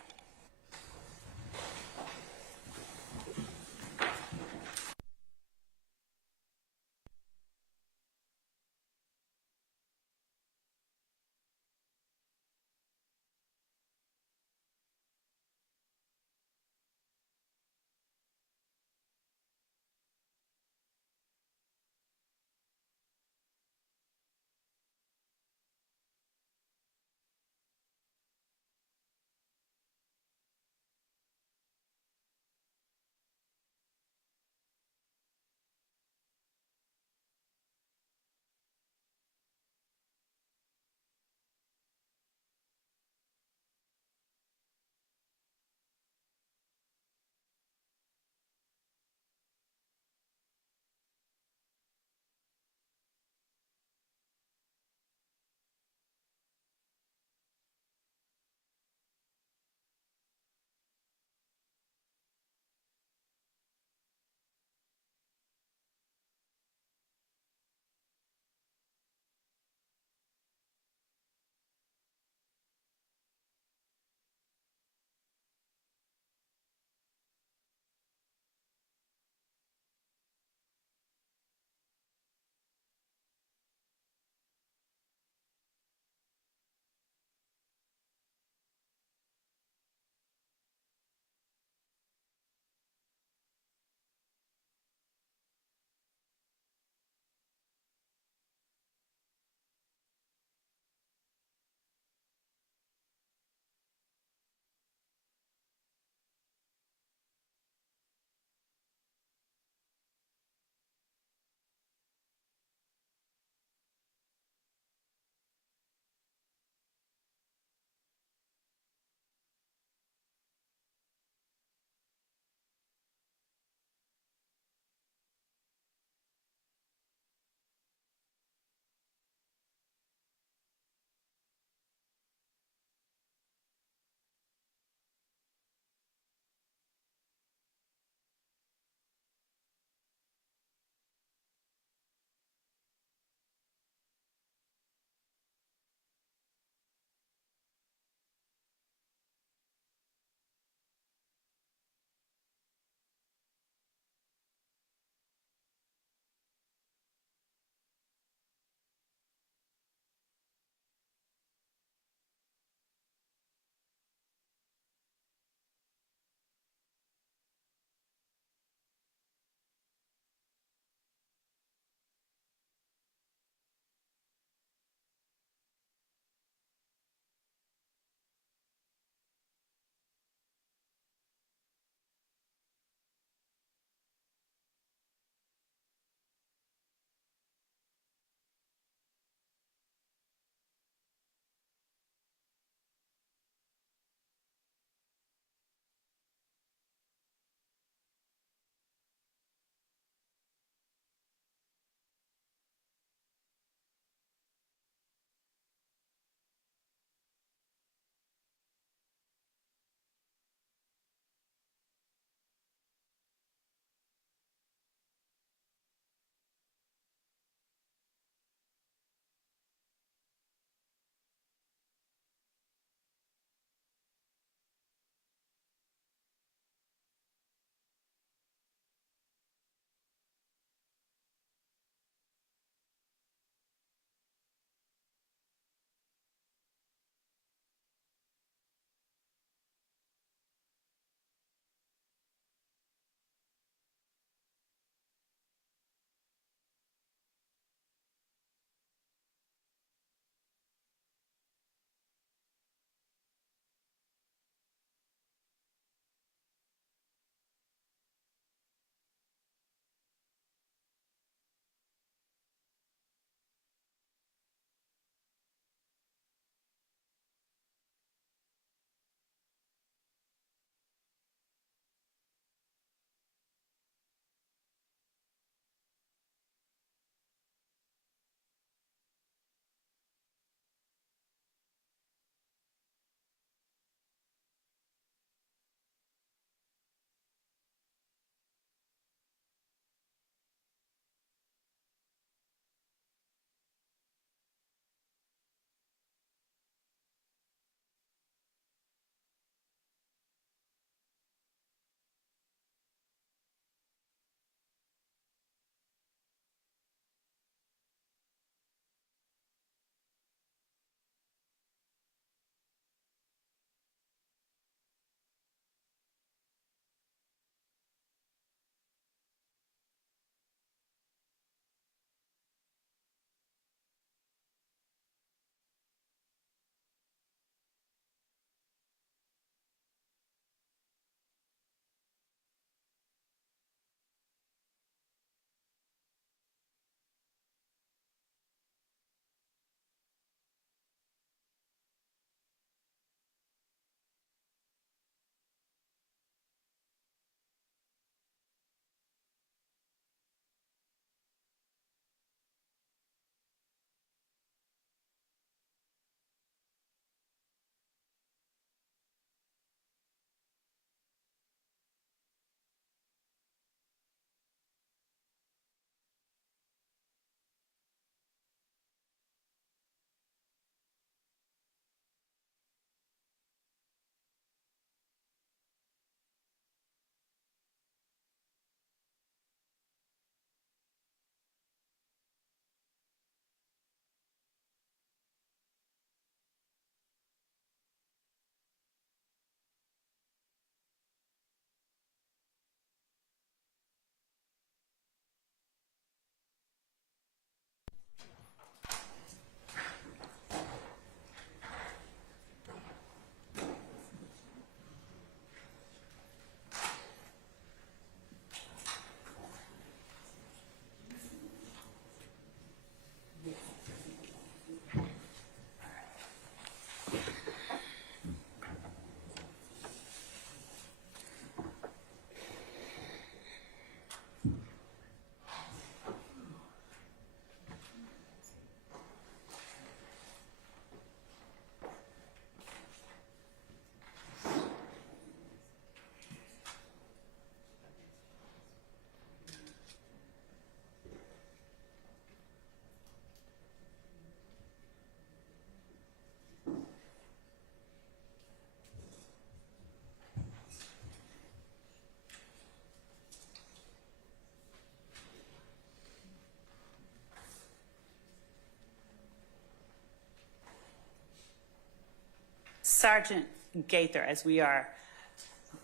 Sergeant Gaither, as we are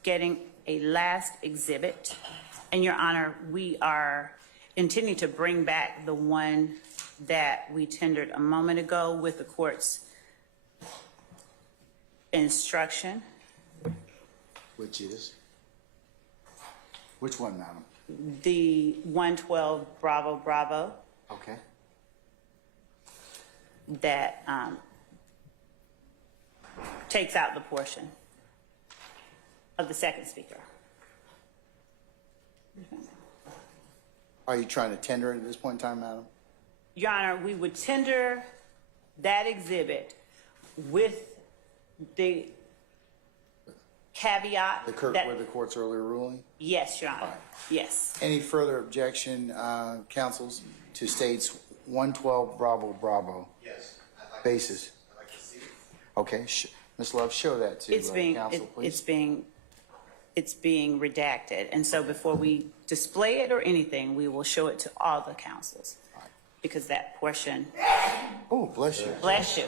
getting a last exhibit, and Your Honor, we are intending to bring back the one that we tendered a moment ago with the court's instruction. Which is? Which one, madam? The 112 Bravo Bravo Okay. that takes out the portion of the second speaker. Are you trying to tender it at this point in time, madam? Your Honor, we would tender that exhibit with the caveat that, With the court's earlier ruling? yes, Your Honor, yes. Any further objection, counsels, to states 112 Bravo Bravo? Yes. Basis? I'd like to see it. Okay, Ms. Love, show that to counsel, please. It's being redacted, and so before we display it or anything, we will show it to all the councils, because that portion, Oh, bless you.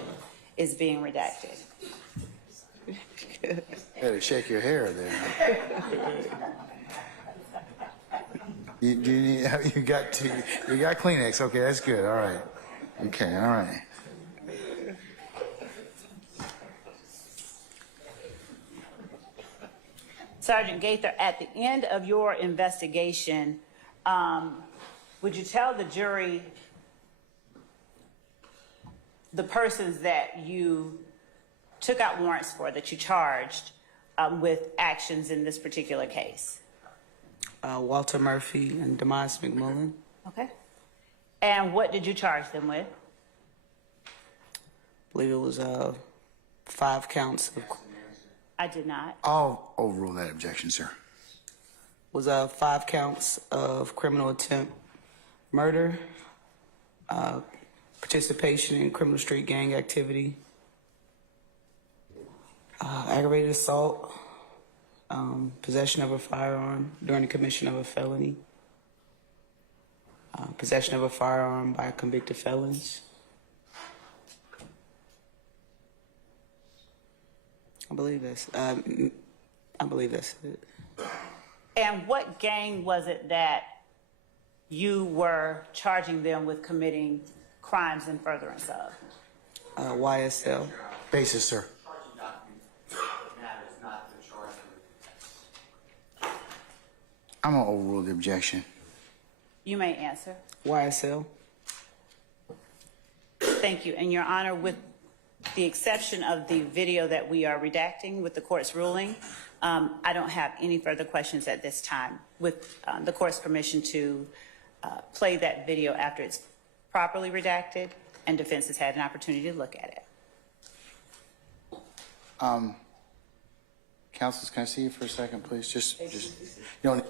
is being redacted. Better shake your hair there. You got Kleenex. Okay, that's good. All right. Okay, all right. Sergeant Gaither, at the end of your investigation, would you tell the jury the persons that you took out warrants for, that you charged with actions in this particular case? Walter Murphy and Demise McMullen. Okay. And what did you charge them with? I believe it was 5 counts of. I did not. I'll overrule that objection, sir. Was 5 counts of criminal attempt murder, participation in criminal street gang activity, aggravated assault, possession of a firearm during the commission of a felony, possession of a firearm by convicted felons. I believe that's it. And what gang was it that you were charging them with committing crimes in furtherance of? YSL. Basis, sir. I'm going to overrule the objection. You may answer. YSL. Thank you. And Your Honor, with the exception of the video that we are redacting with the court's ruling, I don't have any further questions at this time. With the court's permission to play that video after it's properly redacted and defense has had an opportunity to look at it. Counsels, can I see you for a second, please? Just you know.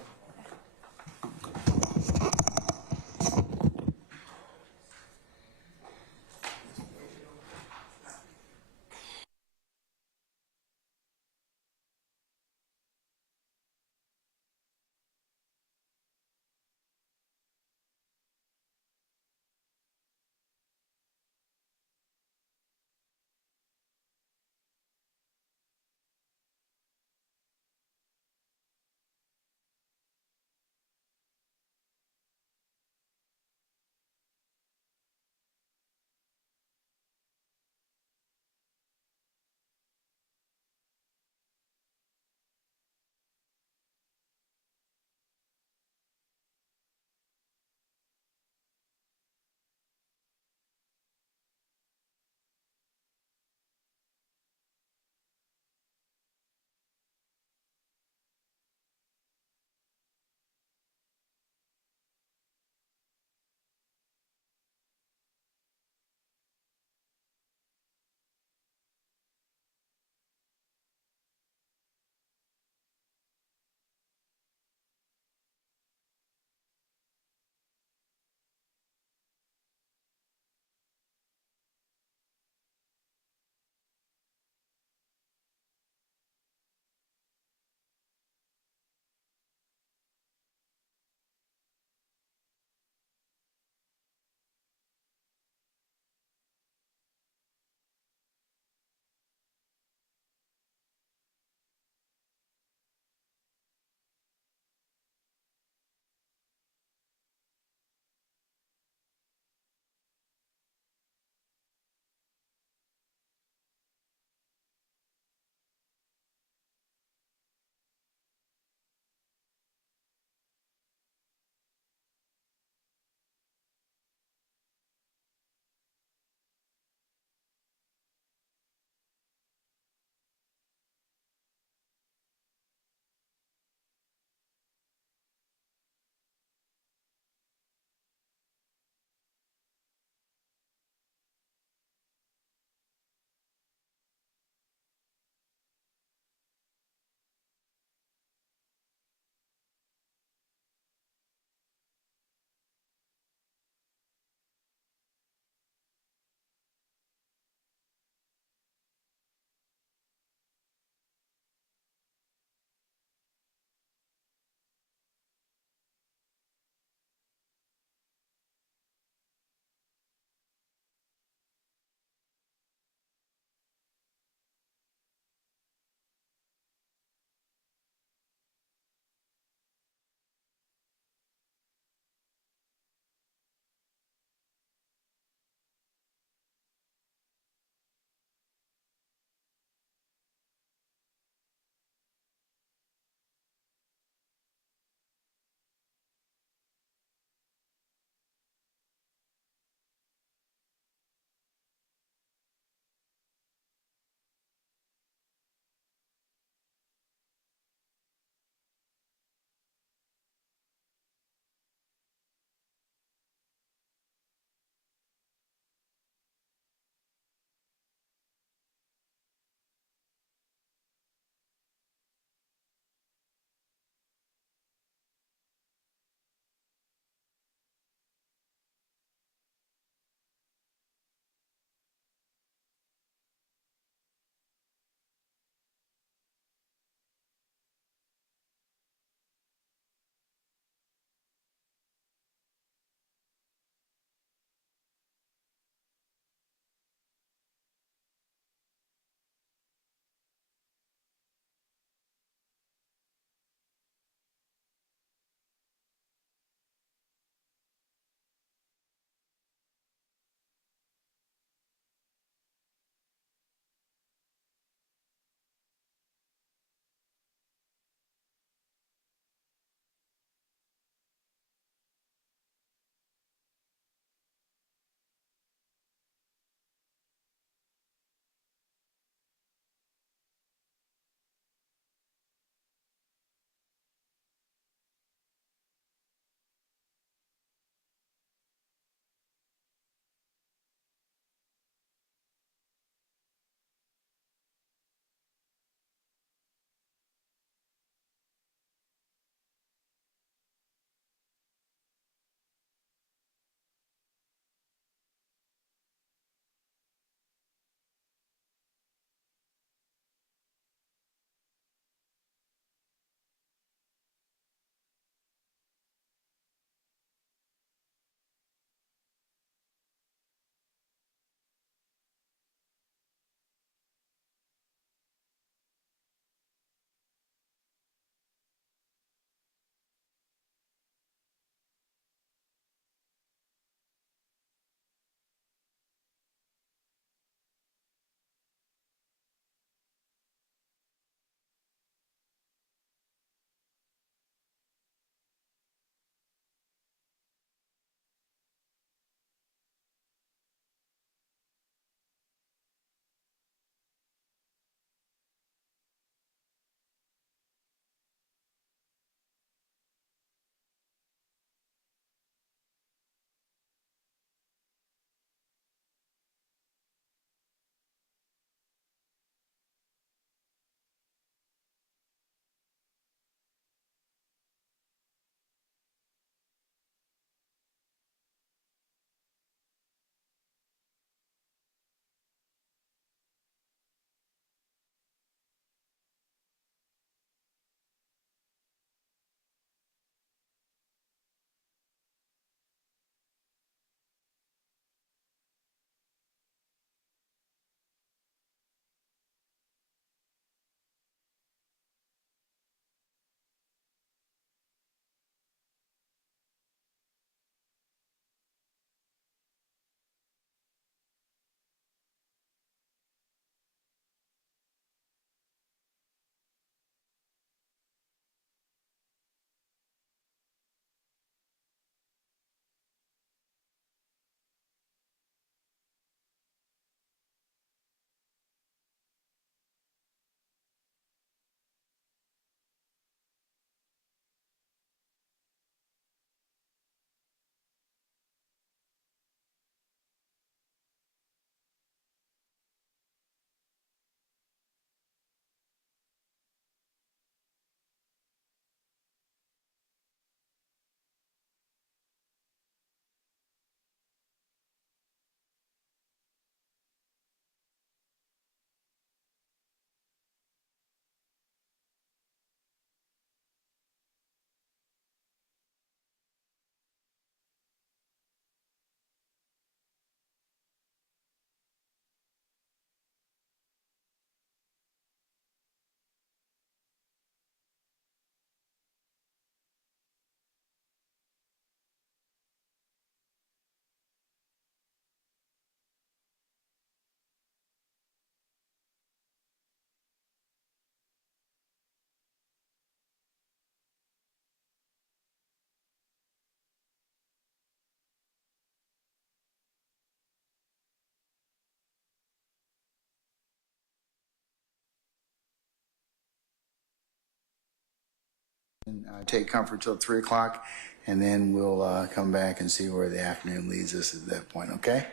Take comfort till 3 o'clock, and then we'll come back and see where the afternoon leads us at that point, okay?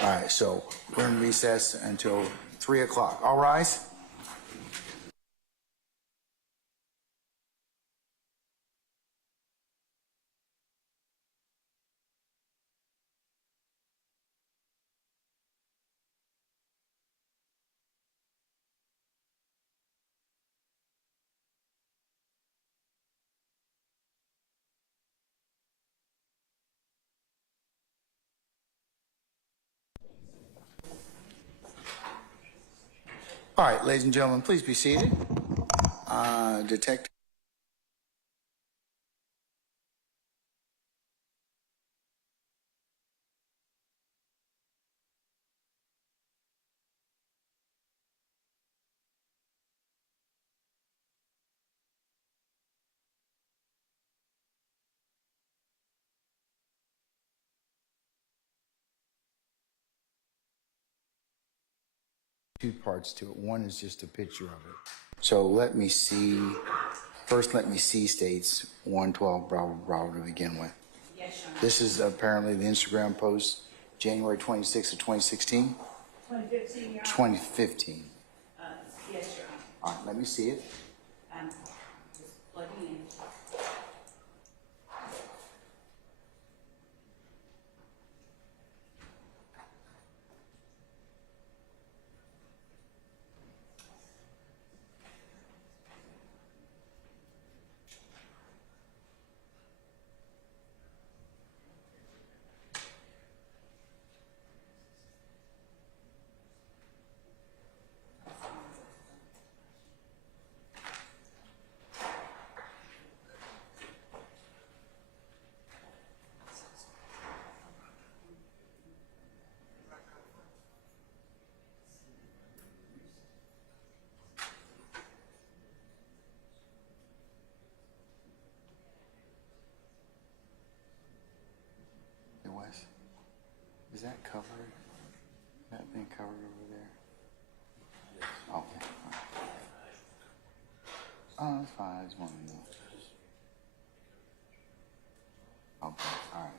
All right, so we're in recess until 3 o'clock. All rise. All right, ladies and gentlemen, please be seated. Detective. Two parts to it. One is just a picture of it. So let me see. First, let me see states 112 Bravo Bravo to begin with. Yes, Your Honor. This is apparently the Instagram post, January 26th of 2016? 2015, Your Honor. 2015. Yes, Your Honor. All right, let me see it. Just plugging in. Hey, Wes, is that covered? That being covered over there? Okay. All right. Oh, that's fine. I just wanted to know. Okay, all right.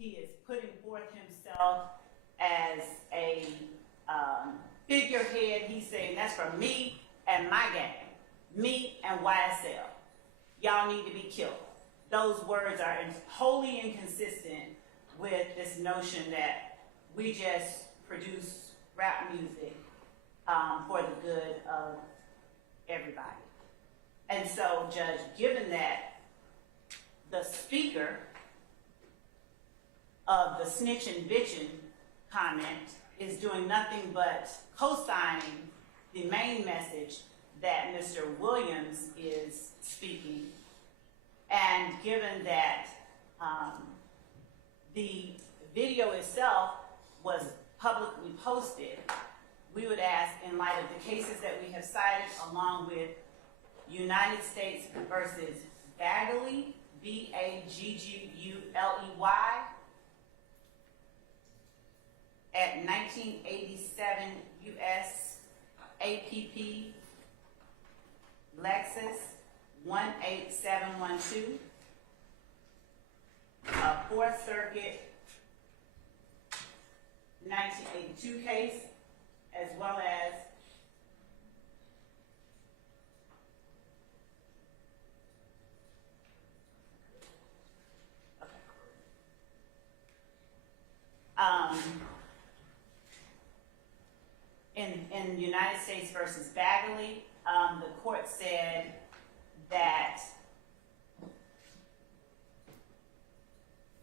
he is putting forth himself as a figurehead. He's saying that's for me and my gang, me and YSL. Y'all need to be killed. Those words are wholly inconsistent with this notion that we just produce rap music for the good of everybody. And so, Judge, given that the speaker of the snitching bitching comment is doing nothing but co-signing the main message that Mr. Williams is speaking, and given that the video itself was publicly posted, we would ask, in light of the cases that we have cited, along with United States versus Bagley, Bagguley, at 1987 U.S. APP Lexus 18712, a Fourth Circuit 1982 case, as well as in United States versus Bagley, the court said that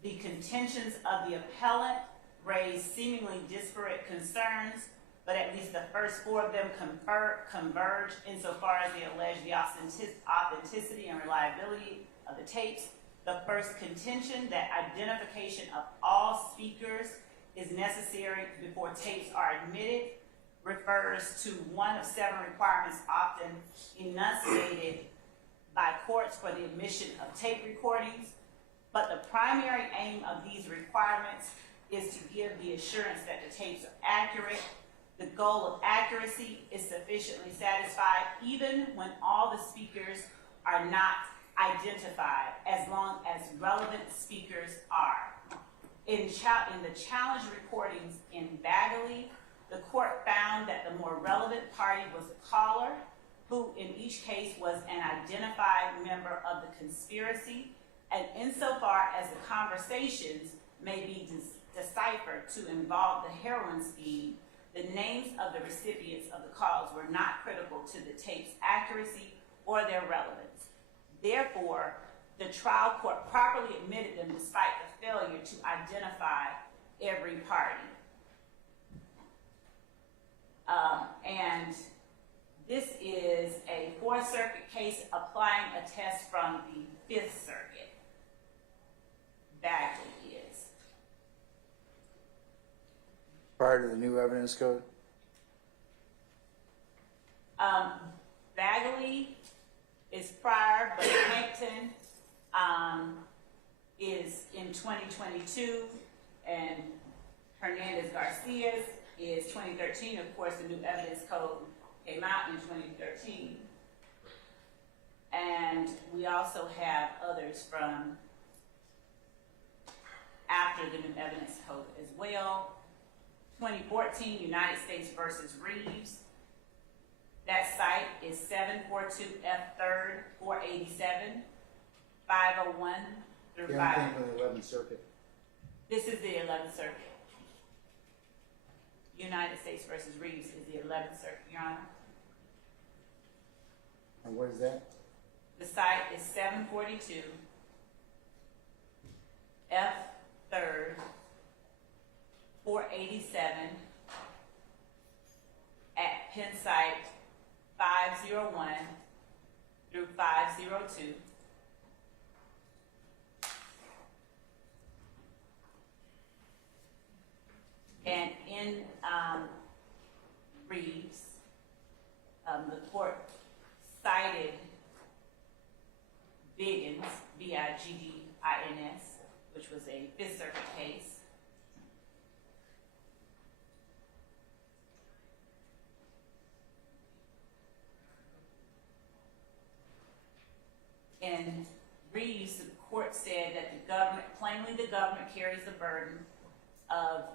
the contentions of the appellant raised seemingly disparate concerns, but at least the first four of them converge insofar as they allege the authenticity and reliability of the tapes. The first contention, that identification of all speakers is necessary before tapes are admitted, refers to one of 7 requirements often enunciated by courts for the admission of tape recordings. But the primary aim of these requirements is to give the assurance that the tapes are accurate. The goal of accuracy is sufficiently satisfied even when all the speakers are not identified, as long as relevant speakers are. In the challenge recordings in Bagley, the court found that the more relevant party was the caller, who in each case was an identified member of the conspiracy, and insofar as the conversations may be deciphered to involve the heroin scheme, the names of the recipients of the calls were not critical to the tape's accuracy or their relevance. Therefore, the trial court properly admitted them despite the failure to identify every party. And this is a Fourth Circuit case applying a test from the Fifth Circuit. Bagley is. Prior to the new evidence code? Bagley is prior, but Hampton is in 2022, and Hernandez Garcia's is 2013. Of course, the new evidence code came out in 2013. And we also have others from after the new evidence code as well. 2014, United States versus Reeves. That site is 742 F 3rd 487, 501 through 5. Came from the 11th Circuit. This is the 11th Circuit. United States versus Reeves is the 11th Circuit, Your Honor. And what is that? The site is 742 F 3rd 487 at Penn Site 501 through 502. And in Reeves, the court cited Biggins, Biggins, which was a Fifth Circuit case. In Reeves, the court said that the government, plainly the government carries the burden of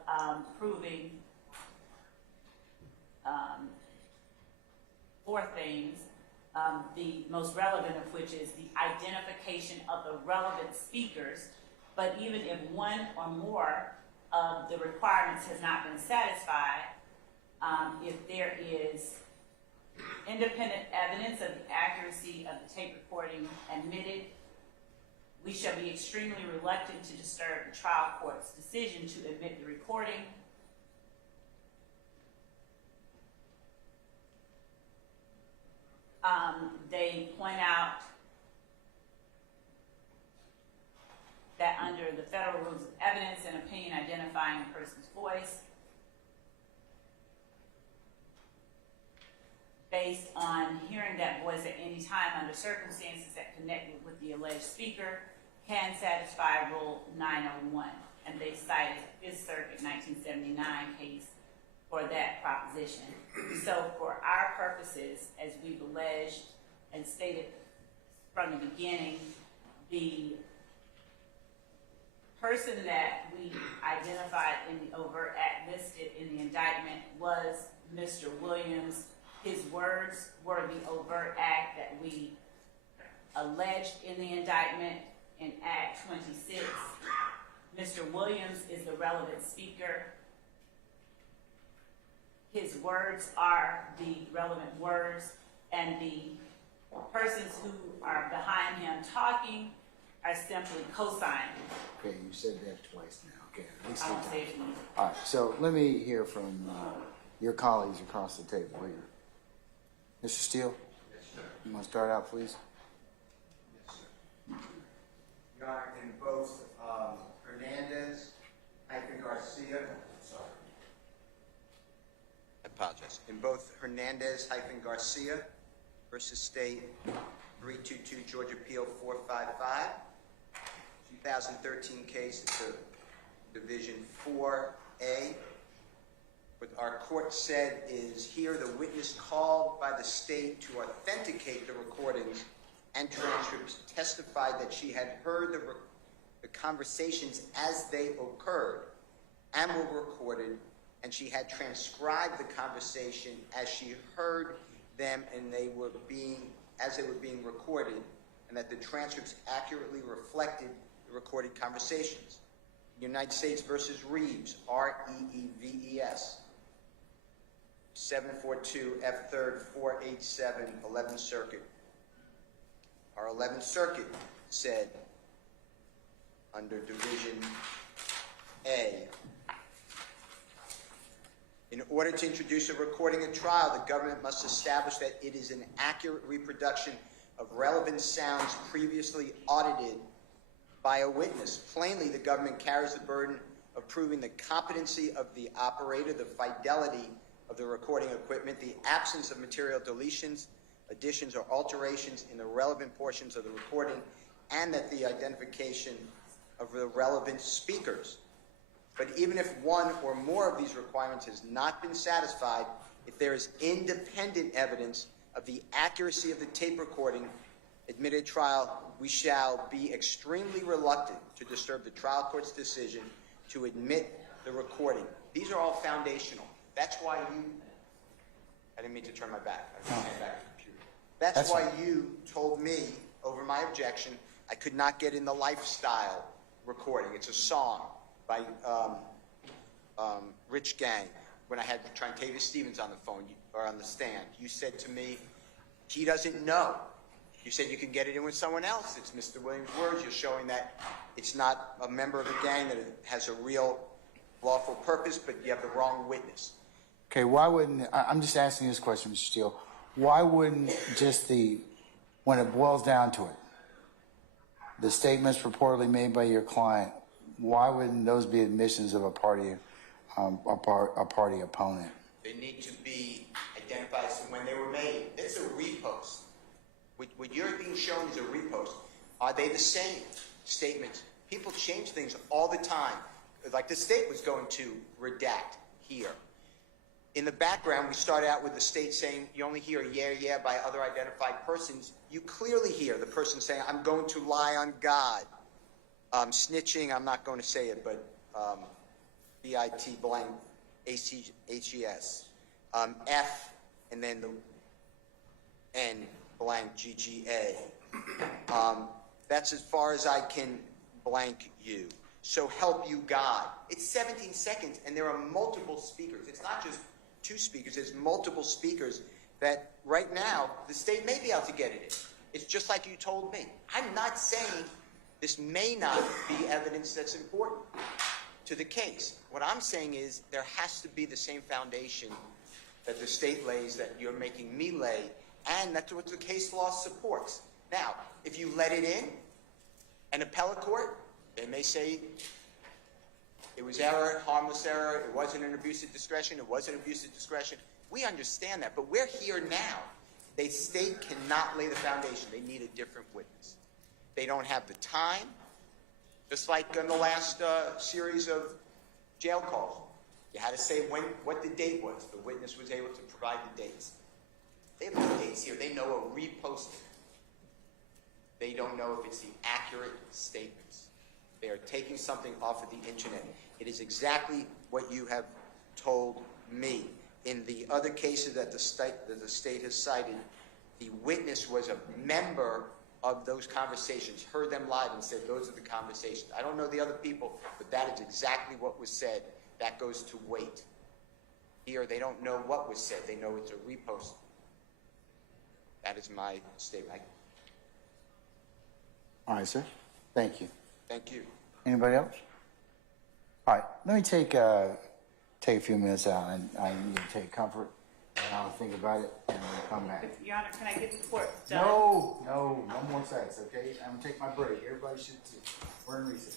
proving four things, the most relevant of which is the identification of the relevant speakers. But even if one or more of the requirements has not been satisfied, if there is independent evidence of the accuracy of the tape recording admitted, we shall be extremely reluctant to disturb the trial court's decision to admit the recording. They point out that under the federal rules of evidence, an opinion identifying a person's voice based on hearing that voice at any time under circumstances that connect with the alleged speaker can satisfy Rule 901. And they cited Fifth Circuit 1979 case for that proposition. So for our purposes, as we've alleged and stated from the beginning, the person that we identified in the overt act listed in the indictment was Mr. Williams. His words were the overt act that we alleged in the indictment in Act 26. Mr. Williams is the relevant speaker. His words are the relevant words, and the persons who are behind him talking are simply co-signing. Okay, you said that twice now. Okay, at least I three won't say times. it again. All right, so let me hear from your colleagues across the table here. Mr. Steele, you want to start out, please? Your Honor, in both Hernandez-Garcia, I apologize. In both Hernandez-Garcia versus State 322 Georgia Appeal 455, 2013 case, it's a Division 4A. What our court said is here the witness called by the state to authenticate the recordings and transcripts testified that she had heard the conversations as they occurred and were recorded, and she had transcribed the conversation as she heard them and they were being recorded, and that the transcripts accurately reflected the recorded conversations. United States versus Reeves, R-E-E-V-E-S, 742 F3rd 487, 11th Circuit. Our 11th Circuit said under Division A, in order to introduce a recording at trial, the government must establish that it is an accurate reproduction of relevant sounds previously audited by a witness. Plainly, the government carries the burden of proving the competency of the operator, the fidelity of the recording equipment, the absence of material deletions, additions, or alterations in the relevant portions of the recording, and that the identification of the relevant speakers. But even if one or more of these requirements has not been satisfied, if there is independent evidence of the accuracy of the tape recording admitted at trial, we shall be extremely reluctant to disturb the trial court's decision to admit the recording. These are all foundational. That's why I didn't mean to turn my back. I was back to the computer. That's why you told me over my objection I could not get in the lifestyle recording. It's a song by Rich Gang. When I had Trantavia Stevens on the phone or on the stand, you said to me, he doesn't know. You said you can get it in with someone else. It's Mr. Williams' words. You're showing that it's not a member of the gang, that it has a real lawful purpose, but you have the wrong witness. Okay, why wouldn't, I'm just asking this question, Mr. Steele, why wouldn't just when it boils down to it, the statements purportedly made by your client, why wouldn't those be admissions of a party opponent? They need to be identified as when they were made. It's a repost. What you're being shown is a repost. Are they the same statements? People change things all the time. Like the state was going to redact here. In the background, we start out with the state saying you only hear by other identified persons. You clearly hear the person saying, I'm going to lie on God. Snitching, I'm not going to say it, but B-I-T blank A-C-H-E-S. F, and then the N blank G-G-A. That's as far as I can blank you. So help you God. It's 17 seconds, and there are multiple speakers. It's not just two speakers. There's multiple speakers that right now the state may be able to get it in. It's just like you told me. I'm not saying this may not be evidence that's important to the case. What I'm saying is there has to be the same foundation that the state lays that you're making me lay, and that's what the case law supports. Now, if you let it in, an appellate court, they may say it was error, harmless error, it wasn't an abuse of discretion, it was an abuse of discretion. We understand that, but we're here now. The state cannot lay the foundation. They need a different witness. They don't have the time, just like in the last series of jail calls. You had to say what the date was. The witness was able to provide the dates. They have no dates here. They know a reposting. They don't know if it's the accurate statements. They are taking something off of the internet. It is exactly what you have told me. In the other cases that the state has cited, the witness was a member of those conversations, heard them live and said, those are the conversations. I don't know the other people, but that is exactly what was said. That goes to weight. Here, they don't know what was said. They know it's a repost. That is my statement. All right, sir. Thank you. Thank you. Anybody else? All right, let me take a few minutes out, and I need to take comfort, and I'll think about it, and we'll come back. Your Honor, can I get the court done? No more sex, okay? I'm gonna take my break. Everybody should too. We're in recess.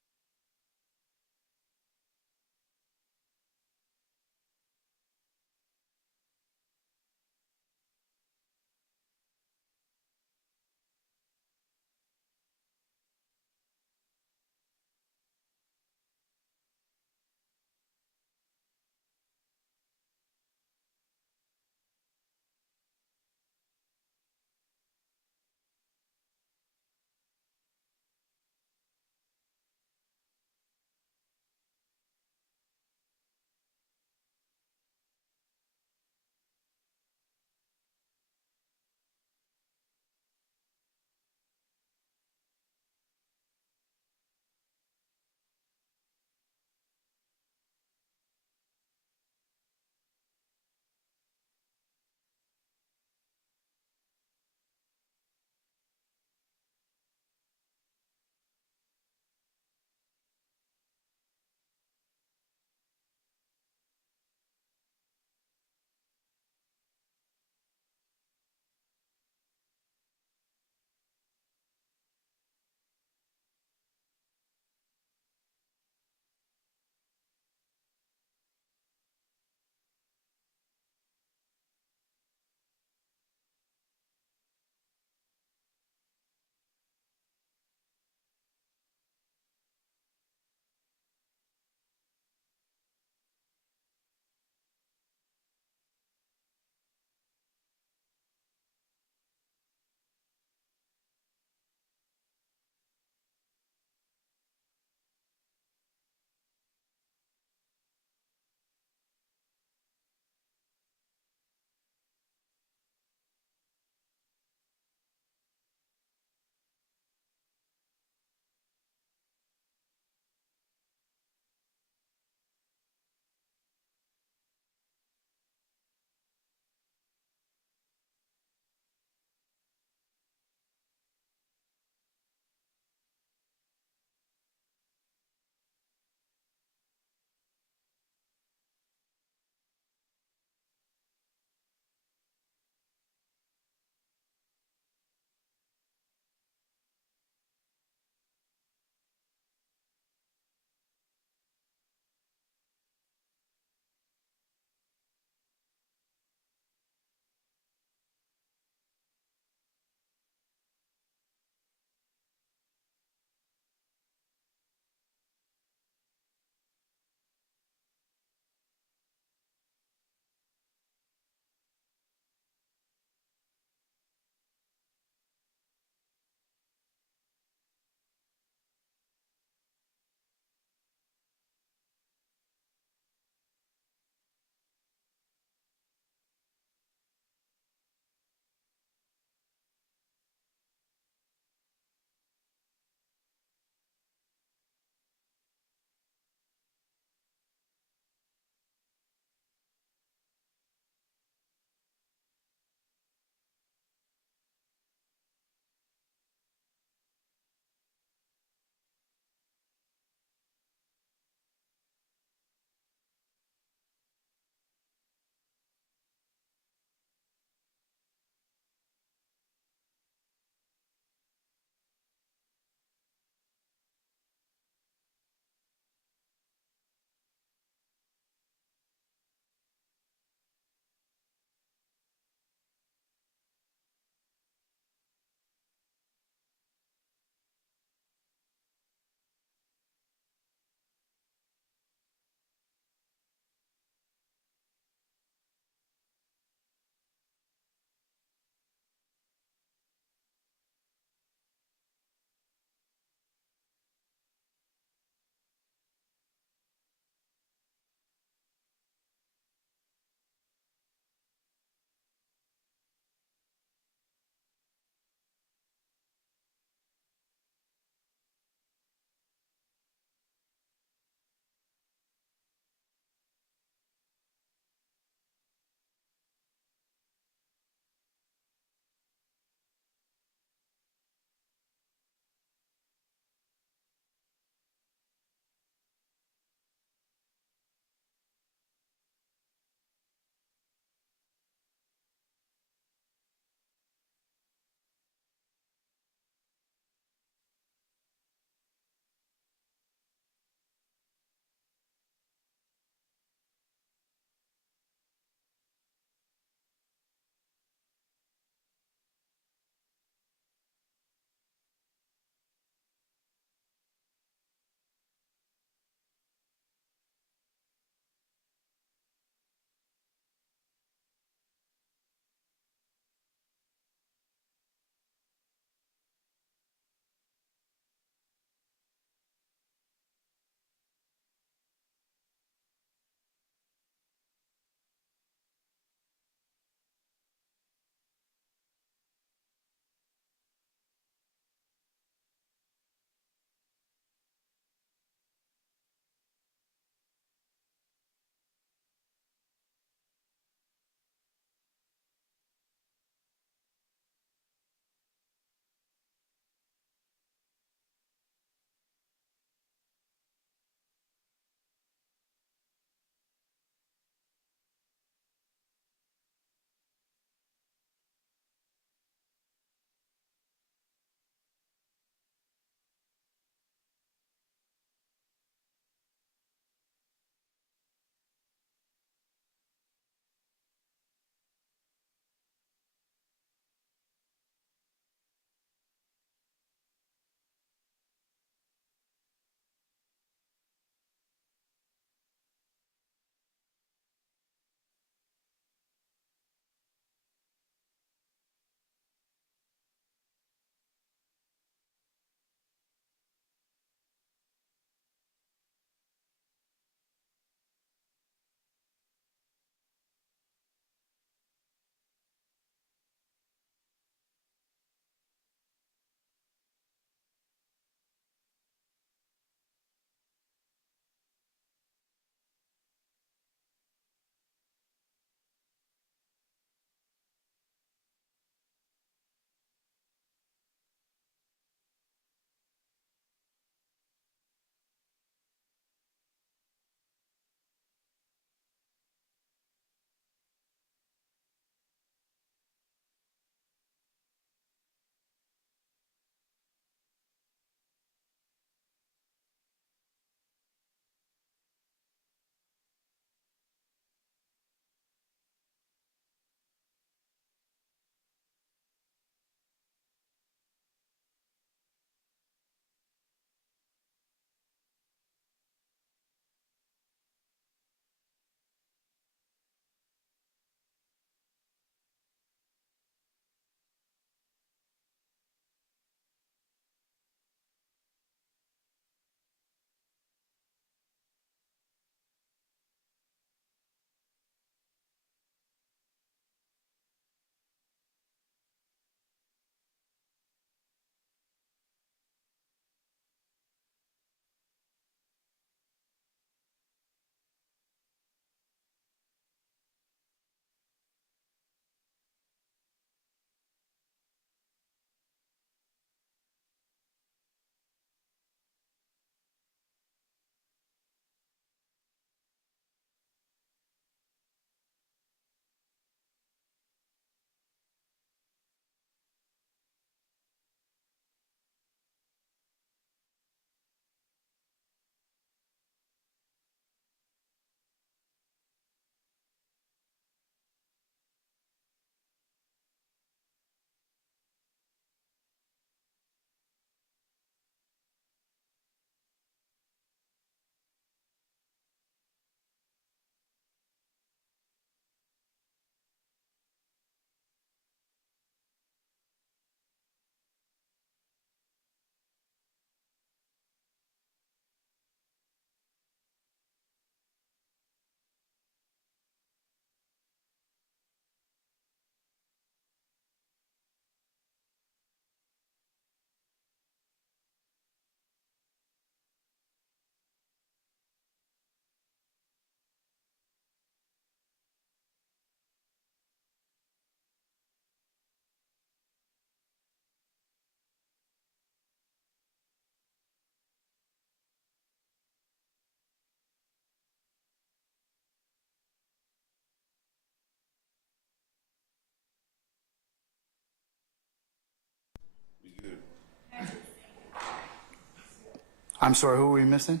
I'm sorry, who are we missing?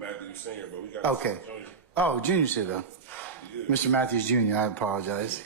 Matthew Senior, but we got Okay. Junior. Oh, Junior's here though. You good? Mr. Matthews Jr., I apologize.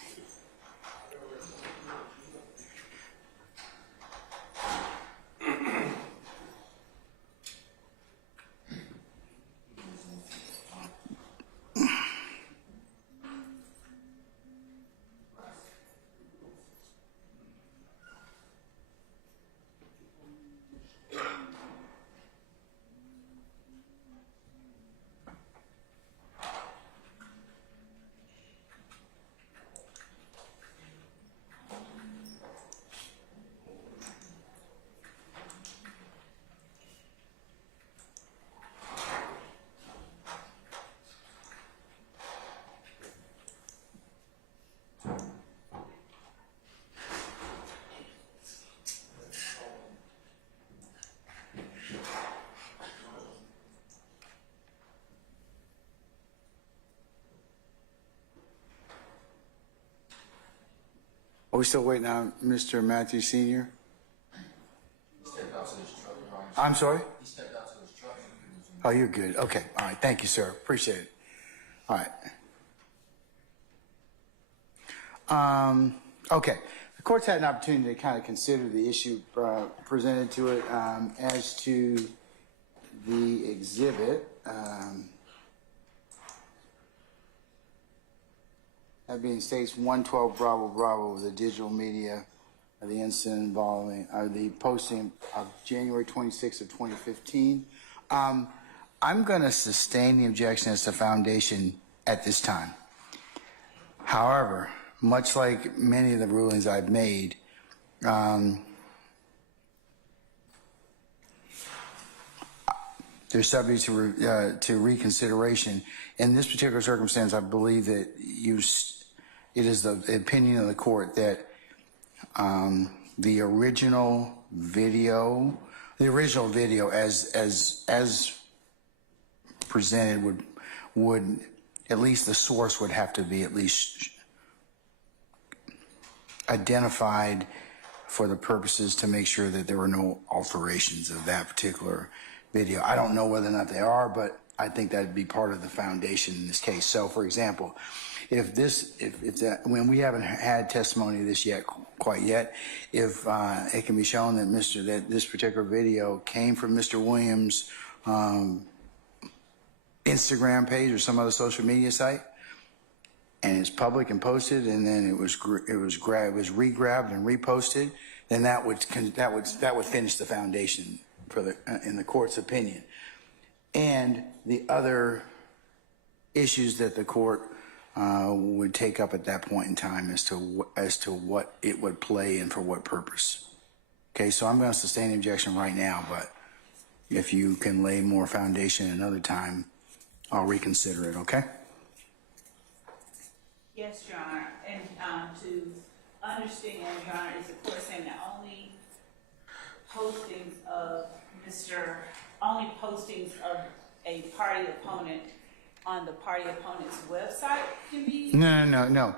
Are we still waiting on Mr. Matthews Sr.? I'm sorry? He stepped out to his truck. Oh, you're good. Okay. All right. Thank you, sir. Appreciate it. All right. Okay. The court's had an opportunity to kind of consider the issue presented to it as to the exhibit. That being states 112 Bravo Bravo, the digital media of the incident involving the posting of January 26th of 2015. I'm going to sustain the objection as to foundation at this time. However, much like many of the rulings I've made, they're subject to reconsideration. In this particular circumstance, I believe that it is the opinion of the court that the original video as presented would at least the source would have to be at least identified for the purposes to make sure that there were no alterations of that particular video. I don't know whether or not they are, but I think that'd be part of the foundation in this case. So, for example, when we haven't had testimony of this quite yet, if it can be shown that this particular video came from Mr. Williams' Instagram page or some other social media site, and it's public and posted, and then it was re-grabbed and reposted, then that would finish the foundation in the court's opinion. And the other issues that the court would take up at that point in time as to what it would play and for what purpose. Okay, so I'm going to sustain the objection right now, but if you can lay more foundation another time, I'll reconsider it, okay? Yes, Your Honor, and to understand, Your Honor, is the court saying that only postings of a party opponent on the party opponent's website can be? No.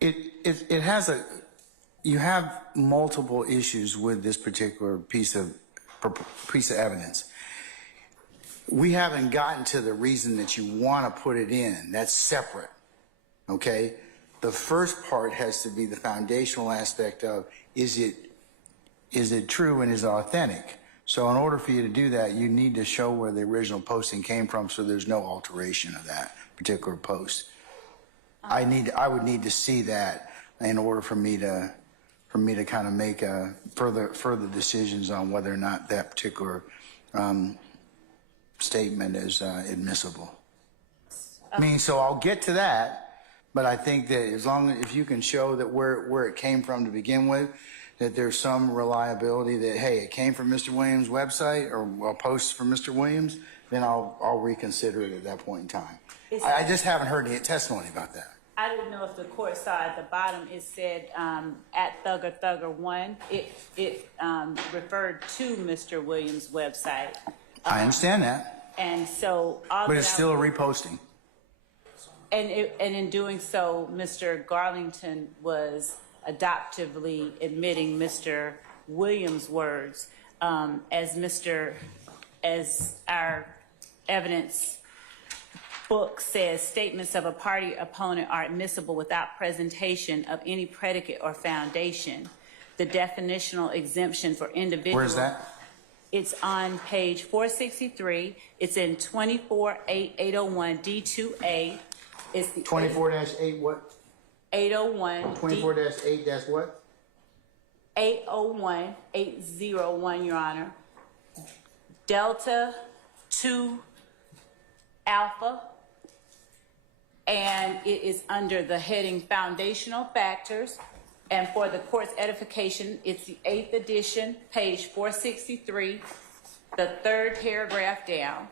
It has you have multiple issues with this particular piece of evidence. We haven't gotten to the reason that you want to put it in. That's separate. Okay? The first part has to be the foundational aspect of is it true and is it authentic? So in order for you to do that, you need to show where the original posting came from so there's no alteration of that particular post. I would need to see that in order for me to kind of make further decisions on whether or not that particular statement is admissible. So I'll get to that, but I think that if you can show that where it came from to begin with, that there's some reliability that, hey, it came from Mr. Williams' website or a post from Mr. Williams, then I'll reconsider it at that point in time. I just haven't heard any testimony about that. I didn't know if the court saw at the bottom it said at Thugger1. It referred to Mr. Williams' website. I understand that. And so, but it's still a reposting. And in doing so, Mr. Garlington was adoptively admitting Mr. Williams' words as as our evidence book says, statements of a party opponent are admissible without presentation of any predicate or foundation. The definitional exemption for individuals. Where's that? It's on page 463. It's in 24-801 D2A. It's the 24-8 what? 801 24-8 dash what? 801 801, Your Honor. Delta 2 Alpha. And it is under the heading Foundational Factors. And for the court's edification, it's the 8th edition, page 463, the 3rd paragraph down.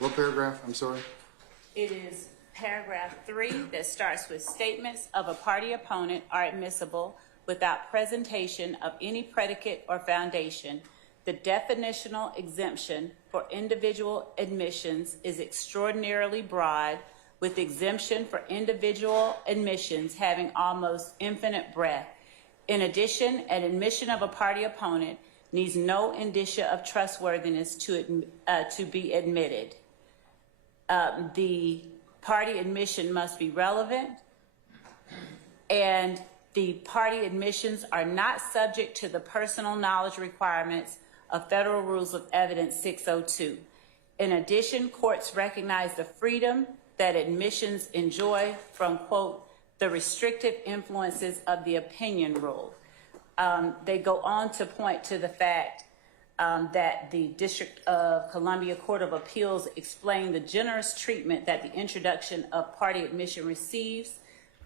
What paragraph? I'm sorry. It is paragraph 3 that starts with statements of a party opponent are admissible without presentation of any predicate or foundation. The definitional exemption for individual admissions is extraordinarily broad, with exemption for individual admissions having almost infinite breadth. In addition, an admission of a party opponent needs no indicia of trustworthiness to be admitted. The party admission must be relevant, and the party admissions are not subject to the personal knowledge requirements of Federal Rules of Evidence 602. In addition, courts recognize the freedom that admissions enjoy from, quote, the restrictive influences of the opinion rule. They go on to point to the fact that the District of Columbia Court of Appeals explained the generous treatment that the introduction of party admission receives.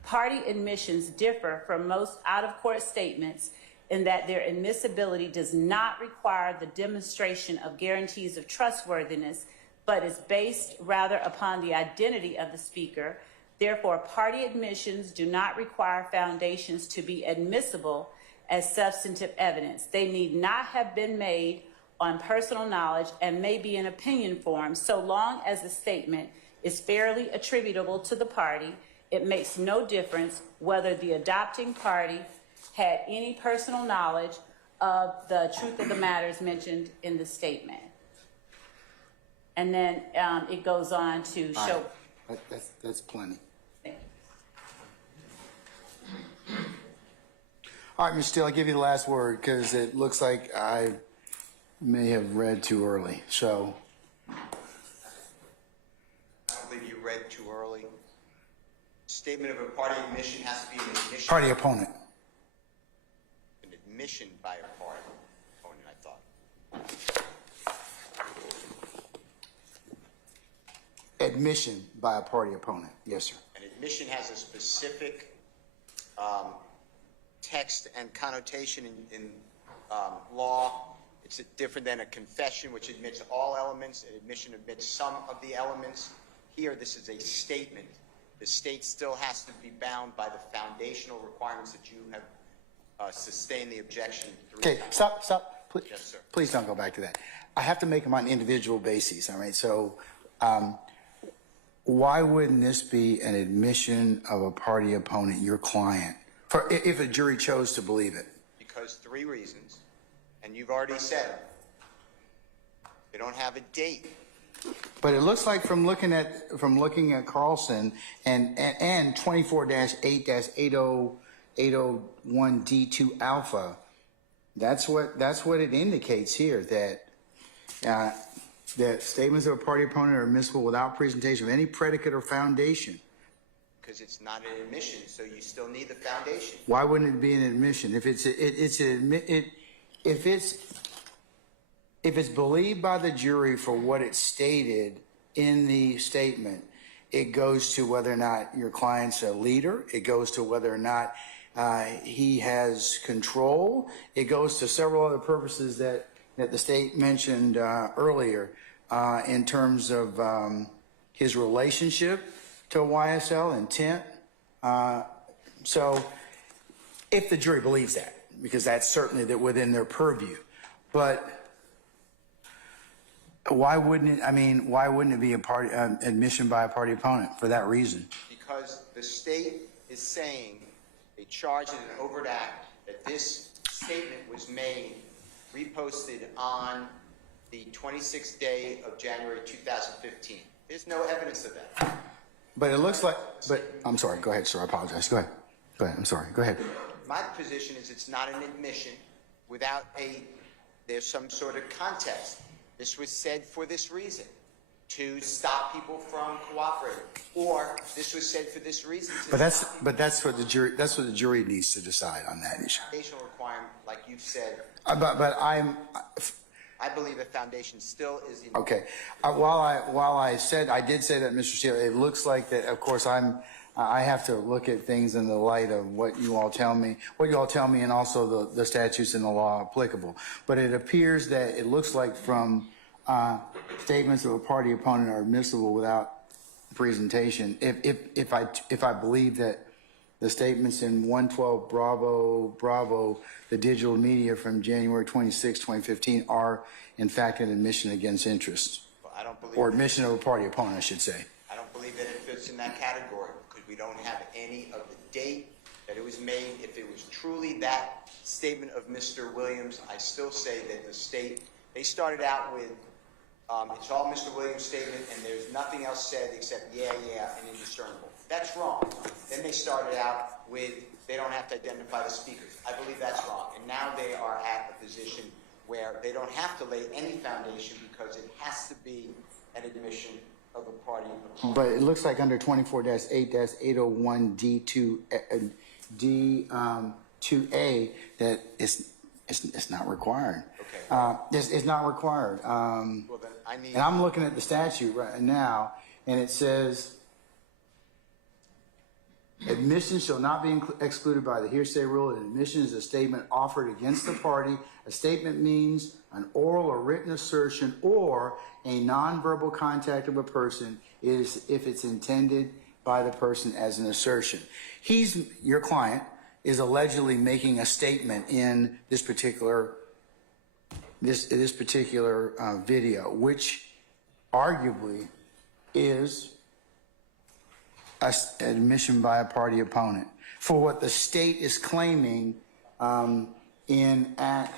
Party admissions differ from most out-of-court statements in that their admissibility does not require the demonstration of guarantees of trustworthiness, but is based rather upon the identity of the speaker. Therefore, party admissions do not require foundations to be admissible as substantive evidence. They need not have been made on personal knowledge and may be in opinion form, so long as the statement is fairly attributable to the party. It makes no difference whether the adopting party had any personal knowledge of the truth of the matters mentioned in the statement. And then it goes on to show. Right. That's plenty. All right, Ms. Steele, I'll give you the last word because it looks like I may have read too early. So. I don't believe you read too early. Statement of a party admission has to be an admission. Party opponent. An admission by a party opponent, I thought. Admission by a party opponent. Yes, sir. An admission has a specific text and connotation in law. It's different than a confession, which admits all elements. An admission admits some of the elements. Here, this is a statement. The state still has to be bound by the foundational requirements that you have sustained the objection. Okay, stop. Please, yes, sir. Please don't go back to that. I have to make them on an individual basis, all right? So why wouldn't this be an admission of a party opponent, your client, if a jury chose to believe it? Because 3 reasons, and you've already said them. They don't have a date. But it looks like from looking at Carlson and 24-8-801D2 alpha, That's what it indicates here, that statements of a party opponent are admissible without presentation of any predicate or foundation. Because it's not an admission, so you still need the foundation. Why wouldn't it be an admission? If it's believed by the jury for what it stated in the statement, it goes to whether or not your client's a leader. It goes to whether or not he has control. It goes to several other purposes that the state mentioned earlier in terms of his relationship to YSL, intent. So if the jury believes that, because that's certainly within their purview. But why wouldn't it be admission by a party opponent for that reason? Because the state is saying they charged in an overt act that this statement was made, reposted on the 26th day of January 2015. There's no evidence of that. But it looks like, I'm sorry, go ahead, sir, I apologize. Go ahead, I'm sorry, go ahead. My position is it's not an admission without there's some sort of context. This was said for this reason, to stop people from cooperating, or this was said for this reason. But that's what the jury needs to decide on that issue. Foundational requirement, like you've said. I believe a foundation still is. Okay. While I did say that, Mr. Steele, it looks like that. Of course, I have to look at things in the light of what you all tell me, and also the statutes and the law applicable. But it appears that it looks like from statements of a party opponent are admissible without presentation. If I believe that the statements in 112 Bravo, the digital media from January 26, 2015 are in fact an admission against interest. Well, I don't believe or admission of a party opponent, I should say. I don't believe that it fits in that category because we don't have any of the date that it was made. If it was truly that statement of Mr. Williams, I still say that the state, they started out with, it's all Mr. Williams' statement and there's nothing else said except yeah, and indiscernible. That's wrong. Then they started out with, they don't have to identify the speakers. I believe that's wrong. And now they are at a position where they don't have to lay any foundation because it has to be an admission of a party opponent. But it looks like under 24-8-801 D2A that it's not required. Okay. It's not required. Well, then I need. And I'm looking at the statute right now, and it says, admission shall not be excluded by the hearsay rule. An admission is a statement offered against the party. A statement means an oral or written assertion or a nonverbal contact of a person is if it's intended by the person as an assertion. Your client is allegedly making a statement in this particular video, which arguably is admission by a party opponent for what the state is claiming in Act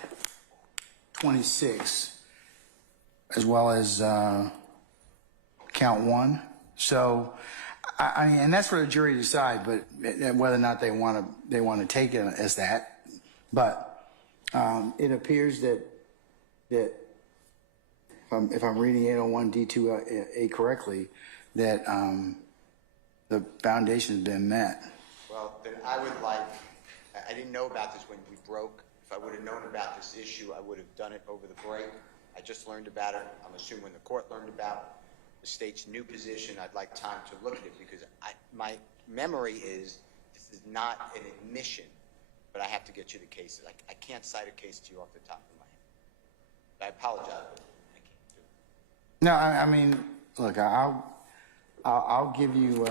26, as well as Count 1. So, and that's for the jury to decide, but whether or not they want to take it as that. But it appears that if I'm reading 801 D2A correctly, that the foundation has been met. Well, then I didn't know about this when we broke. If I would have known about this issue, I would have done it over the break. I just learned about it. I'm assuming when the court learned about the state's new position, I'd like time to look at it because my memory is this is not an admission, but I have to get you the cases. I can't cite a case to you off the top of my head. I apologize, but I can't do it. No, I mean, look, I'll give you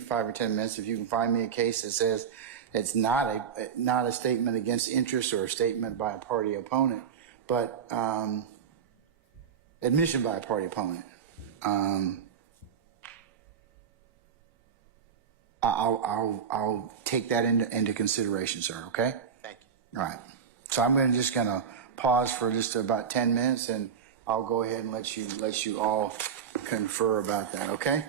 5 or 10 minutes if you can find me a case that says it's not a statement against interest or a statement by a party opponent, but admission by a party opponent. I'll take that into consideration, sir. Okay. Thank you. All right. So I'm just gonna pause for just about 10 minutes, and I'll go ahead and let you all confer about that. Okay.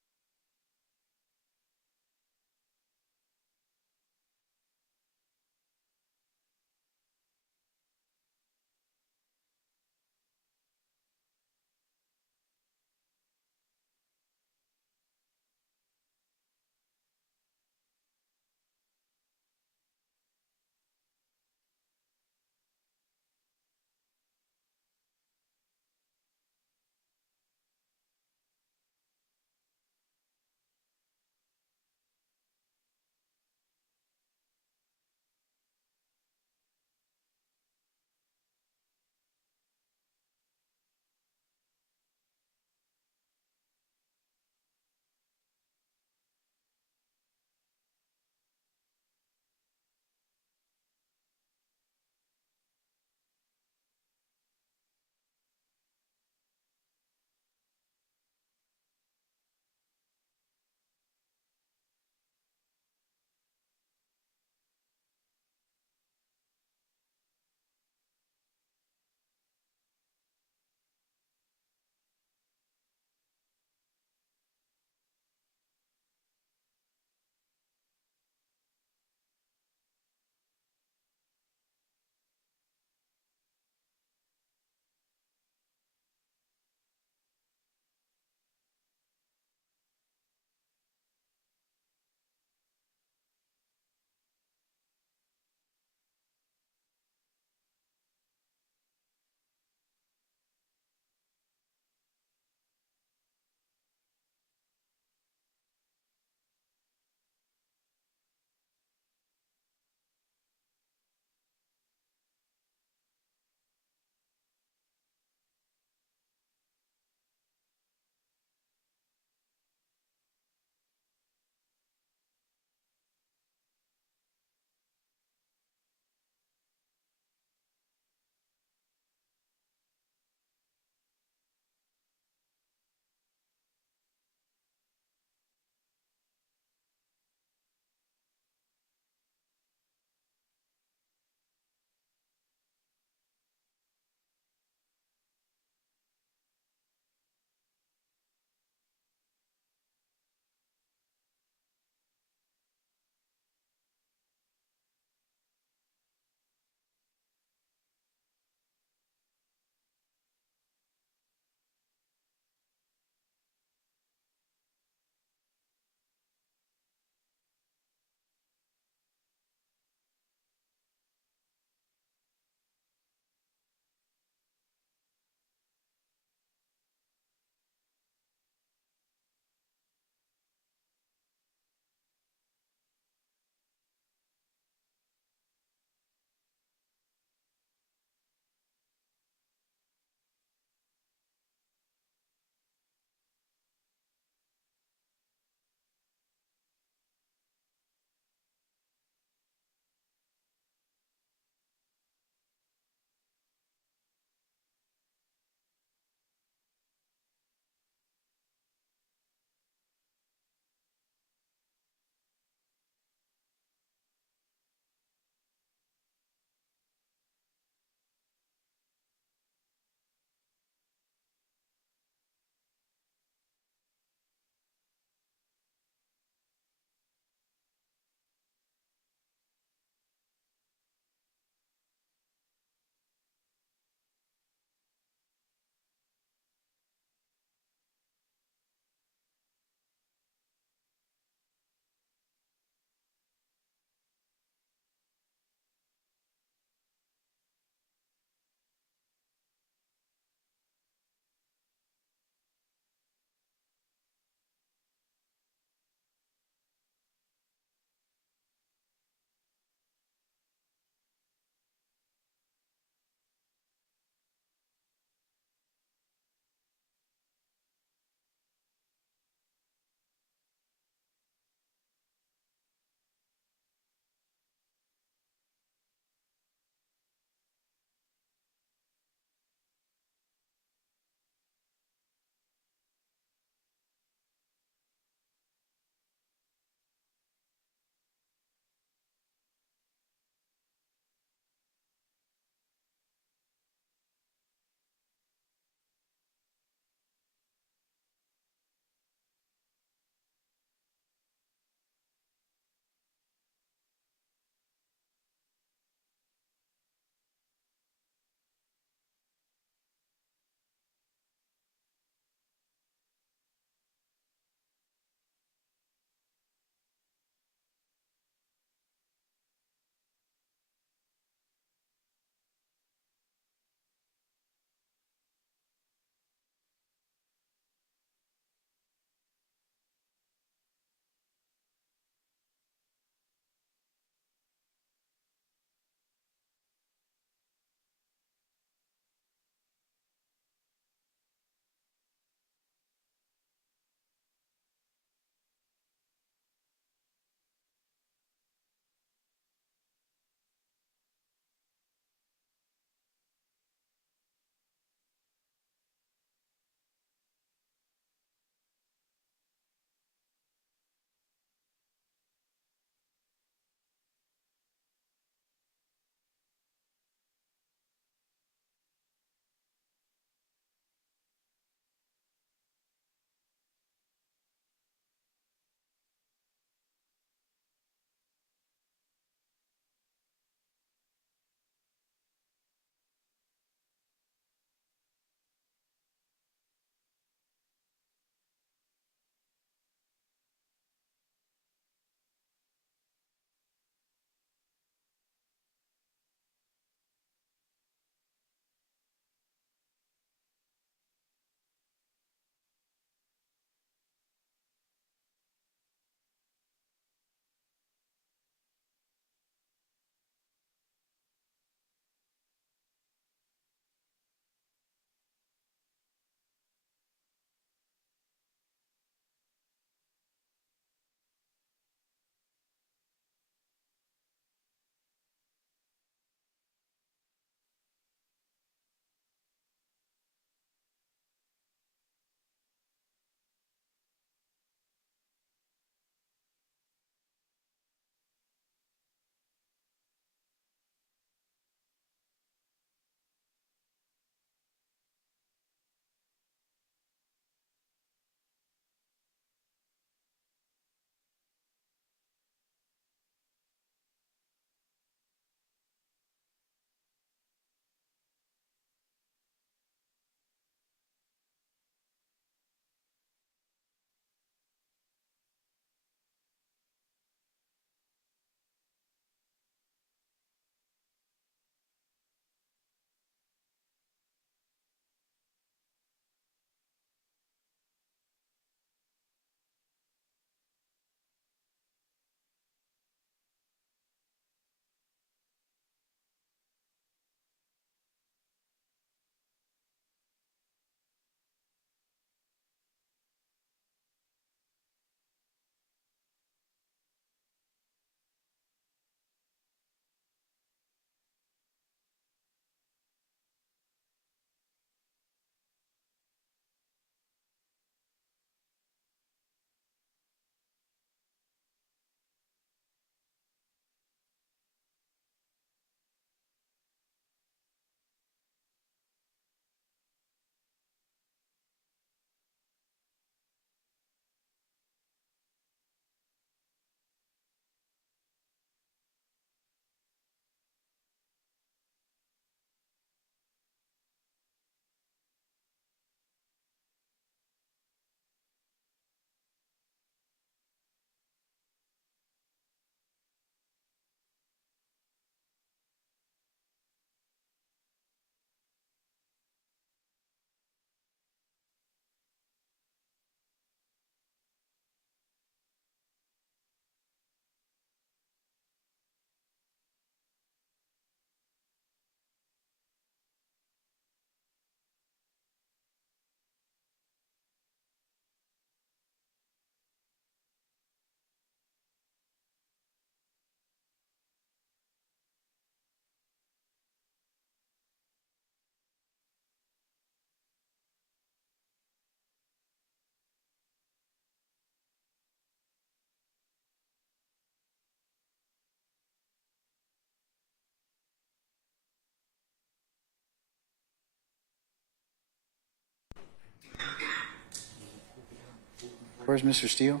Where's Mr. Steele?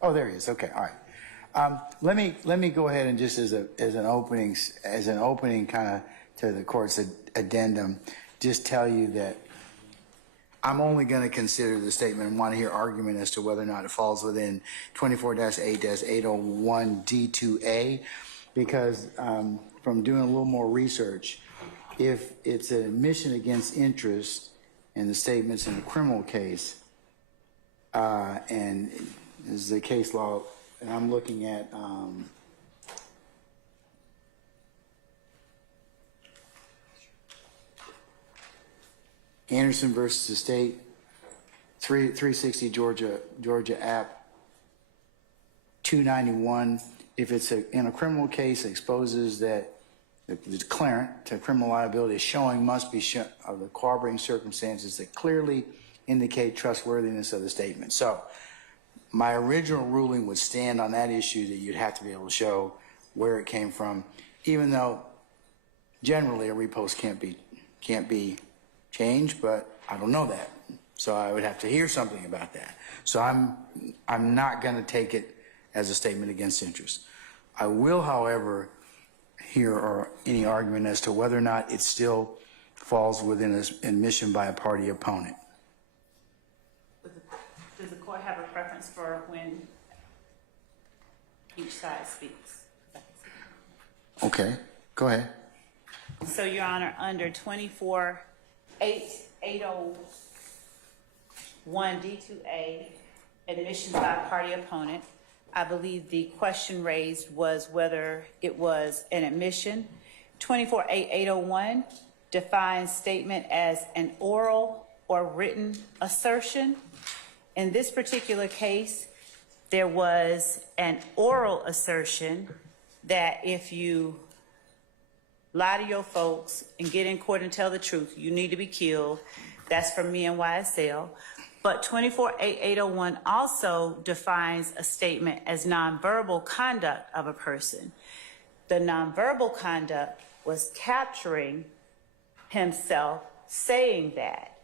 Oh, there he is. Okay, all right. Let me go ahead and just as an opening kind of to the court's addendum, just tell you that I'm only going to consider the statement and want to hear argument as to whether or not it falls within 24-8-801 D2A, because from doing a little more research, if it's an admission against interest in the statements in a criminal case, and this is the case law, and I'm looking at Anderson versus the state, 360 Georgia App 291. If it's in a criminal case, it exposes that the declarant to criminal liability is showing must be of the corroborating circumstances that clearly indicate trustworthiness of the statement. So my original ruling would stand on that issue, that you'd have to be able to show where it came from, even though generally a repost can't be changed, but I don't know that. So I would have to hear something about that. So I'm not going to take it as a statement against interest. I will, however, hear any argument as to whether or not it still falls within an admission by a party opponent. Does the court have a preference for when each side speaks? Okay, go ahead. So, Your Honor, under 24-8-801 D2A, admissions by a party opponent, I believe the question raised was whether it was an admission. 24-8-801 defines statement as an oral or written assertion. In this particular case, there was an oral assertion that if you lie to your folks and get in court and tell the truth, you need to be killed. That's from me and YSL. But 24-8-801 also defines a statement as nonverbal conduct of a person. The nonverbal conduct was capturing himself saying that,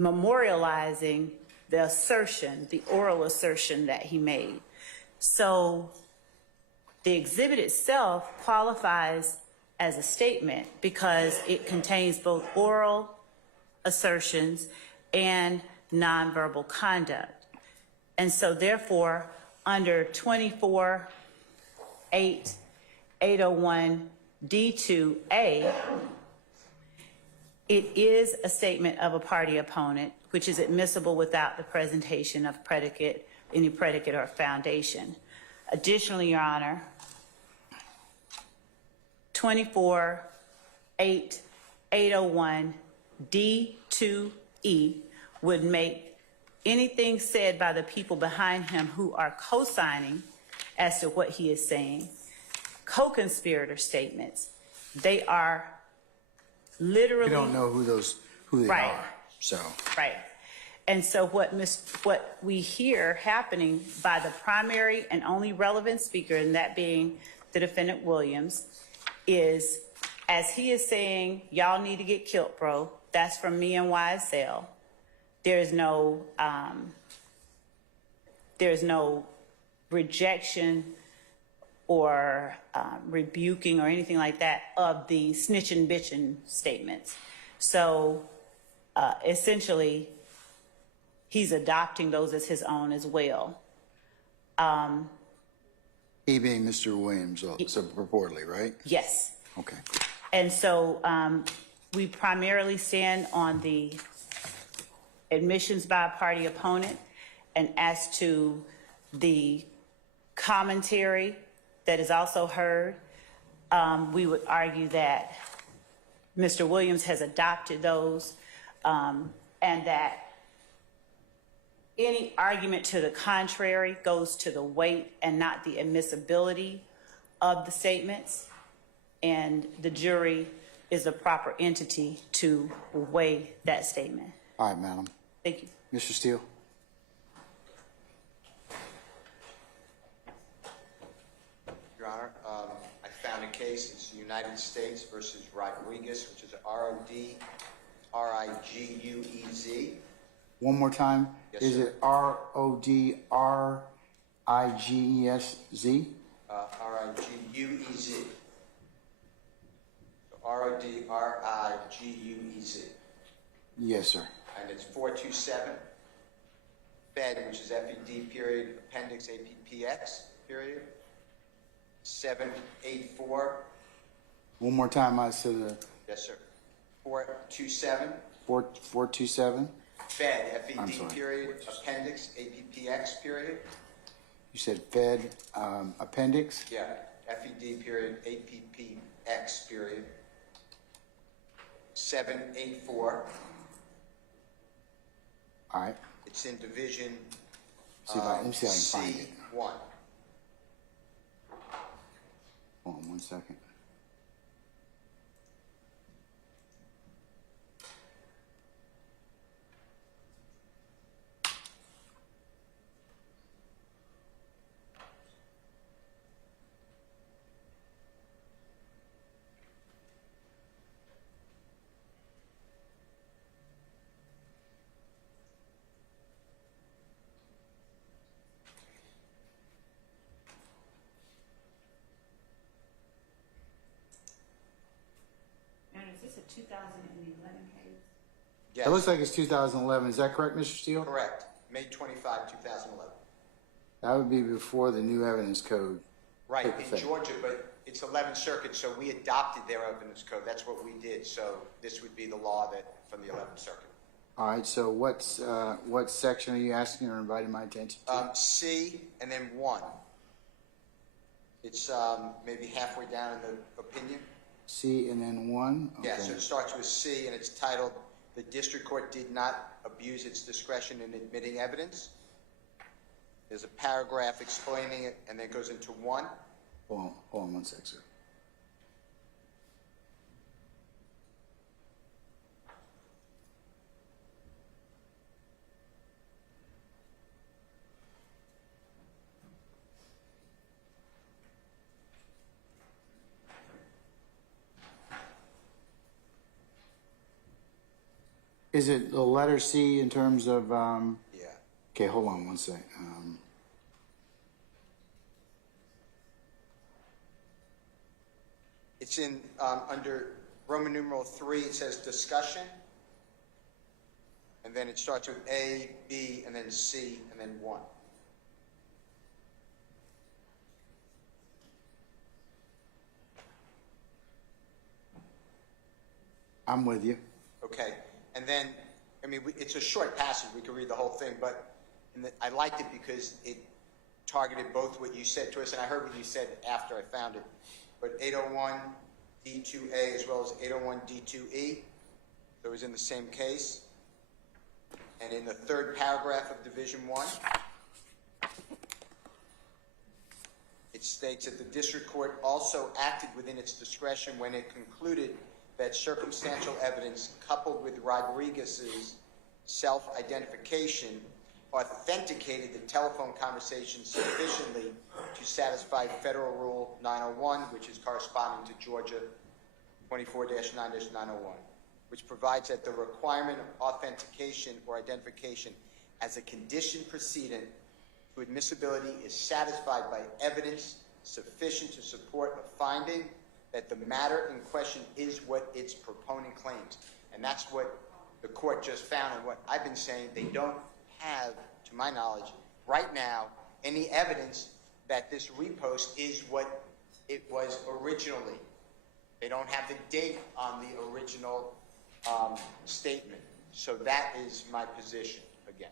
memorializing the assertion, the oral assertion that he made. So the exhibit itself qualifies as a statement because it contains both oral assertions and nonverbal conduct. And so therefore, under 24-8-801 D2A, it is a statement of a party opponent, which is admissible without the presentation of any predicate or foundation. Additionally, Your Honor, 24-8-801 D2E would make anything said by the people behind him who are co-signing as to what he is saying, co-conspirator statements. They are literally... We don't know who they right. are, so... Right. And so what we hear happening by the primary and only relevant speaker, and that being the defendant Williams, is as he is saying, y'all need to get killed, bro. That's from me and YSL. There's no rejection or rebuking or anything like that of the snitching bitching statements. So essentially, he's adopting those as his own as well. He being Mr. Williams, so purportedly, right? Yes. Okay. And so we primarily stand on the admissions by a party opponent, and as to the commentary that is also heard, we would argue that Mr. Williams has adopted those, and that any argument to the contrary goes to the weight and not the admissibility of the statements, and the jury is the proper entity to weigh that statement. All right, madam. Thank you. Mr. Steele. Your Honor, I found a case. It's United States versus Rodriguez, which is RODRIGUEZ. One more time? Yes, Is sir. it RODRIGESZ? R-I-G-U-E-Z. R-O-D-R-I-G-U-E-Z. Yes, sir. And it's 427, Fed, which is FED period, appendix APPX period, 784. One more time, I said Yes, sir. 427, 427. Fed, I'm FED sorry. period, appendix APPX period. You said Fed appendix? Yeah, FED period, APPX period, 784. All right. It's in division Let me see if I can find it. C1. Hold on 1 second. And is this a 2011 case? Yes. It looks like it's 2011. Is that correct, Mr. Steele? Correct. May 25, 2011. That would be before the new evidence code. Right, took in effect. Georgia, but it's 11th Circuit, so we adopted their evidence code. That's what we did. So this would be the law that from the 11th Circuit. All right. So what section are you asking or inviting my attention to? C and then 1. It's maybe halfway down in the opinion. C and then 1? Okay. Yeah, so it starts with C, and it's titled, "The District Court Did Not Abuse Its Discretion in Admitting Evidence." There's a paragraph explaining it, and then it goes into 1. Hold on 1 sec, sir. Is it the letter C in terms of, Yeah. okay, hold on 1 sec. It's in, under Roman numeral 3, it says discussion. And then it starts with A, B, and then C, and then 1. I'm with you. Okay. And then, I mean, it's a short passage. We could read the whole thing, but I liked it because it targeted both what you said to us, and I heard what you said after I found it. But 801 D2A as well as 801 D2E, so it was in the same case. And in the third paragraph of Division 1, it states that the district court also acted within its discretion when it concluded that circumstantial evidence coupled with Rodriguez's self-identification authenticated the telephone conversation sufficiently to satisfy Federal Rule 901, which is corresponding to Georgia 24-9-901, which provides that the requirement of authentication or identification as a condition precedent to admissibility is satisfied by evidence sufficient to support a finding that the matter in question is what its proponent claims. And that's what the court just found, and what I've been saying. They don't have, to my knowledge, right now, any evidence that this repost is what it was originally. They don't have the date on the original statement. So that is my position again.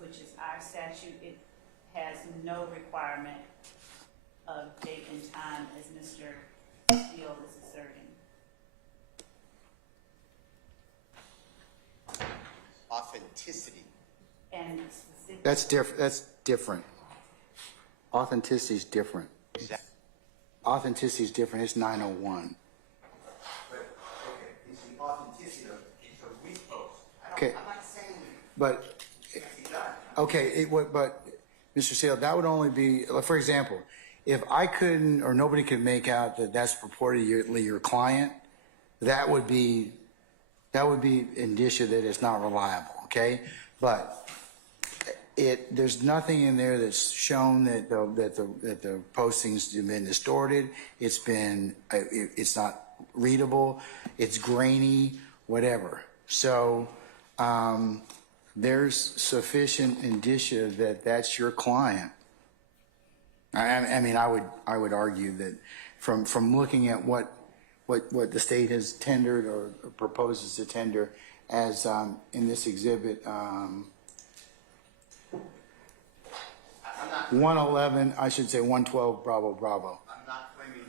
which is our statute, it has no requirement of date and time as Mr. Steele is asserting. Authenticity. And specific. That's different. Authenticity is different. Exactly. Authenticity is different. It's 901. But, okay, it's the authenticity of, it's a repost. Okay. I'm not saying But, it's done. okay, but, Mr. Steele, that would only be, for example, if I couldn't or nobody could make out that that's purportedly your client, that would be indicia that it's not reliable, okay? But there's nothing in there that's shown that the postings have been distorted. It's not readable. It's grainy, whatever. So there's sufficient indicia that that's your client. I mean, I would argue that from looking at what the state has tendered or proposes to tender as in this exhibit 111, I should say 112, Bravo. I'm not claiming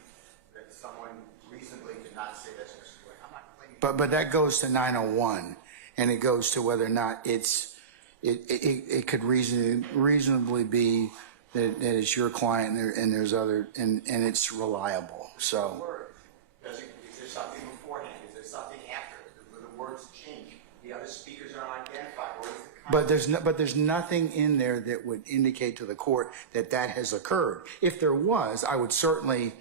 that someone reasonably did not say that's Mr. Wayne. I'm not claiming. But that goes to 901, and it goes to whether or not it could reasonably be that it's your client and there's other and it's reliable. So. Is there something beforehand? Is there something after? Do the words change? The other speakers are unidentified, or is the But there's nothing in there that would indicate to the court that has occurred. If there was, I would certainly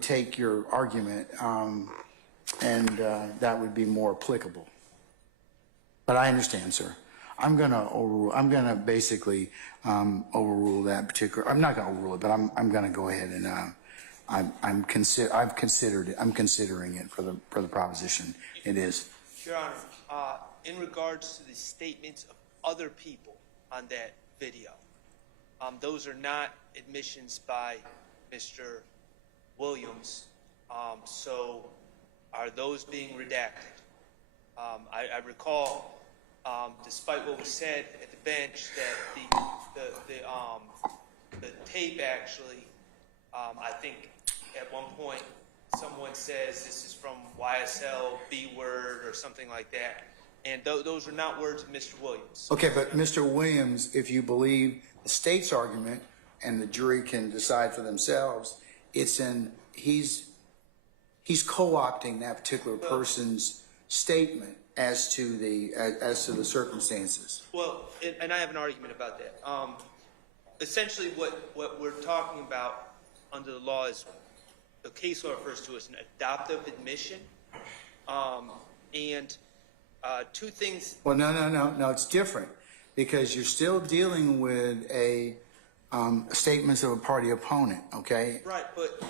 take your argument, and that would be more applicable. But I understand, sir. I'm gonna basically overrule that particular. I'm not gonna overrule it, but I'm gonna go ahead and I'm considering it for the proposition. It is. Your Honor, in regards to the statements of other people on that video, those are not admissions by Mr. Williams. So are those being redacted? I recall, despite what was said at the bench, that the tape actually, I think at one point someone says this is from YSL, B word, or something like that. And those are not words of Mr. Williams. Okay, but Mr. Williams, if you believe the state's argument, and the jury can decide for themselves, he's co-opting that particular person's statement as to the circumstances. Well, and I have an argument about that. Essentially, what we're talking about under the law is the case law refers to as an adoptive admission, and two things. Well, no, it's different because you're still dealing with statements of a party opponent. Okay. Right, but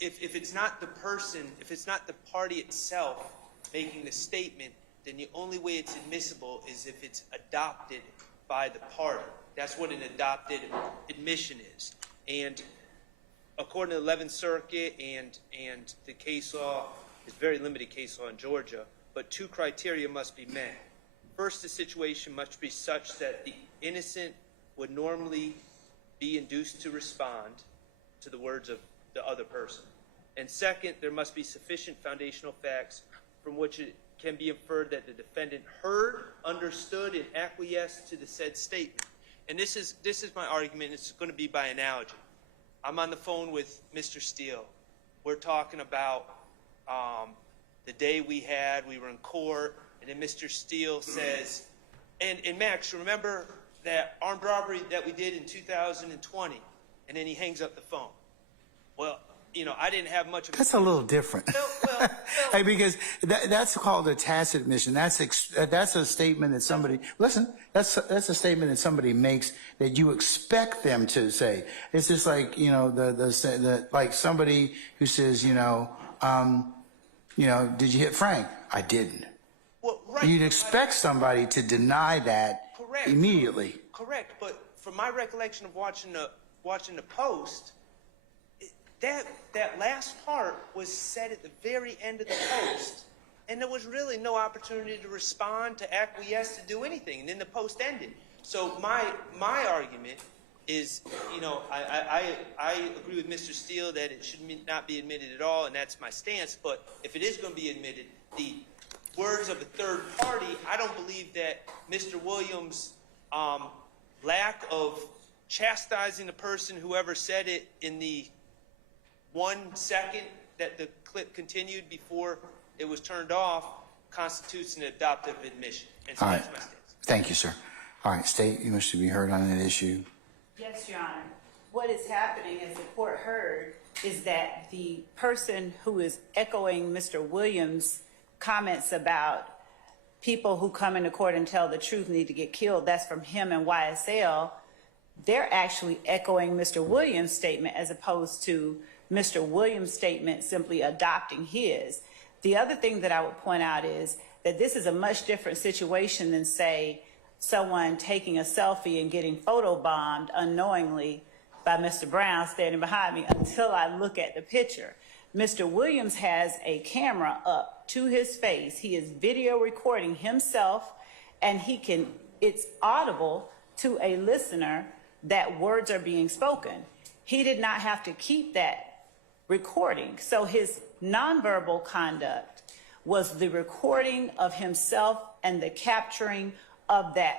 if it's not the person, if it's not the party itself making the statement, then the only way it's admissible is if it's adopted by the party. That's what an adopted admission is. And according to the 11th Circuit and the case law, it's very limited case law in Georgia, but two criteria must be met. First, the situation must be such that the innocent would normally be induced to respond to the words of the other person. And second, there must be sufficient foundational facts from which it can be inferred that the defendant heard, understood, and acquiesced to the said statement. And this is my argument. It's going to be by analogy. I'm on the phone with Mr. Steele. We're talking about the day we were in court, and then Mr. Steele says, and Max, remember that armed robbery that we did in 2020? And then he hangs up the phone. Well, I didn't have much of. That's a little different. Hey, because that's called a tacit admission. That's a statement that somebody listen. That's a statement that somebody makes that you expect them to say. It's just like like somebody who says, did you hit Frank? I didn't. Well, right. You'd expect somebody to deny that immediately. Correct, but from my recollection of watching the post. That last part was said at the very end of the post, and there was really no opportunity to respond, to acquiesce, to do anything. And then the post ended. So my argument is, you know, I agree with Mr. Steele that it should not be admitted at all, and that's my stance. But if it is going to be admitted, the words of a third party, I don't believe that Mr. Williams' lack of chastising the person, whoever said it, in the 1 second that the clip continued before it was turned off, constitutes an adoptive admission. And so All that's right. my stance. Thank you, sir. All right, State, you wish to be heard on that issue? Yes, Your Honor. What is happening, as the court heard, is that the person who is echoing Mr. Williams' comments about people who come into court and tell the truth need to get killed, that's from him and YSL, they're actually echoing Mr. Williams' statement as opposed to Mr. Williams' statement simply adopting his. The other thing that I would point out is that this is a much different situation than, say, someone taking a selfie and getting photobombed unknowingly by Mr. Brown standing behind me until I look at the picture. Mr. Williams has a camera up to his face. He is video recording himself, and it's audible to a listener that words are being spoken. He did not have to keep that recording. So his nonverbal conduct was the recording of himself and the capturing of that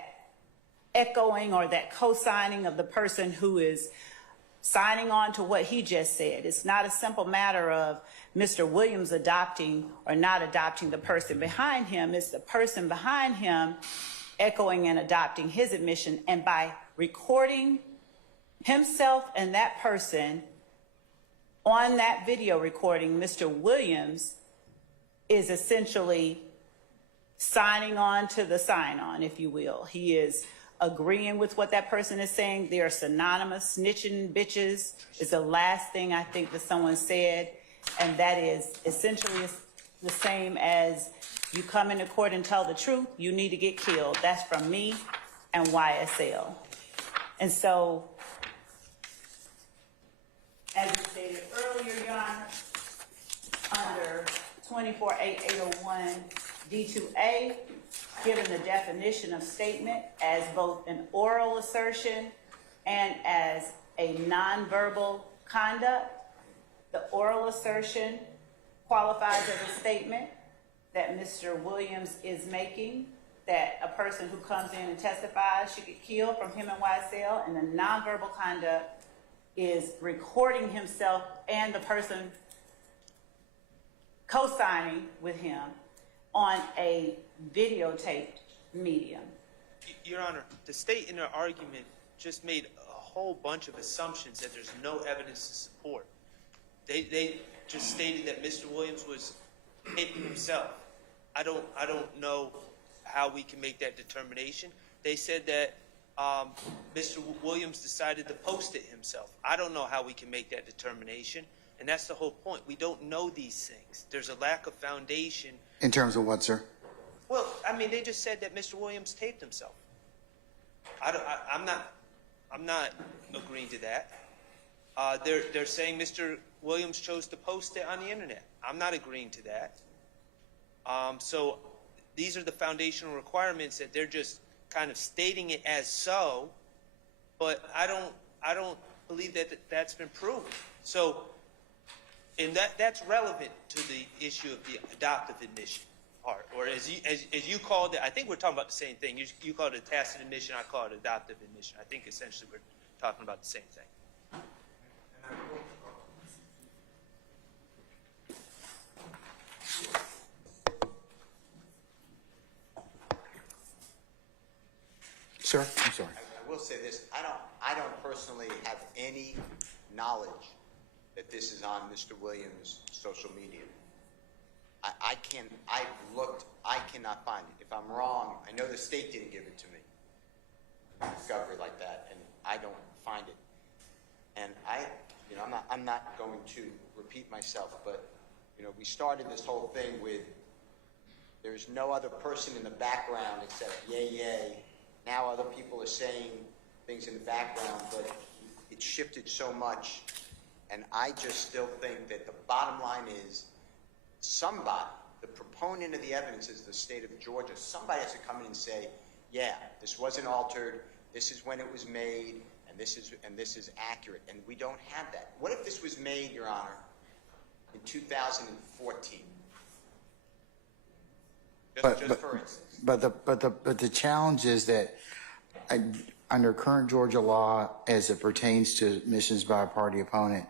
echoing or that co-signing of the person who is signing on to what he just said. It's not a simple matter of Mr. Williams adopting or not adopting the person behind him. It's the person behind him echoing and adopting his admission. And by recording himself and that person on that video recording, Mr. Williams is essentially signing on to the sign-on, if you will. He is agreeing with what that person is saying. They are synonymous. Snitching bitches is the last thing I think that someone said, and that is essentially the same as you come into court and tell the truth, you need to get killed. That's from me and YSL. And so, as you stated earlier, Your Honor, under 24-801 D2A, given the definition of statement as both an oral assertion and as a nonverbal conduct, the oral assertion qualifies as a statement that Mr. Williams is making, that a person who comes in and testifies should get killed from him and YSL, and the nonverbal conduct is recording himself and the person co-signing with him on a videotaped medium. Your Honor, the state in their argument just made a whole bunch of assumptions that there's no evidence to support. They just stated that Mr. Williams was taping himself. I don't know how we can make that determination. They said that Mr. Williams decided to post it himself. I don't know how we can make that determination, and that's the whole point. We don't know these things. There's a lack of foundation. In terms of what, sir? Well, I mean, they just said that Mr. Williams taped himself. I'm not agreeing to that. They're saying Mr. Williams chose to post it on the internet. I'm not agreeing to that. So these are the foundational requirements that they're just kind of stating it as so, but I don't believe that that's been proven. So, and that's relevant to the issue of the adoptive admission part, or as you called it. I think we're talking about the same thing. You called it a tacit admission. I call it adoptive admission. I think essentially we're talking about the same thing. Sir, I'm sorry. I will say this, I don't personally have any knowledge that this is on Mr. Williams' social media. I've looked, I cannot find it. If I'm wrong, I know the state didn't give it to me, discovery like that, and I don't find it. And I'm not going to repeat myself, but, we started this whole thing with there's no other person in the background except yay. Now other people are saying things in the background, but it shifted so much. And I just still think that the bottom line is somebody, the proponent of the evidence is the state of Georgia, somebody has to come in and say, yeah, this wasn't altered, this is when it was made, and this is accurate, and we don't have that. What if this was made, Your Honor, in 2014? Just for instance. But the challenge is that under current Georgia law, as it pertains to admissions by a party opponent,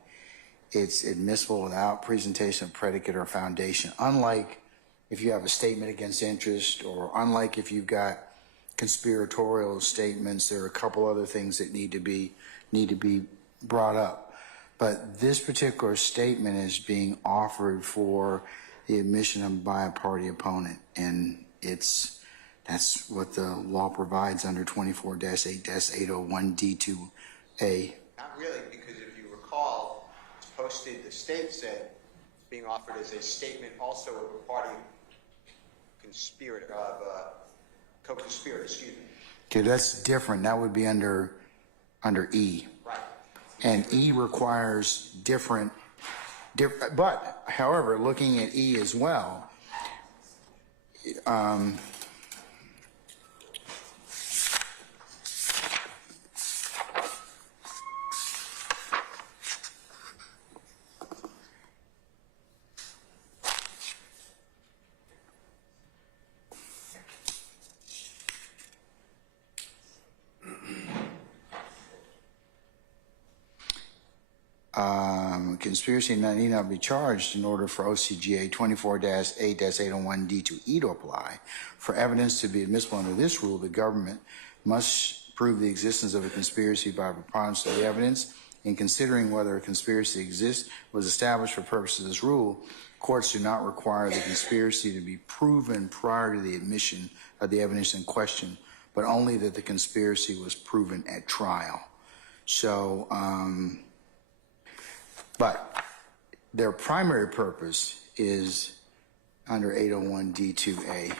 it's admissible without presentation of predicate or foundation. Unlike if you have a statement against interest, or unlike if you've got conspiratorial statements, there are a couple other things that need to be brought up. But this particular statement is being offered for the admission by a party opponent, and that's what the law provides under 24-8-801D2A. Not really, because if you recall, it's posted, the state said it's being offered as a statement also of a party co-conspirator, excuse me. Okay, that's different. That would be under E. Right. And E requires different, but however, looking at E as well, conspiracy need not be charged in order for OCGA 24-8-801D2E to apply. For evidence to be admissible under this rule, the government must prove the existence of a conspiracy by preponderance of the evidence. In considering whether a conspiracy exists was established for purposes of this rule, courts do not require the conspiracy to be proven prior to the admission of the evidence in question, but only that the conspiracy was proven at trial. So, but their primary purpose is under 801D2A.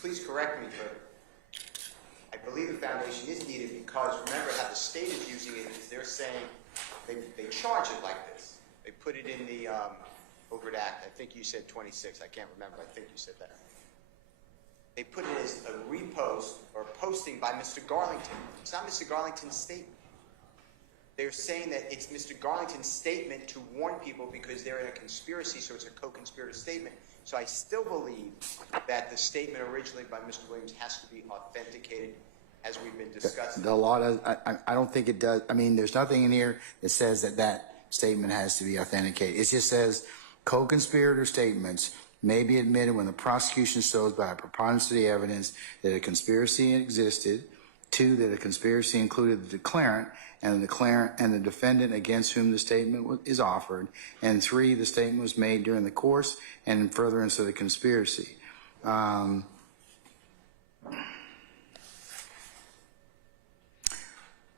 Please correct me, but I believe the foundation is needed because remember how the state is using it is they're saying they charge it like this. They put it in the overt act. I think you said 26. I can't remember. I think you said that. They put it as a repost or posting by Mr. Garlington. It's not Mr. Garlington's statement. They're saying that it's Mr. Garlington's statement to warn people because they're in a conspiracy, so it's a co-conspirator statement. So I still believe that the statement originally by Mr. Williams has to be authenticated, as we've been discussing. The law does, I don't think it does. I mean, there's nothing in here that says that statement has to be authenticated. It just says co-conspirator statements may be admitted when the prosecution shows by a preponderance of the evidence that a conspiracy existed, 2, that a conspiracy included the declarant and the defendant against whom the statement is offered, and 3, the statement was made during the course and in furtherance of the conspiracy.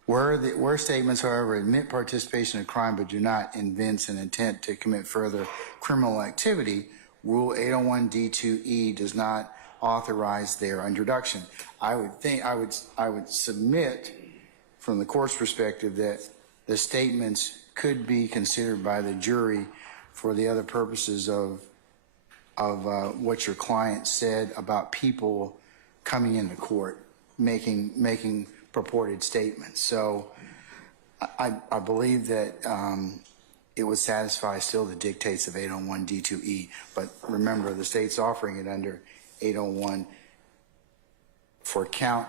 Where statements, however, admit participation in crime but do not evince an intent to commit further criminal activity, Rule 801D2E does not authorize their introduction. I would submit from the court's perspective that the statements could be considered by the jury for the other purposes of what your client said about people coming into court, making purported statements. So I believe that it would satisfy still the dictates of 801D2E, but remember the state's offering it under 801 for count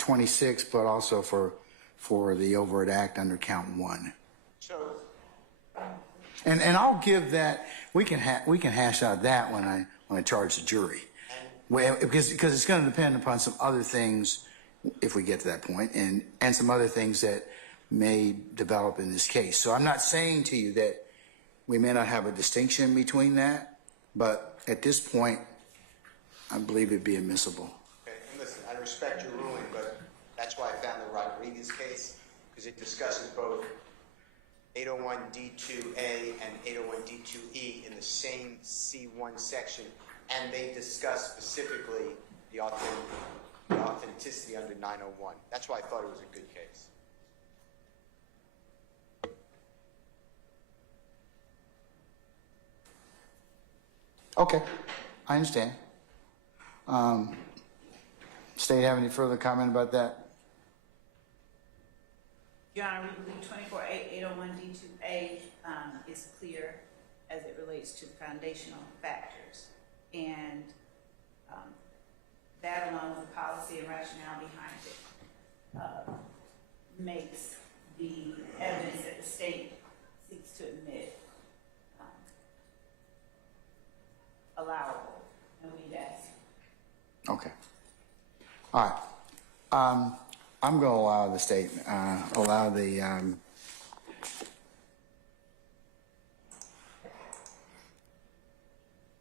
26, but also for the overt act under count 1. So, and I'll give that. We can hash out that when I charge the jury, because it's going to depend upon some other things if we get to that point, and some other things that may develop in this case. So I'm not saying to you that we may not have a distinction between that, but at this point, I believe it'd be admissible. okay, and listen, I respect your ruling, but that's why I found the Rodriguez case, because it discusses both 801D2A and 801D2E in the same C1 section, and they discuss specifically the authenticity under 901. That's why I thought it was a good case. Okay, I understand. State have any further comment about that? Your Honor, we believe 24-801D2A is clear as it relates to the foundational factors. And that, along with the policy and rationale behind it, makes the evidence that the state seeks to admit allowable, and we'd ask. Okay. All right. I'm going to allow the state, allow the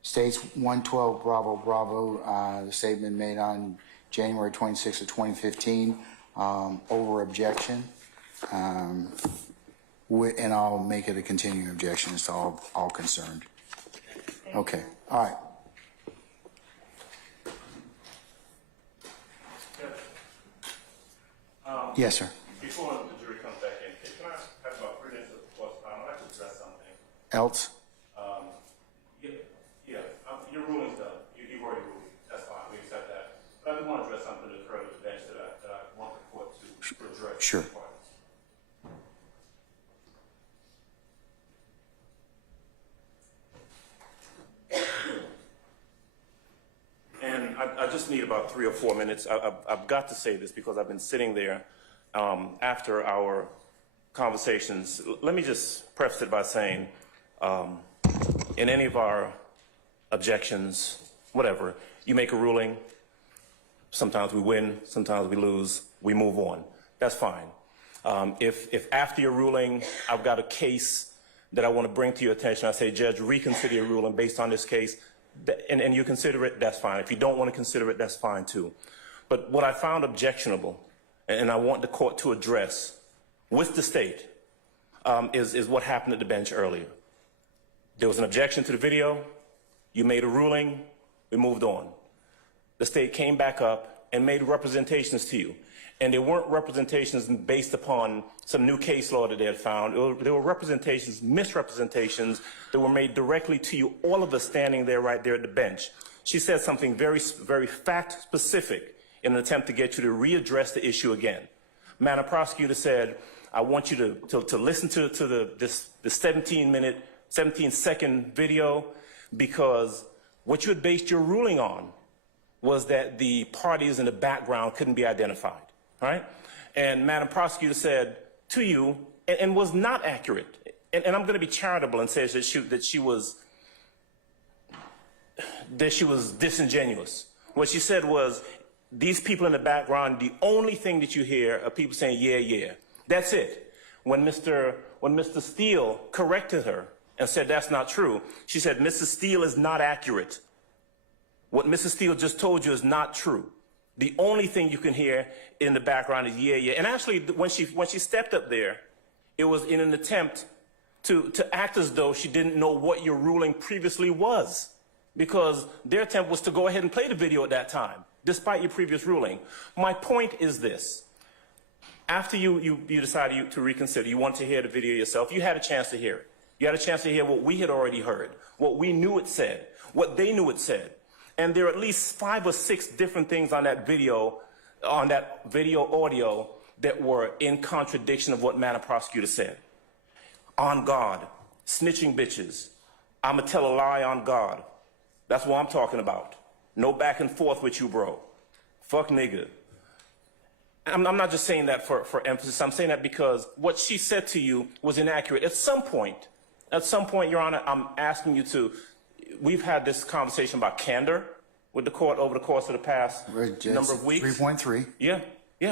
state's 112 Bravo Bravo, the statement made on January 26th of 2015, over objection. And I'll make it a continuing objection as to all concerned. Okay. All right. Yes, sir. Before the jury comes back in, can I have about 3 minutes of course time? I'd like to address something. Else? Your ruling's done. You've already ruled. That's fine. We accept that. But I do want to address something that occurred at the bench that I want the court to address. Sure. And I just need about 3 or 4 minutes. I've got to say this because I've been sitting there after our conversations. Let me just preface it by saying, in any of our objections, whatever, you make a ruling, sometimes we win, sometimes we lose, we move on. That's fine. If after your ruling, I've got a case that I want to bring to your attention, I say, Judge, reconsider your ruling based on this case, and you consider it, that's fine. If you don't want to consider it, that's fine too. But what I found objectionable, and I want the court to address with the state, is what happened at the bench earlier. There was an objection to the video, you made a ruling, we moved on. The state came back up and made representations to you. And they weren't representations based upon some new case law that they had found. There were representations, misrepresentations that were made directly to you, all of us standing there right there at the bench. She said something very, very fact-specific in an attempt to get you to readdress the issue again. Madam Prosecutor said, I want you to listen to this 17-second video, because what you had based your ruling on was that the parties in the background couldn't be identified, right? And Madam Prosecutor said to you, and was not accurate, and I'm going to be charitable and say that she was disingenuous. What she said was, these people in the background, the only thing that you hear are people saying, yeah, yeah. That's it. When Mr. Steele corrected her and said that's not true, she said, Mrs. Steele is not accurate. What Mrs. Steele just told you is not true. The only thing you can hear in the background is yeah, yeah. And actually, when she stepped up there, it was in an attempt to act as though she didn't know what your ruling previously was, because their attempt was to go ahead and play the video at that time, despite your previous ruling. My point is this. After you decided to reconsider, you want to hear the video yourself, you had a chance to hear it. You had a chance to hear what we had already heard, what we knew it said, what they knew it said. And there are at least 5 or 6 different things on that video audio that were in contradiction of what Madam Prosecutor said. On God, snitching bitches, I'ma tell a lie on God. That's what I'm talking about. No back and forth with you, bro. Fuck nigga. I'm not just saying that for emphasis. I'm saying that because what she said to you was inaccurate. At some point, Your Honor, I'm asking you to, we've had this conversation about candor with the court over the course of the past number of weeks. 3.3. Yeah,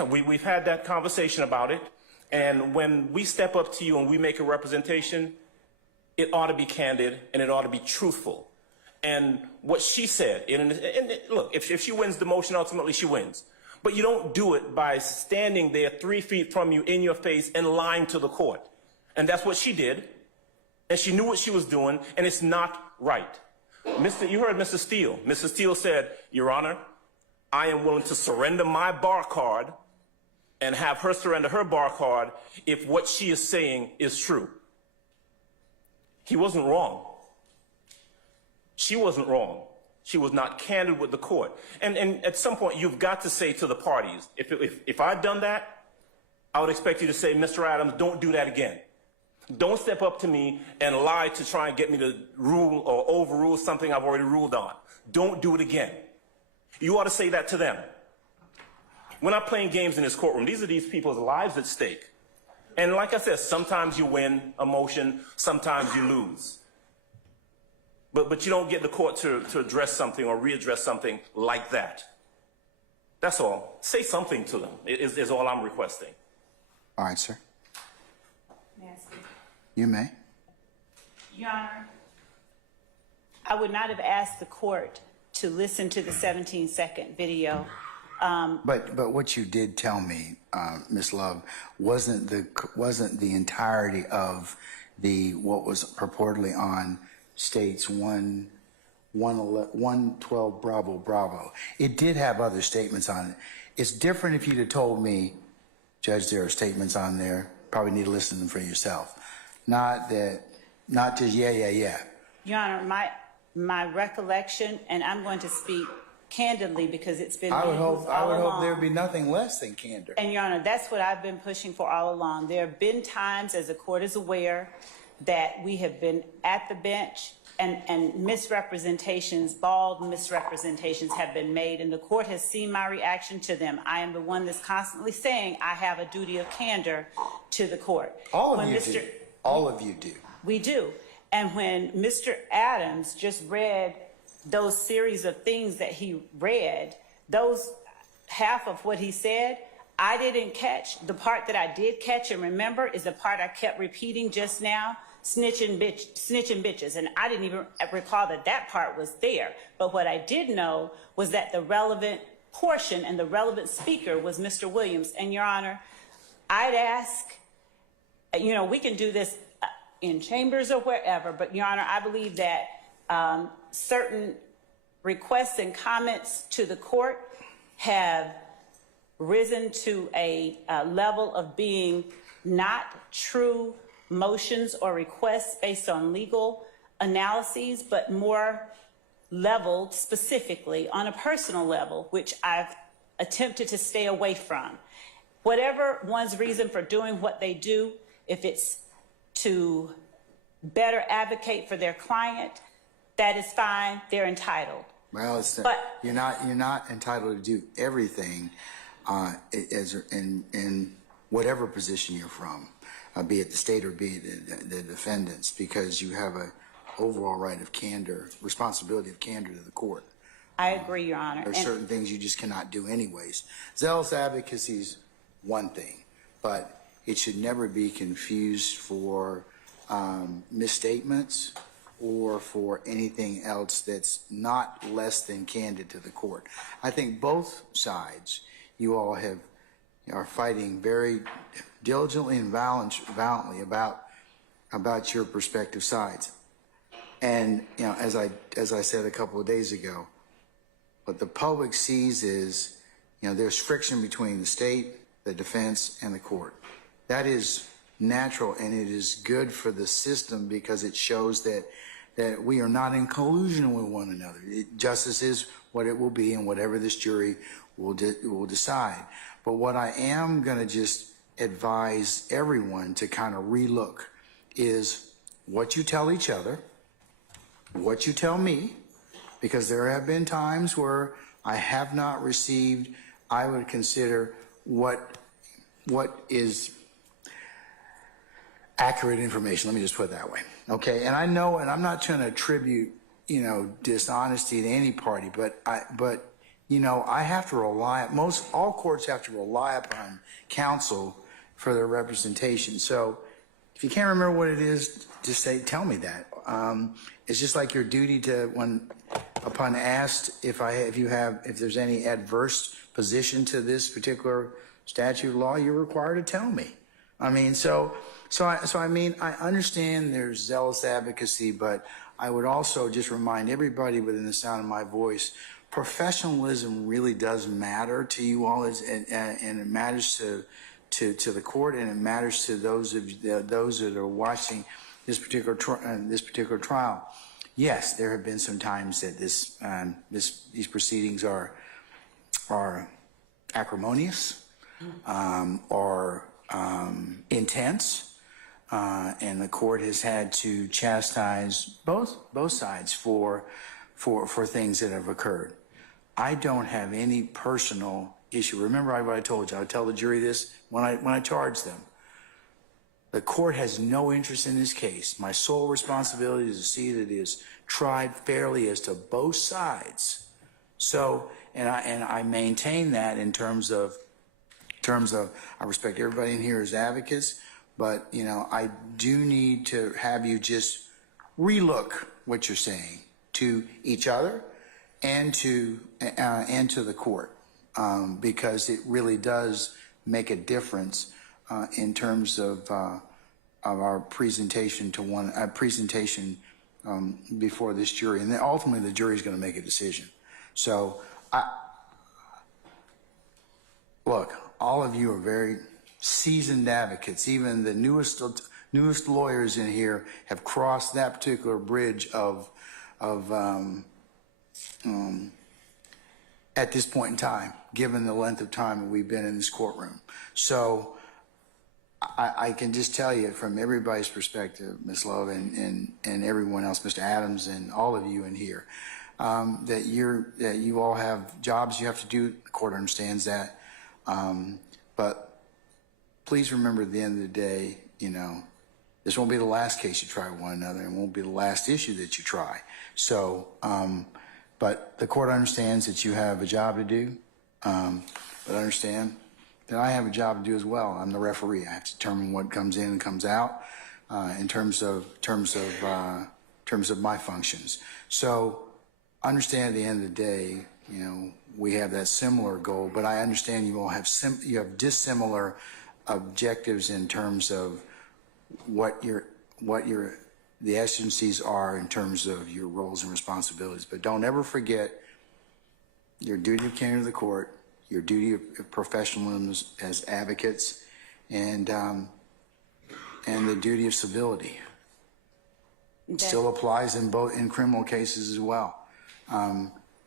we've had that conversation about it. And when we step up to you and we make a representation, it ought to be candid and it ought to be truthful. And what she said, and look, if she wins the motion, ultimately she wins. But you don't do it by standing there 3 feet from you in your face and lying to the court. And that's what she did. And she knew what she was doing, and it's not right. You heard Mr. Steele. Mr. Steele said, Your Honor, I am willing to surrender my bar card and have her surrender her bar card if what she is saying is true. He wasn't wrong. she wasn't wrong. She was not candid with the court. And at some point, you've got to say to the parties, if I'd done that, I would expect you to say, Mr. Adams, don't do that again. Don't step up to me and lie to try and get me to rule or overrule something I've already ruled on. Don't do it again. You ought to say that to them. We're not playing games in this courtroom. These are these people's lives at stake. And like I said, sometimes you win a motion, sometimes you lose. But you don't get the court to address something or readdress something like that. That's all. Say something to them is all I'm requesting. All right, sir. May I speak? You may. Your Honor, I would not have asked the court to listen to the 17-second video. But what you did tell me, Ms. Love, wasn't the entirety of what was purportedly on States 112 Bravo Bravo. It did have other statements on it. It's different if you'd have told me, Judge, there are statements on there. Probably need to listen to them for yourself. Not just yeah. Your Honor, my recollection, and I'm going to speak candidly because it's been I would hope along. there would be nothing less than candor. And Your Honor, that's what I've been pushing for all along. There have been times, as the court is aware, that we have been at the bench and misrepresentations, bald misrepresentations have been made, and the court has seen my reaction to them. I am the one that's constantly saying I have a duty of candor to the court. All of you do. All of you do. We do. And when Mr. Adams just read those series of things that he read, those half of what he said, I didn't catch. The part that I did catch and remember is the part I kept repeating just now, snitching bitches. And I didn't even recall that part was there. But what I did know was that the relevant portion and the relevant speaker was Mr. Williams. And Your Honor, I'd ask, we can do this in chambers or wherever, but Your Honor, I believe that certain requests and comments to the court have risen to a level of being not true motions or requests based on legal analyses, but more leveled specifically on a personal level, which I've attempted to stay away from. Whatever one's reason for doing what they do, if it's to better advocate for their client, that is fine, they're entitled. Well, you're not entitled to do everything in whatever position you're from, be it the state or be it the defendants, because you have a overall right of candor, responsibility of candor to the court. I agree, Your Honor. There are certain things you just cannot do anyways. Zealous advocacy is one thing, but it should never be confused for misstatements or for anything else that's not less than candid to the court. I think both sides, you all are fighting very diligently and valiantly about your respective sides. And as I said a couple of days ago, what the public sees is there's friction between the state, the defense, and the court. That is natural, and it is good for the system because it shows that we are not in collusion with one another. Justice is what it will be, and whatever this jury will decide. But what I am going to just advise everyone to kind of relook is what you tell each other, what you tell me, because there have been times where I have not received, I would consider what is accurate information. Let me just put it that way. Okay. And I know, and I'm not trying to attribute, dishonesty to any party, but I have to rely, all courts have to rely upon counsel for their representation. So if you can't remember what it is, just tell me that. It's just like your duty to, upon asked if there's any adverse position to this particular statute of law, you're required to tell me. I mean, I understand there's zealous advocacy, but I would also just remind everybody within the sound of my voice, professionalism really does matter to you all, and it matters to the court, and it matters to those that are watching this particular trial. yes, there have been some times that these proceedings are acrimonious, or intense, and the court has had to chastise both sides for things that have occurred. I don't have any personal issue. Remember what I told you. I would tell the jury this when I charged them. The court has no interest in this case. My sole responsibility is to see that it is tried fairly as to both sides. So, and I maintain that in terms of I respect everybody in here as advocates, but I do need to have you just relook what you're saying to each other and to the court, because it really does make a difference in terms of our presentation before this jury, and then ultimately the jury is going to make a decision. So, look, all of you are very seasoned advocates. Even the newest lawyers in here have crossed that particular bridge at this point in time, given the length of time that we've been in this courtroom. So I can just tell you from everybody's perspective, Ms. Love and everyone else, Mr. Adams and all of you in here, that you all have jobs you have to do. The court understands that. But please remember at the end of the day, this won't be the last case you try with one another, and won't be the last issue that you try. So, but the court understands that you have a job to do, but understand that I have a job to do as well. I'm the referee. I have to determine what comes in and comes out in terms of my functions. So, understand at the end of the day, we have that similar goal, but I understand you all have dissimilar objectives in terms of what the essencies are in terms of your roles and responsibilities. But don't ever forget your duty of care to the court, your duty of professionalism as advocates, and the duty of civility. It still applies in criminal cases as well.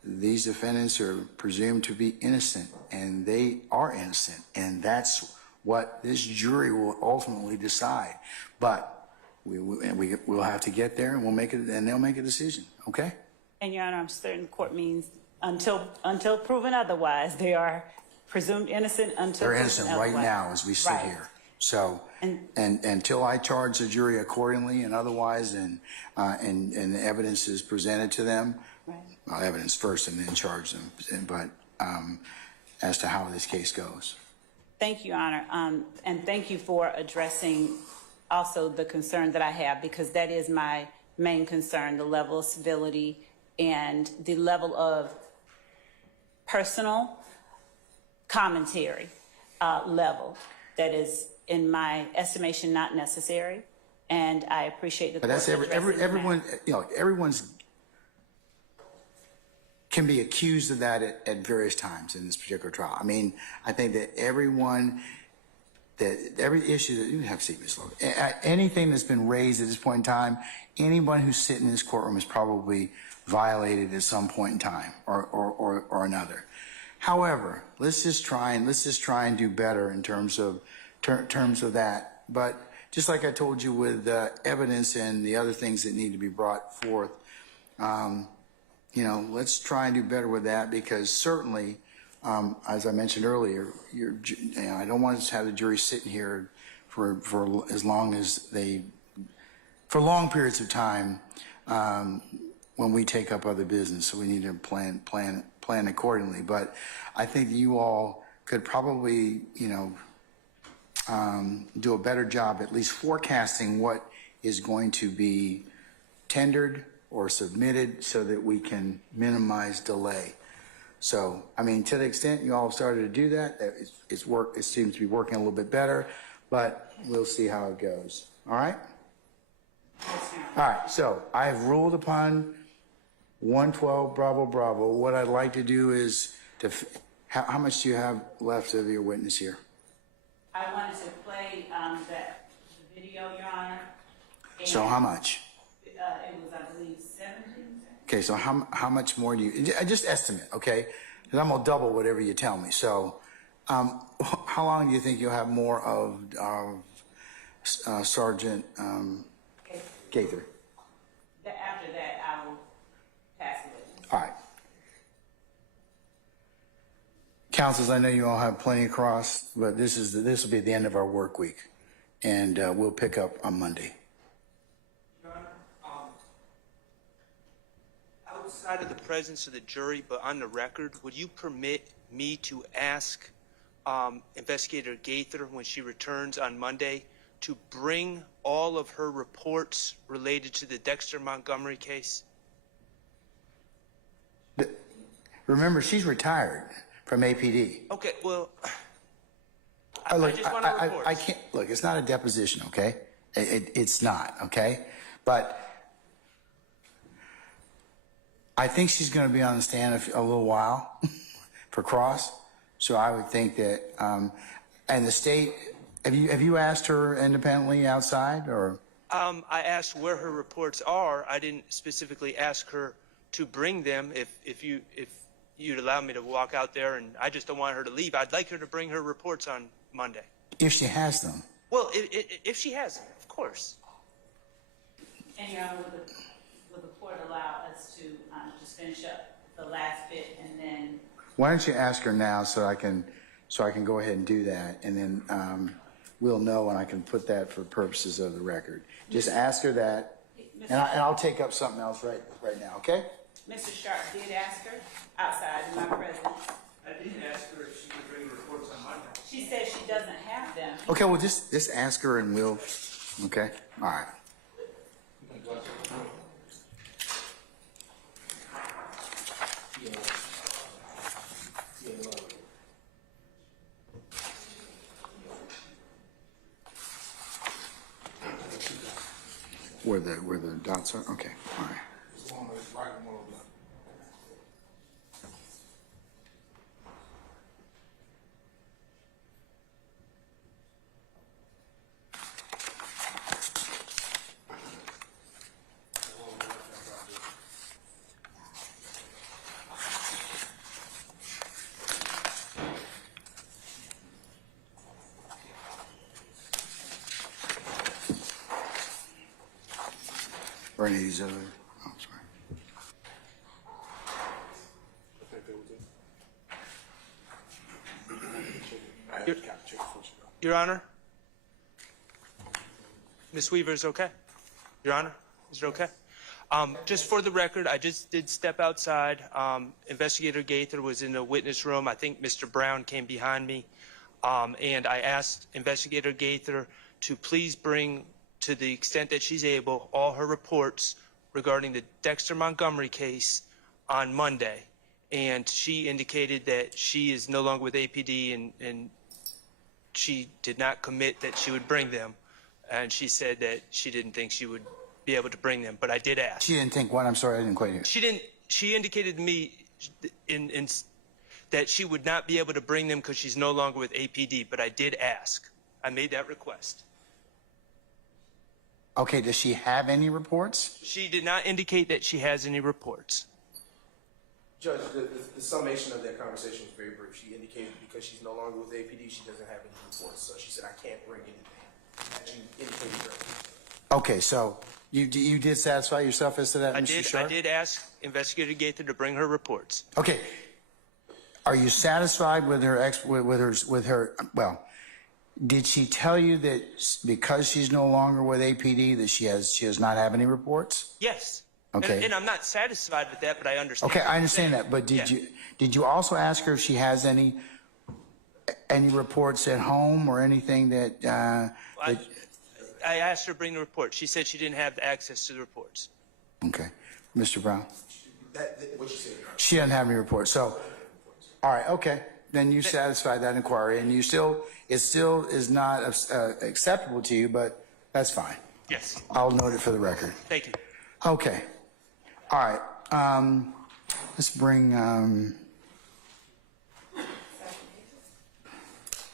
These defendants are presumed to be innocent, and they are innocent, and that's what this jury will ultimately decide. But we'll have to get there, and we'll make it, and they'll make a decision. Okay? And Your Honor, I'm certain the court means until proven otherwise, they are presumed innocent until they're innocent proven right otherwise. now as we sit here. So, and until I charge the jury accordingly and otherwise, and the evidence is presented to them. Right. Well, evidence first and then charge them, but as to how this case goes. Thank you, Your Honor, and thank you for addressing also the concern that I have, because that is my main concern, the level of civility and the level of personal commentary level that is, in my estimation, not necessary, and I appreciate the But that's everyone, everyone's can be accused of that at various times in this particular trial. I mean, I think that every issue that you have to see, Ms. Logan, anything that's been raised at this point in time, anyone who's sitting in this courtroom is probably violated at some point in time or another. However, let's just try and do better in terms of that. But just like I told you with evidence and the other things that need to be brought forth, let's try and do better with that, because certainly, as I mentioned earlier, I don't want to have the jury sitting here for as long as for long periods of time when we take up other business. So we need to plan accordingly. But I think you all could probably, do a better job at least forecasting what is going to be tendered or submitted so that we can minimize delay. So, I mean, to the extent you all have started to do that, it seems to be working a little bit better, but we'll see how it goes. All right? All right, so I have ruled upon 112 Bravo Bravo. What I'd like to do is, how much do you have left of your witness here? I wanted to play the video, Your Honor. So how much? It was, I believe, 7 Okay, so how much more do you, just estimate, okay? Because I'm gonna double whatever you tell me. So, how long do you think you'll have more of Sergeant Gaither? After that, I will pass the witness. All right. Councils, I know you all have plenty across, but this will be the end of our work week, and we'll pick up on Monday. Your Honor, outside of the presence of the jury, but on the record, would you permit me to ask Investigator Gaither, when she returns on Monday, to bring all of her reports related to the Dexter Montgomery case? Remember, she's retired from APD. Okay, well, Look, I just want to report. I can't, look, it's not a deposition, okay? It's not, okay? But I think she's going to be on the stand a little while for cross. So I would think that, and the state, have you asked her independently outside, or? I asked where her reports are. I didn't specifically ask her to bring them. If you'd allow me to walk out there, and I just don't want her to leave. I'd like her to bring her reports on Monday. If she has them. Well, if she has them, of course. And Your Honor, would the court allow us to just finish up the last bit and then? Why don't you ask her now so I can go ahead and do that, and then we'll know, and I can put that for purposes of the record. Just ask her that, and I'll take up something else right now, okay? Mr. Sharp did ask her outside in my presence. I didn't ask her if she could bring reports on Monday. She says she doesn't have them. Okay, well, just ask her and we'll, okay? All right. Where the dots are? Okay, all right. Or any of these other, oh, sorry. Your Honor? Ms. Weaver is okay? Your Honor, is it okay? Just for the record, I just did step outside. Investigator Gaither was in the witness room. I think Mr. Brown came behind me. And I asked Investigator Gaither to please bring, to the extent that she's able, all her reports regarding the Dexter Montgomery case on Monday. And she indicated that she is no longer with APD, and she did not commit that she would bring them. And she said that she didn't think she would be able to bring them, but I did ask. She didn't think what? I'm sorry, I didn't quite hear. She indicated to me that she would not be able to bring them because she's no longer with APD, but I did ask. I made that request. Okay, does she have any reports? She did not indicate that she has any reports. Judge, the summation of that conversation was very brief. She indicated because she's no longer with APD, she doesn't have any reports. So she said, I can't bring anything. And she indicated her. Okay, so you did satisfy yourself as to that, Mr. Sharp? I did ask Investigator Gaither to bring her reports. Okay. Are you satisfied with her, well, did she tell you that because she's no longer with APD that she does not have any reports? Yes. Okay. And I'm not satisfied with that, but I understand. Okay, I understand that, but did you also ask her if she has any reports at home or anything that? I asked her to bring the report. She said she didn't have access to the reports. Okay, Mr. Brown. What you said. She doesn't have any reports. So, all right, okay. Then you satisfied that inquiry, and it still is not acceptable to you, but that's fine. Yes. I'll note it for the record. Thank you. Okay. All right. Let's bring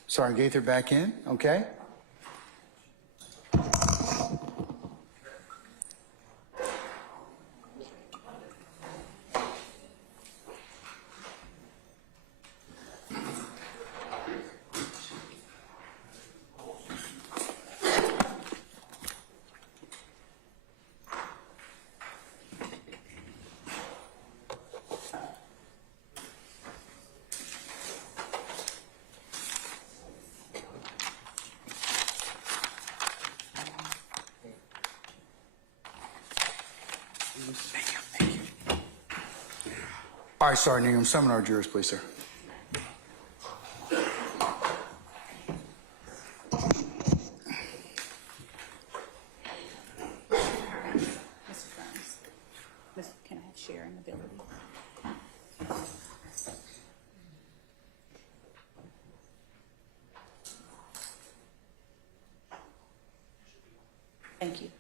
Sergeant Gaither back in. Okay. All right, Sergeant Ingram, summon our jurors, please, sir. Mr. Burns, can I have sharing ability? Thank you.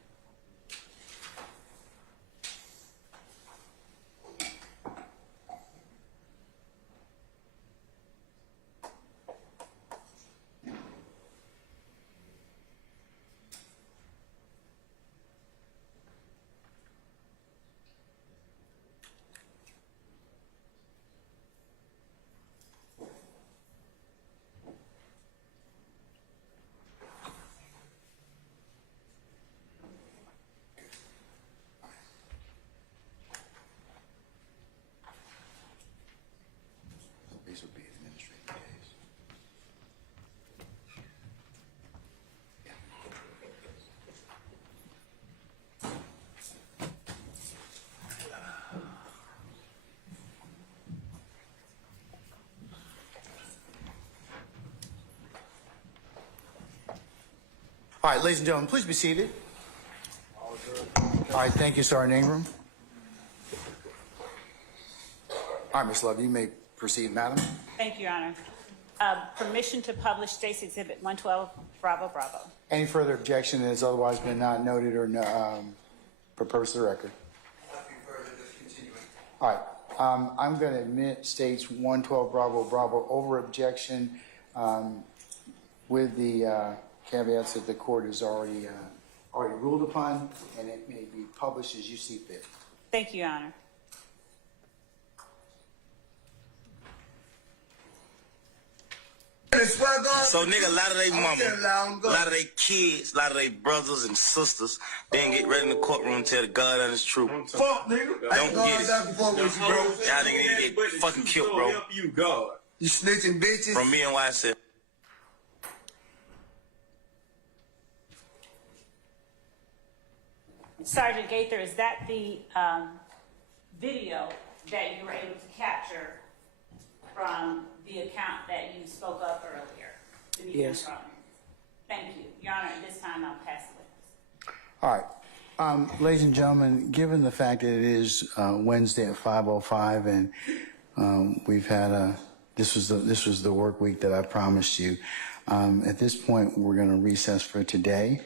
These would be administrative days. All right, ladies and gentlemen, please be seated. All right, thank you, Sergeant Ingram. All right, Ms. Love, you may proceed, madam. Thank you, Your Honor. Permission to publish State's Exhibit 112, Bravo, Bravo. Any further objection that has otherwise been not noted or for purpose of the record? Nothing further, just continuing. All right, I'm going to admit State's 112, Bravo, Bravo over objection with the caveats that the court has already ruled upon, and it may be published as you see fit. Thank you, Your Honor. So, nigga, a lot of they mama, a lot of they kids, a lot of they brothers and sisters, then get ready in the courtroom, tell the God and his truth. Fuck, nigga. Don't get it. Y'all niggas need to get fucking killed, bro. You, God. You snitching bitches. From me and YSL. Sergeant Gaither, is that the video that you were able to capture from the account that you spoke of earlier? Yes. Thank you. Your Honor, at this time, I'll pass the witness. All right. Ladies and gentlemen, given the fact that it is Wednesday at 5:05 and we've had this was the work week that I promised you. At this point, we're going to recess for today.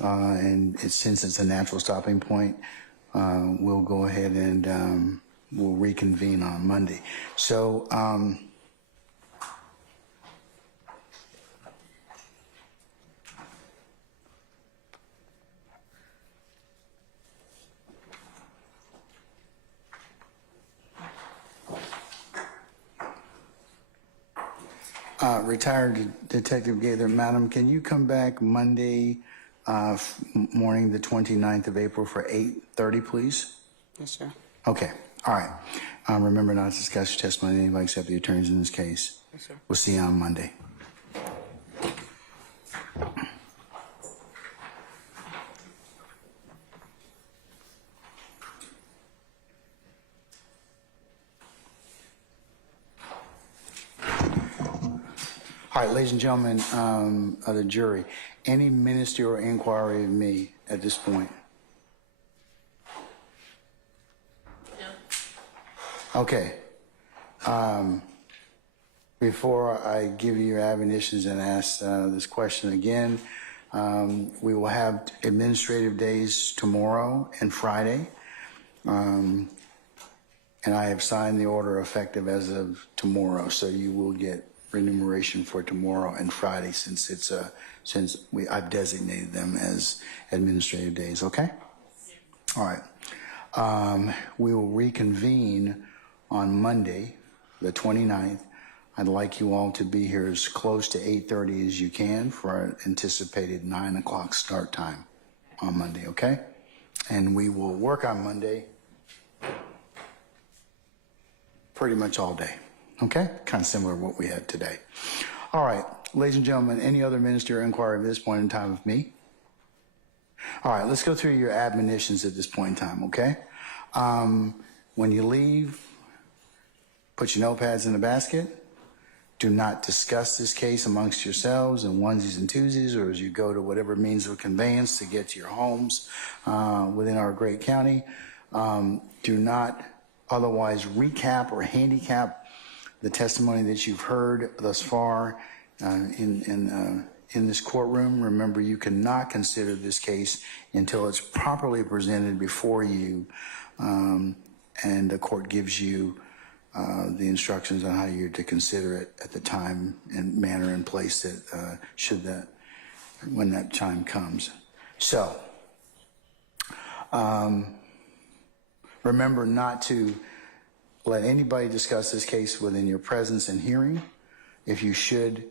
And since it's a natural stopping point, we'll go ahead and we'll reconvene on Monday. So, retired Detective Gaither, madam, can you come back Monday morning, the 29th of April for 8:30, please? Yes, sir. Okay. All right. Remember not to discuss your testimony with anybody except the attorneys in this case. Yes, sir. We'll see you on Monday. All right, ladies and gentlemen of the jury, any ministerial inquiry of me at this point? No. Okay. Before I give you your admonitions and ask this question again, we will have administrative days tomorrow and Friday. And I have signed the order effective as of tomorrow, so you will get remuneration for tomorrow and Friday since it's I've designated them as administrative days. Okay. All right. We will reconvene on Monday, the 29th. I'd like you all to be here as close to 8:30 as you can for our anticipated 9 o'clock start time on Monday. Okay. And we will work on Monday pretty much all day. Okay? Kind of similar to what we had today. All right. Ladies and gentlemen, any other ministerial inquiry at this point in time of me? All right. Let's go through your admonitions at this point in time, okay? When you leave, Put your notepads in the basket. Do not discuss this case amongst yourselves in onesies and twosies or as you go to whatever means of conveyance to get to your homes within our great county. Do not otherwise recap or handicap the testimony that you've heard thus far in this courtroom. Remember, you cannot consider this case until it's properly presented before you and the court gives you the instructions on how you're to consider it at the time and manner and place that when that time comes. So, remember not to let anybody discuss this case within your presence and hearing. If you should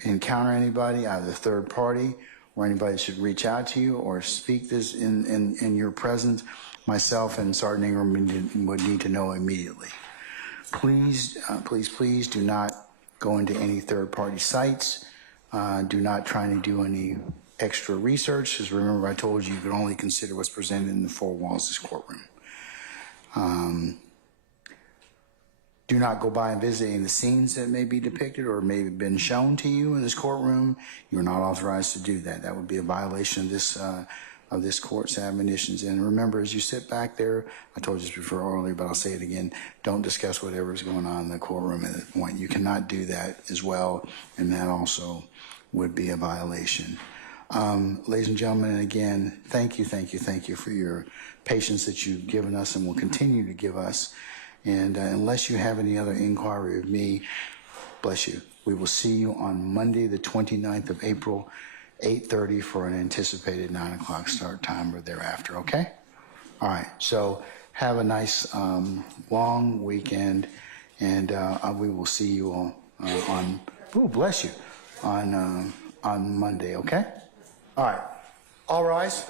encounter anybody, either third party or anybody that should reach out to you or speak this in your presence, myself and Sergeant Ingram would need to know immediately. Please do not go into any third-party sites. Do not try to do any extra research, because remember I told you you can only consider what's presented in the four walls of this courtroom. Do not go by and visit any of the scenes that may be depicted or may have been shown to you in this courtroom. You're not authorized to do that. That would be a violation of this court's admonitions. And remember, as you sit back there, I told you this before earlier, but I'll say it again, don't discuss whatever is going on in the courtroom at that point. You cannot do that as well, and that also would be a violation. Ladies and gentlemen, and again, thank you for your patience that you've given us and will continue to give us. And unless you have any other inquiry of me, bless you. We will see you on Monday, the 29th of April, 8:30 for an anticipated 9 o'clock start time or thereafter, okay? All right, so have a nice long weekend, and we will see you on bless you, on Monday, okay? All right, all rise.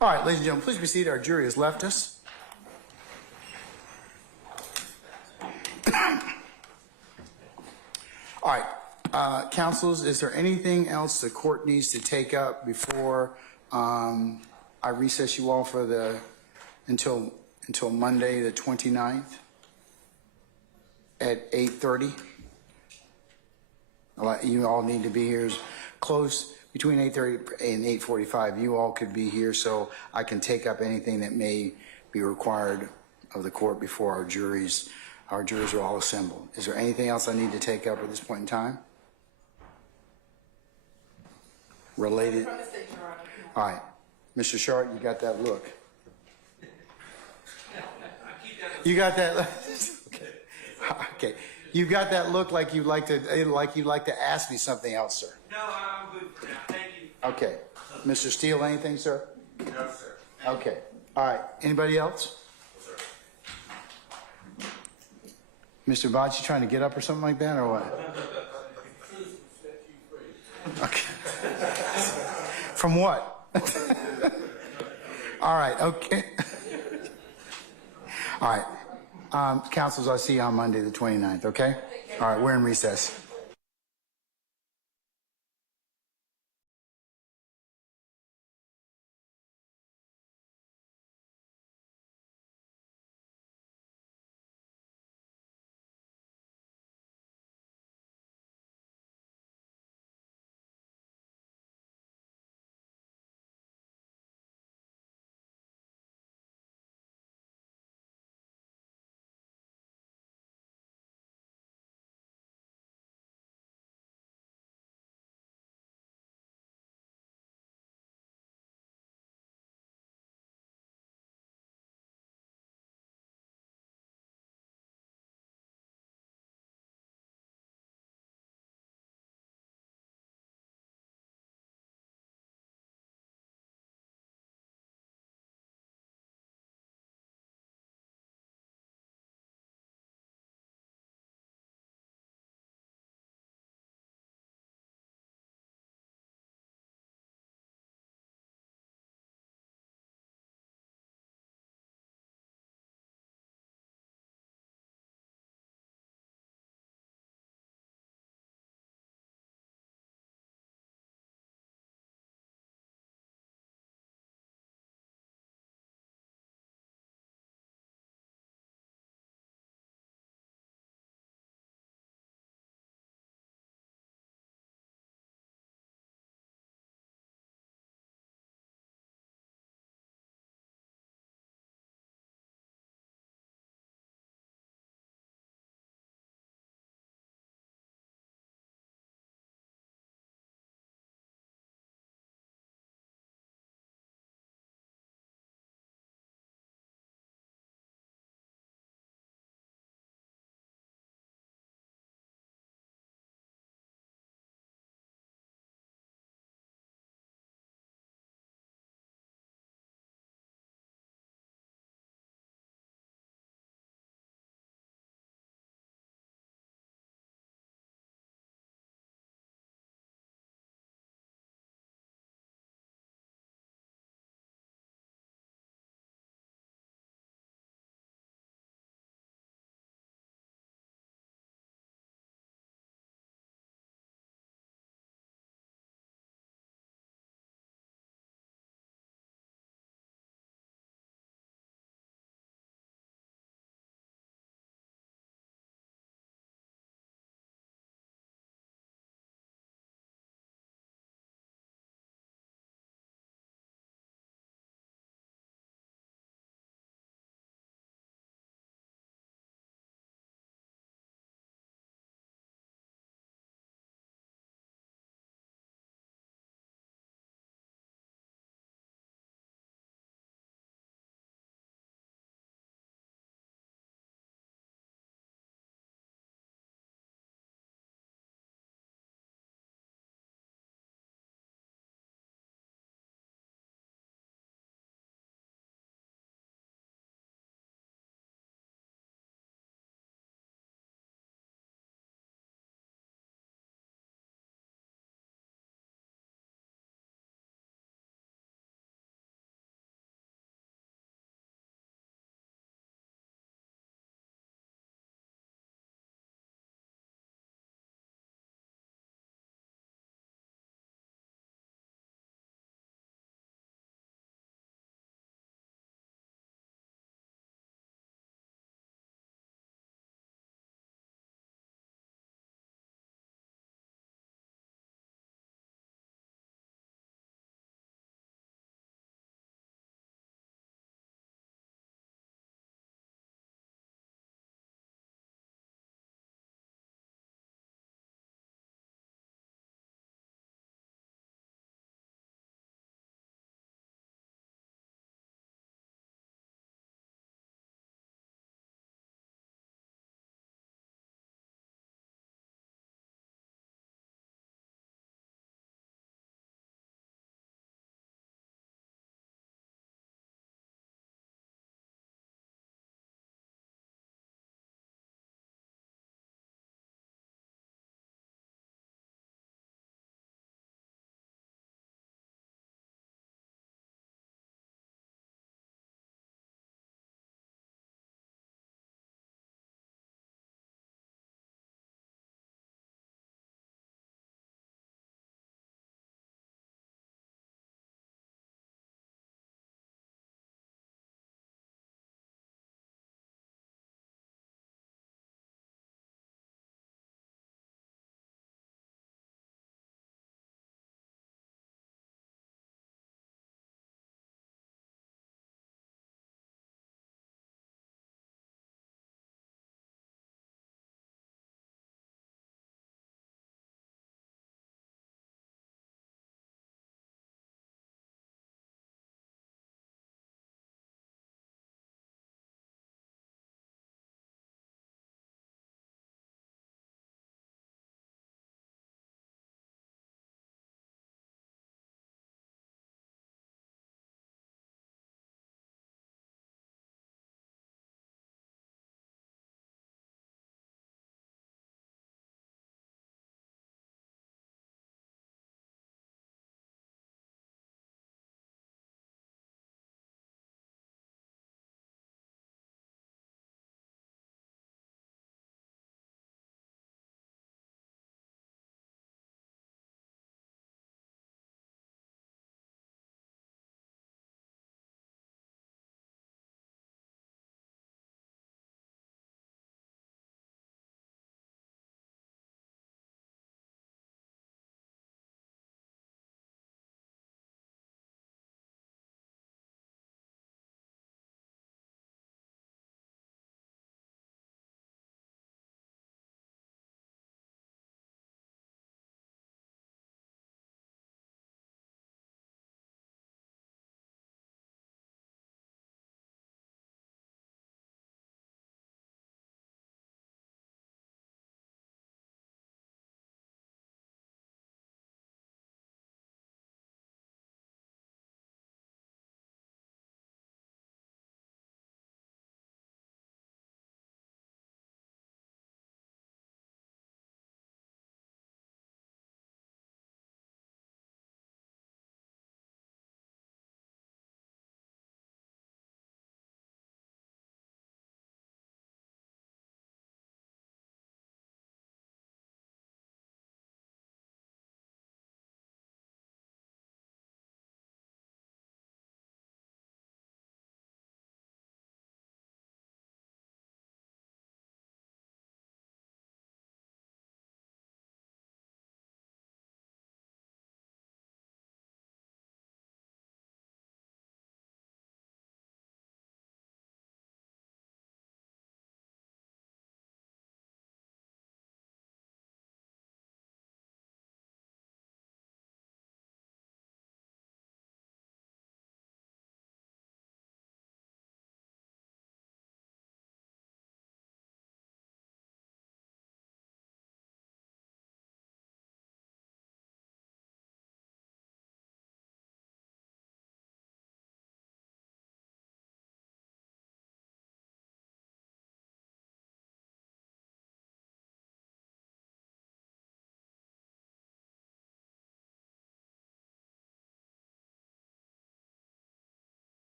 All right, ladies and gentlemen, please be seated. Our jury has left us. All right, counsels, is there anything else the court needs to take up before I recess you all for until Monday, the 29th at 8:30? You all need to be here as close. Between 8:30 and 8:45, you all could be here so I can take up anything that may be required of the court before our juries are all assembled. Is there anything else I need to take up at this point in time? Related? All right. Mr. Sharp, you got that look. You got that? Okay. You got that look like you'd like to ask me something else, sir. No, I'm good for now. Thank you. Okay. Mr. Steele, anything, sir? No, sir. Okay. All right. Anybody else? No, sir. Mr. Bott, you trying to get up or something like that, or what? Okay. From what? All right. Okay. All right. Councils, I'll see you on Monday the 29th, okay? All right. We're in recess.